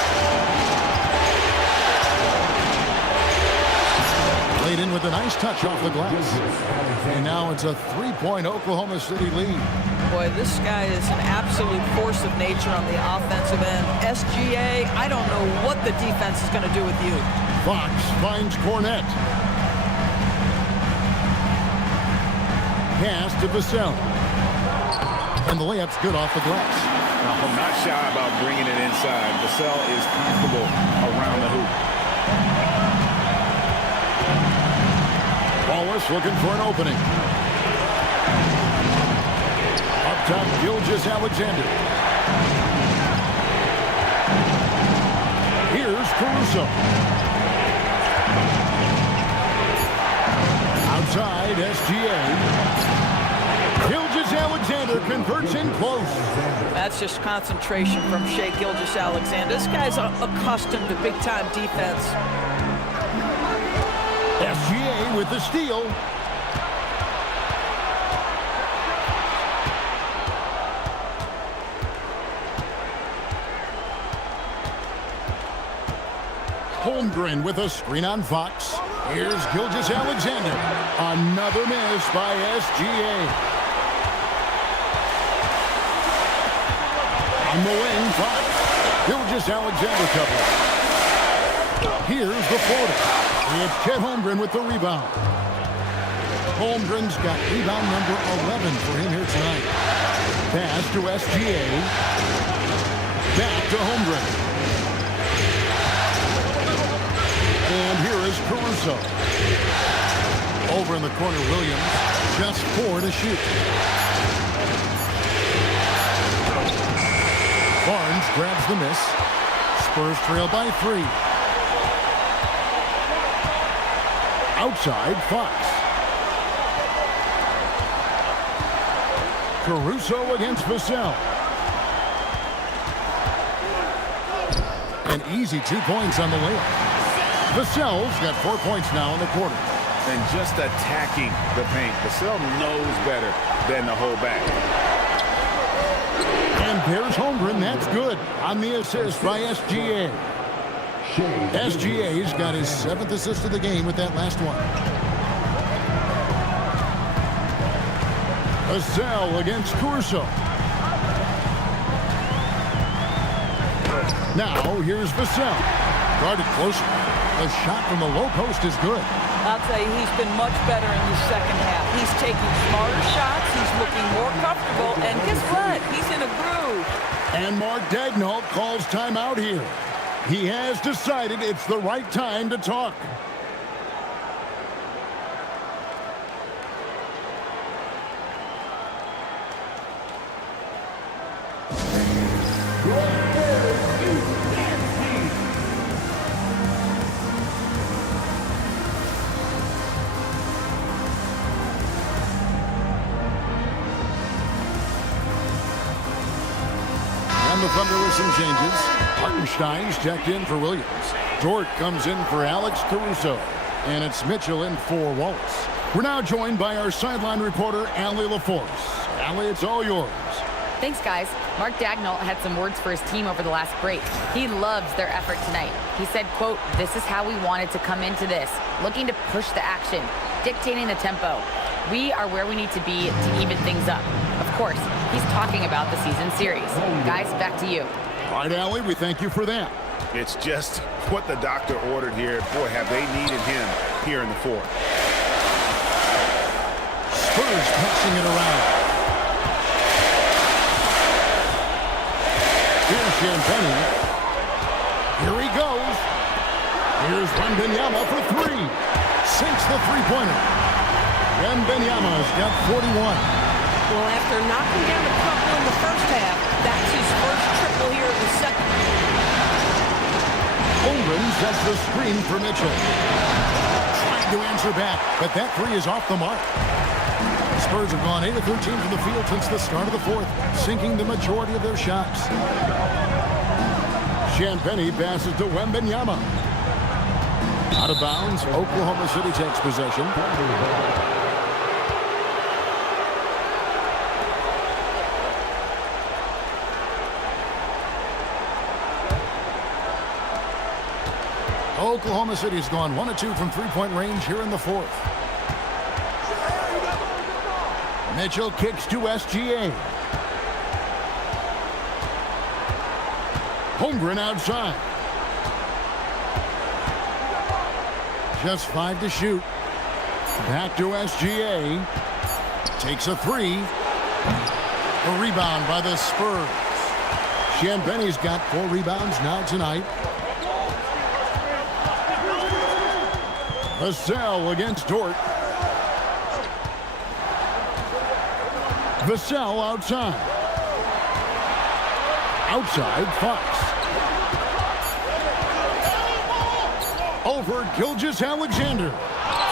Laid in with a nice touch off the glass. And now it's a 3-point Oklahoma City lead. Boy, this guy is an absolute force of nature on the offensive end. SGA, I don't know what the defense is going to do with you. Fox finds Cornette. Pass to Vassell. And the layup's good off the glass. I'm not shy about bringing it inside. Vassell is comfortable around the hoop. Wallace looking for an opening. Up top, Gilgeous-Alexander. Here's Caruso. Outside, SGA. Gilgeous-Alexander converts in close. That's just concentration from Shai Gilgeous-Alexander. This guy's accustomed to big-time defense. SGA with the steal. Holmgren with a screen on Fox. Here's Gilgeous-Alexander. Another miss by SGA. On the wing, Fox. Gilgeous-Alexander cover. Here's the floater. It's Chet Holmgren with the rebound. Holmgren's got rebound number 11 for him here tonight. Pass to SGA. Back to Holmgren. And here is Caruso. Over in the corner, Williams. Just 4 to shoot. Barnes grabs the miss. Spurs trail by 3. Outside, Fox. Caruso against Vassell. An easy 2 points on the layup. Vassell's got 4 points now in the quarter. And just attacking the paint. Vassell knows better than to hold back. And there's Holmgren. That's good on the assist by SGA. SGA's got his 7th assist of the game with that last one. Vassell against Caruso. Now here's Vassell. Guarded closer. The shot from the low post is good. I'll tell you, he's been much better in the second half. He's taking smarter shots. He's looking more comfortable. And guess what? He's in a groove. And Mark Daigneault calls timeout here. He has decided it's the right time to talk. And the Thunder with some changes. Hartenstein's checked in for Williams. Dort comes in for Alex Caruso. And it's Mitchell in for Wallace. We're now joined by our sideline reporter, Allie LaForce. Allie, it's all yours. Thanks, guys. Mark Daigneault had some words for his team over the last break. He loves their effort tonight. He said, quote, "This is how we wanted to come into this, looking to push the action, dictating the tempo. We are where we need to be to even things up." Of course, he's talking about the season series. Guys, back to you. All right, Allie, we thank you for that. It's just what the doctor ordered here. Boy, have they needed him here in the 4th. Spurs passing it around. Here's Champagne. Here he goes. Here's Wembanyama for 3. Sinks the three-pointer. Wembanyama's got 41. Well, after knocking down the couple in the first half, that's his first triple here in the second. Holmgren sets the screen for Mitchell. Trying to answer back, but that 3 is off the mark. The Spurs have gone 8 of 13 from the field since the start of the 4th, sinking the majority of their shots. Champagne passes to Wembanyama. Out of bounds, Oklahoma City takes possession. Oklahoma City's gone 1 of 2 from three-point range here in the 4th. Mitchell kicks to SGA. Holmgren outside. Just 5 to shoot. Back to SGA. Takes a 3. A rebound by the Spurs. Champagne's got 4 rebounds now tonight. Vassell against Dort. Vassell outside. Outside, Fox. Over Gilgeous-Alexander.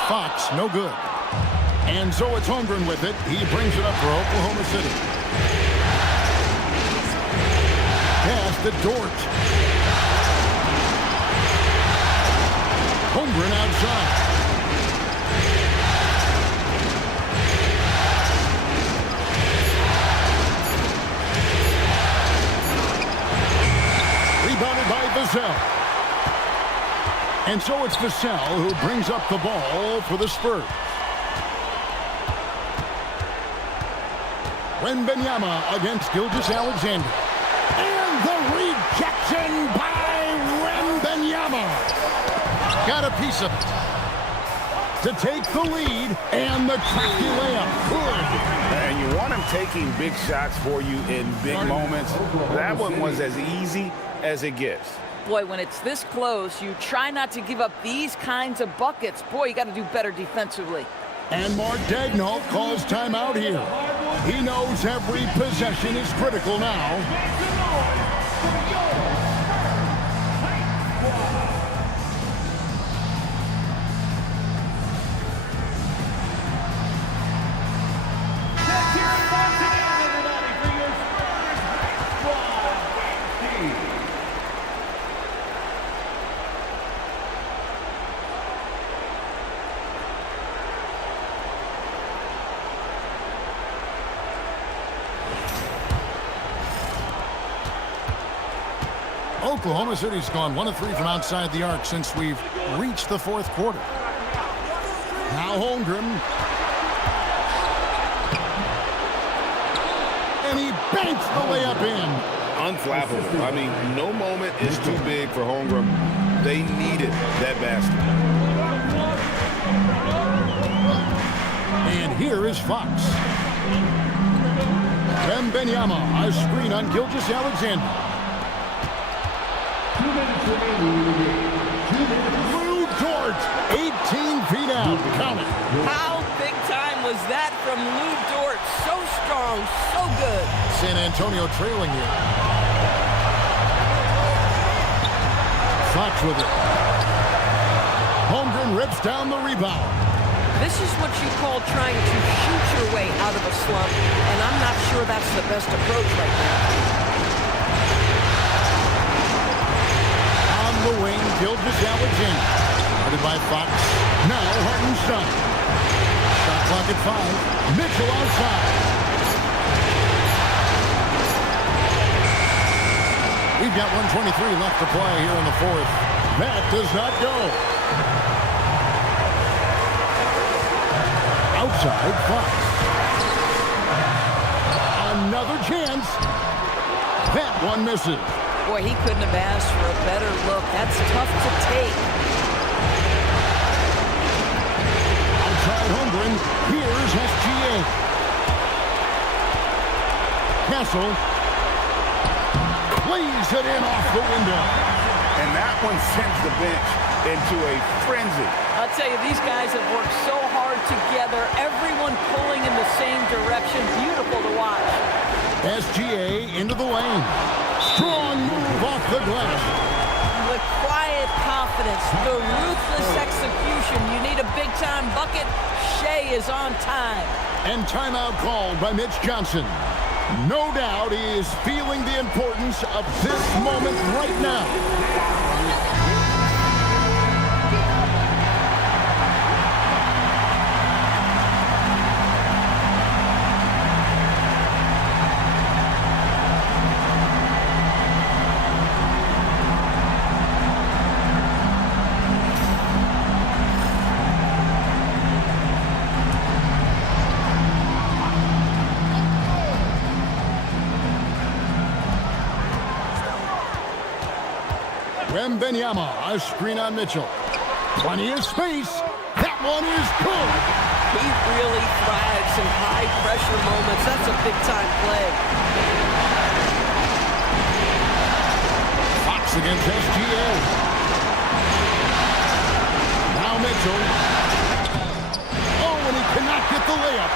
Fox, no good. And so it's Holmgren with it. He brings it up for Oklahoma City. Pass to Dort. Holmgren outside. Rebounded by Vassell. And so it's Vassell who brings up the ball for the Spurs. Wembanyama against Gilgeous-Alexander. And the rejection by Wembanyama. Got a piece of it. to take the lead, and the crafty layup. Good. And you want him taking big shots for you in big moments. That one was as easy as it gets. Boy, when it's this close, you try not to give up these kinds of buckets. Boy, you got to do better defensively. And Mark Daigneault calls timeout here. He knows every possession is critical now. Oklahoma City's gone 1 of 3 from outside the arc since we've reached the fourth quarter. Now Holmgren. And he banks the layup in. Unflappable. I mean, no moment is too big for Holmgren. They needed that basket. And here is Fox. Wembanyama, a screen on Gilgeous-Alexander. 2 minutes remaining in the game. 2 minutes. Lou Dort, 18 feet out. Count it. How big time was that from Lou Dort? So strong, so good. San Antonio trailing here. Fox with it. Holmgren rips down the rebound. This is what you call trying to shoot your way out of a slump, and I'm not sure that's the best approach right now. The wing, Gilgeous-Alexander. Started by Fox. Now Hartenstein. Shot clock at 5. Mitchell outside. We've got 1:23 left to play here in the fourth. That does not go. Outside, Fox. Another chance. That one misses. Boy, he couldn't have asked for a better look. That's tough to take. Outside Holmgren. Here's SGA. Castle. Plays it in off the window. And that one sends the bench into a frenzy. I'll tell you, these guys have worked so hard together. Everyone pulling in the same direction. Beautiful to watch. SGA into the lane. Strong move off the glass. The quiet confidence, the ruthless execution. You need a big-time bucket. Shea is on time. And timeout called by Mitch Johnson. No doubt he is feeling the importance of this moment right now. Wembanyama, a screen on Mitchell. Plenty of space. That one is good. He really thrives in high-pressure moments. That's a big-time play. Fox against SGA. Now Mitchell. Oh, and he cannot get the layup.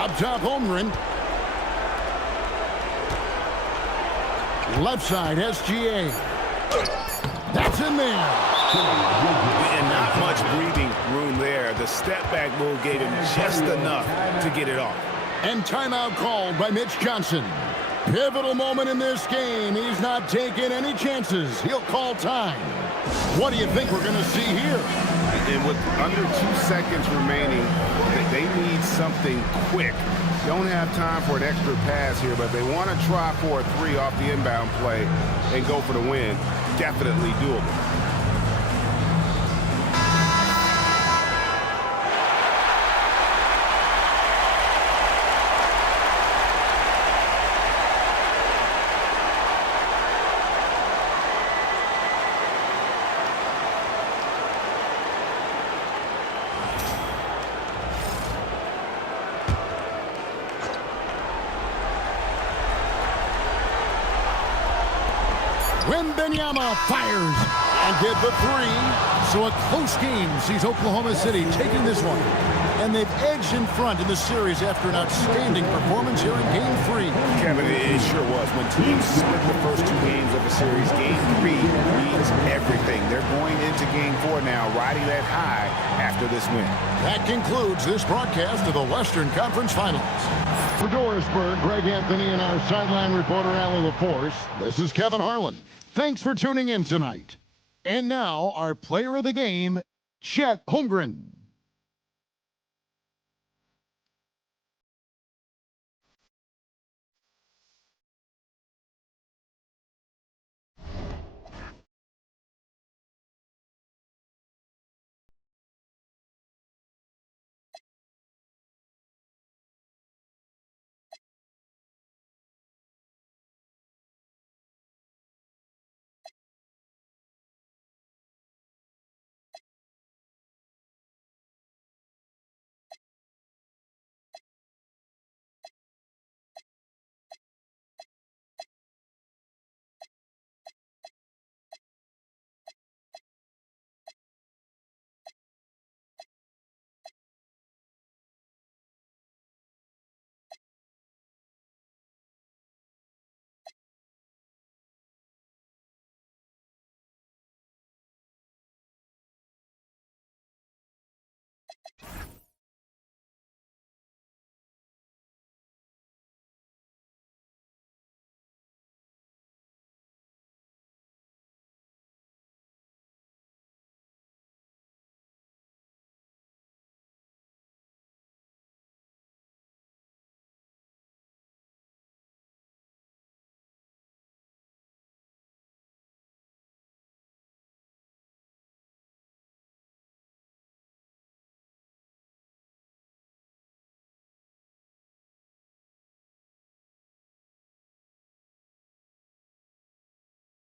Up top, Holmgren. Left side, SGA. That's in there. And not much breathing room there. The step back move gave him just enough to get it off. And timeout called by Mitch Johnson. Pivotal moment in this game. He's not taking any chances. He'll call time. What do you think we're going to see here? And with under 2 seconds remaining, they need something quick. Don't have time for an extra pass here, but they want to try for a 3 off the inbound play and go for the win. Definitely doable. Wembanyama fires and get the three. So a close game sees Oklahoma City taking this one. And they've edged in front in the series after an outstanding performance here in Game 3. Kevin, it sure was. When teams split the first 2 games of a series, Game 3 means everything. They're going into Game 4 now, riding that high after this win. That concludes this broadcast of the Western Conference Finals. For Dorisburg, Greg Anthony and our sideline reporter, Allie LaForce, this is Kevin Harlan. Thanks for tuning in tonight. And now, our player of the game, Chet Holmgren.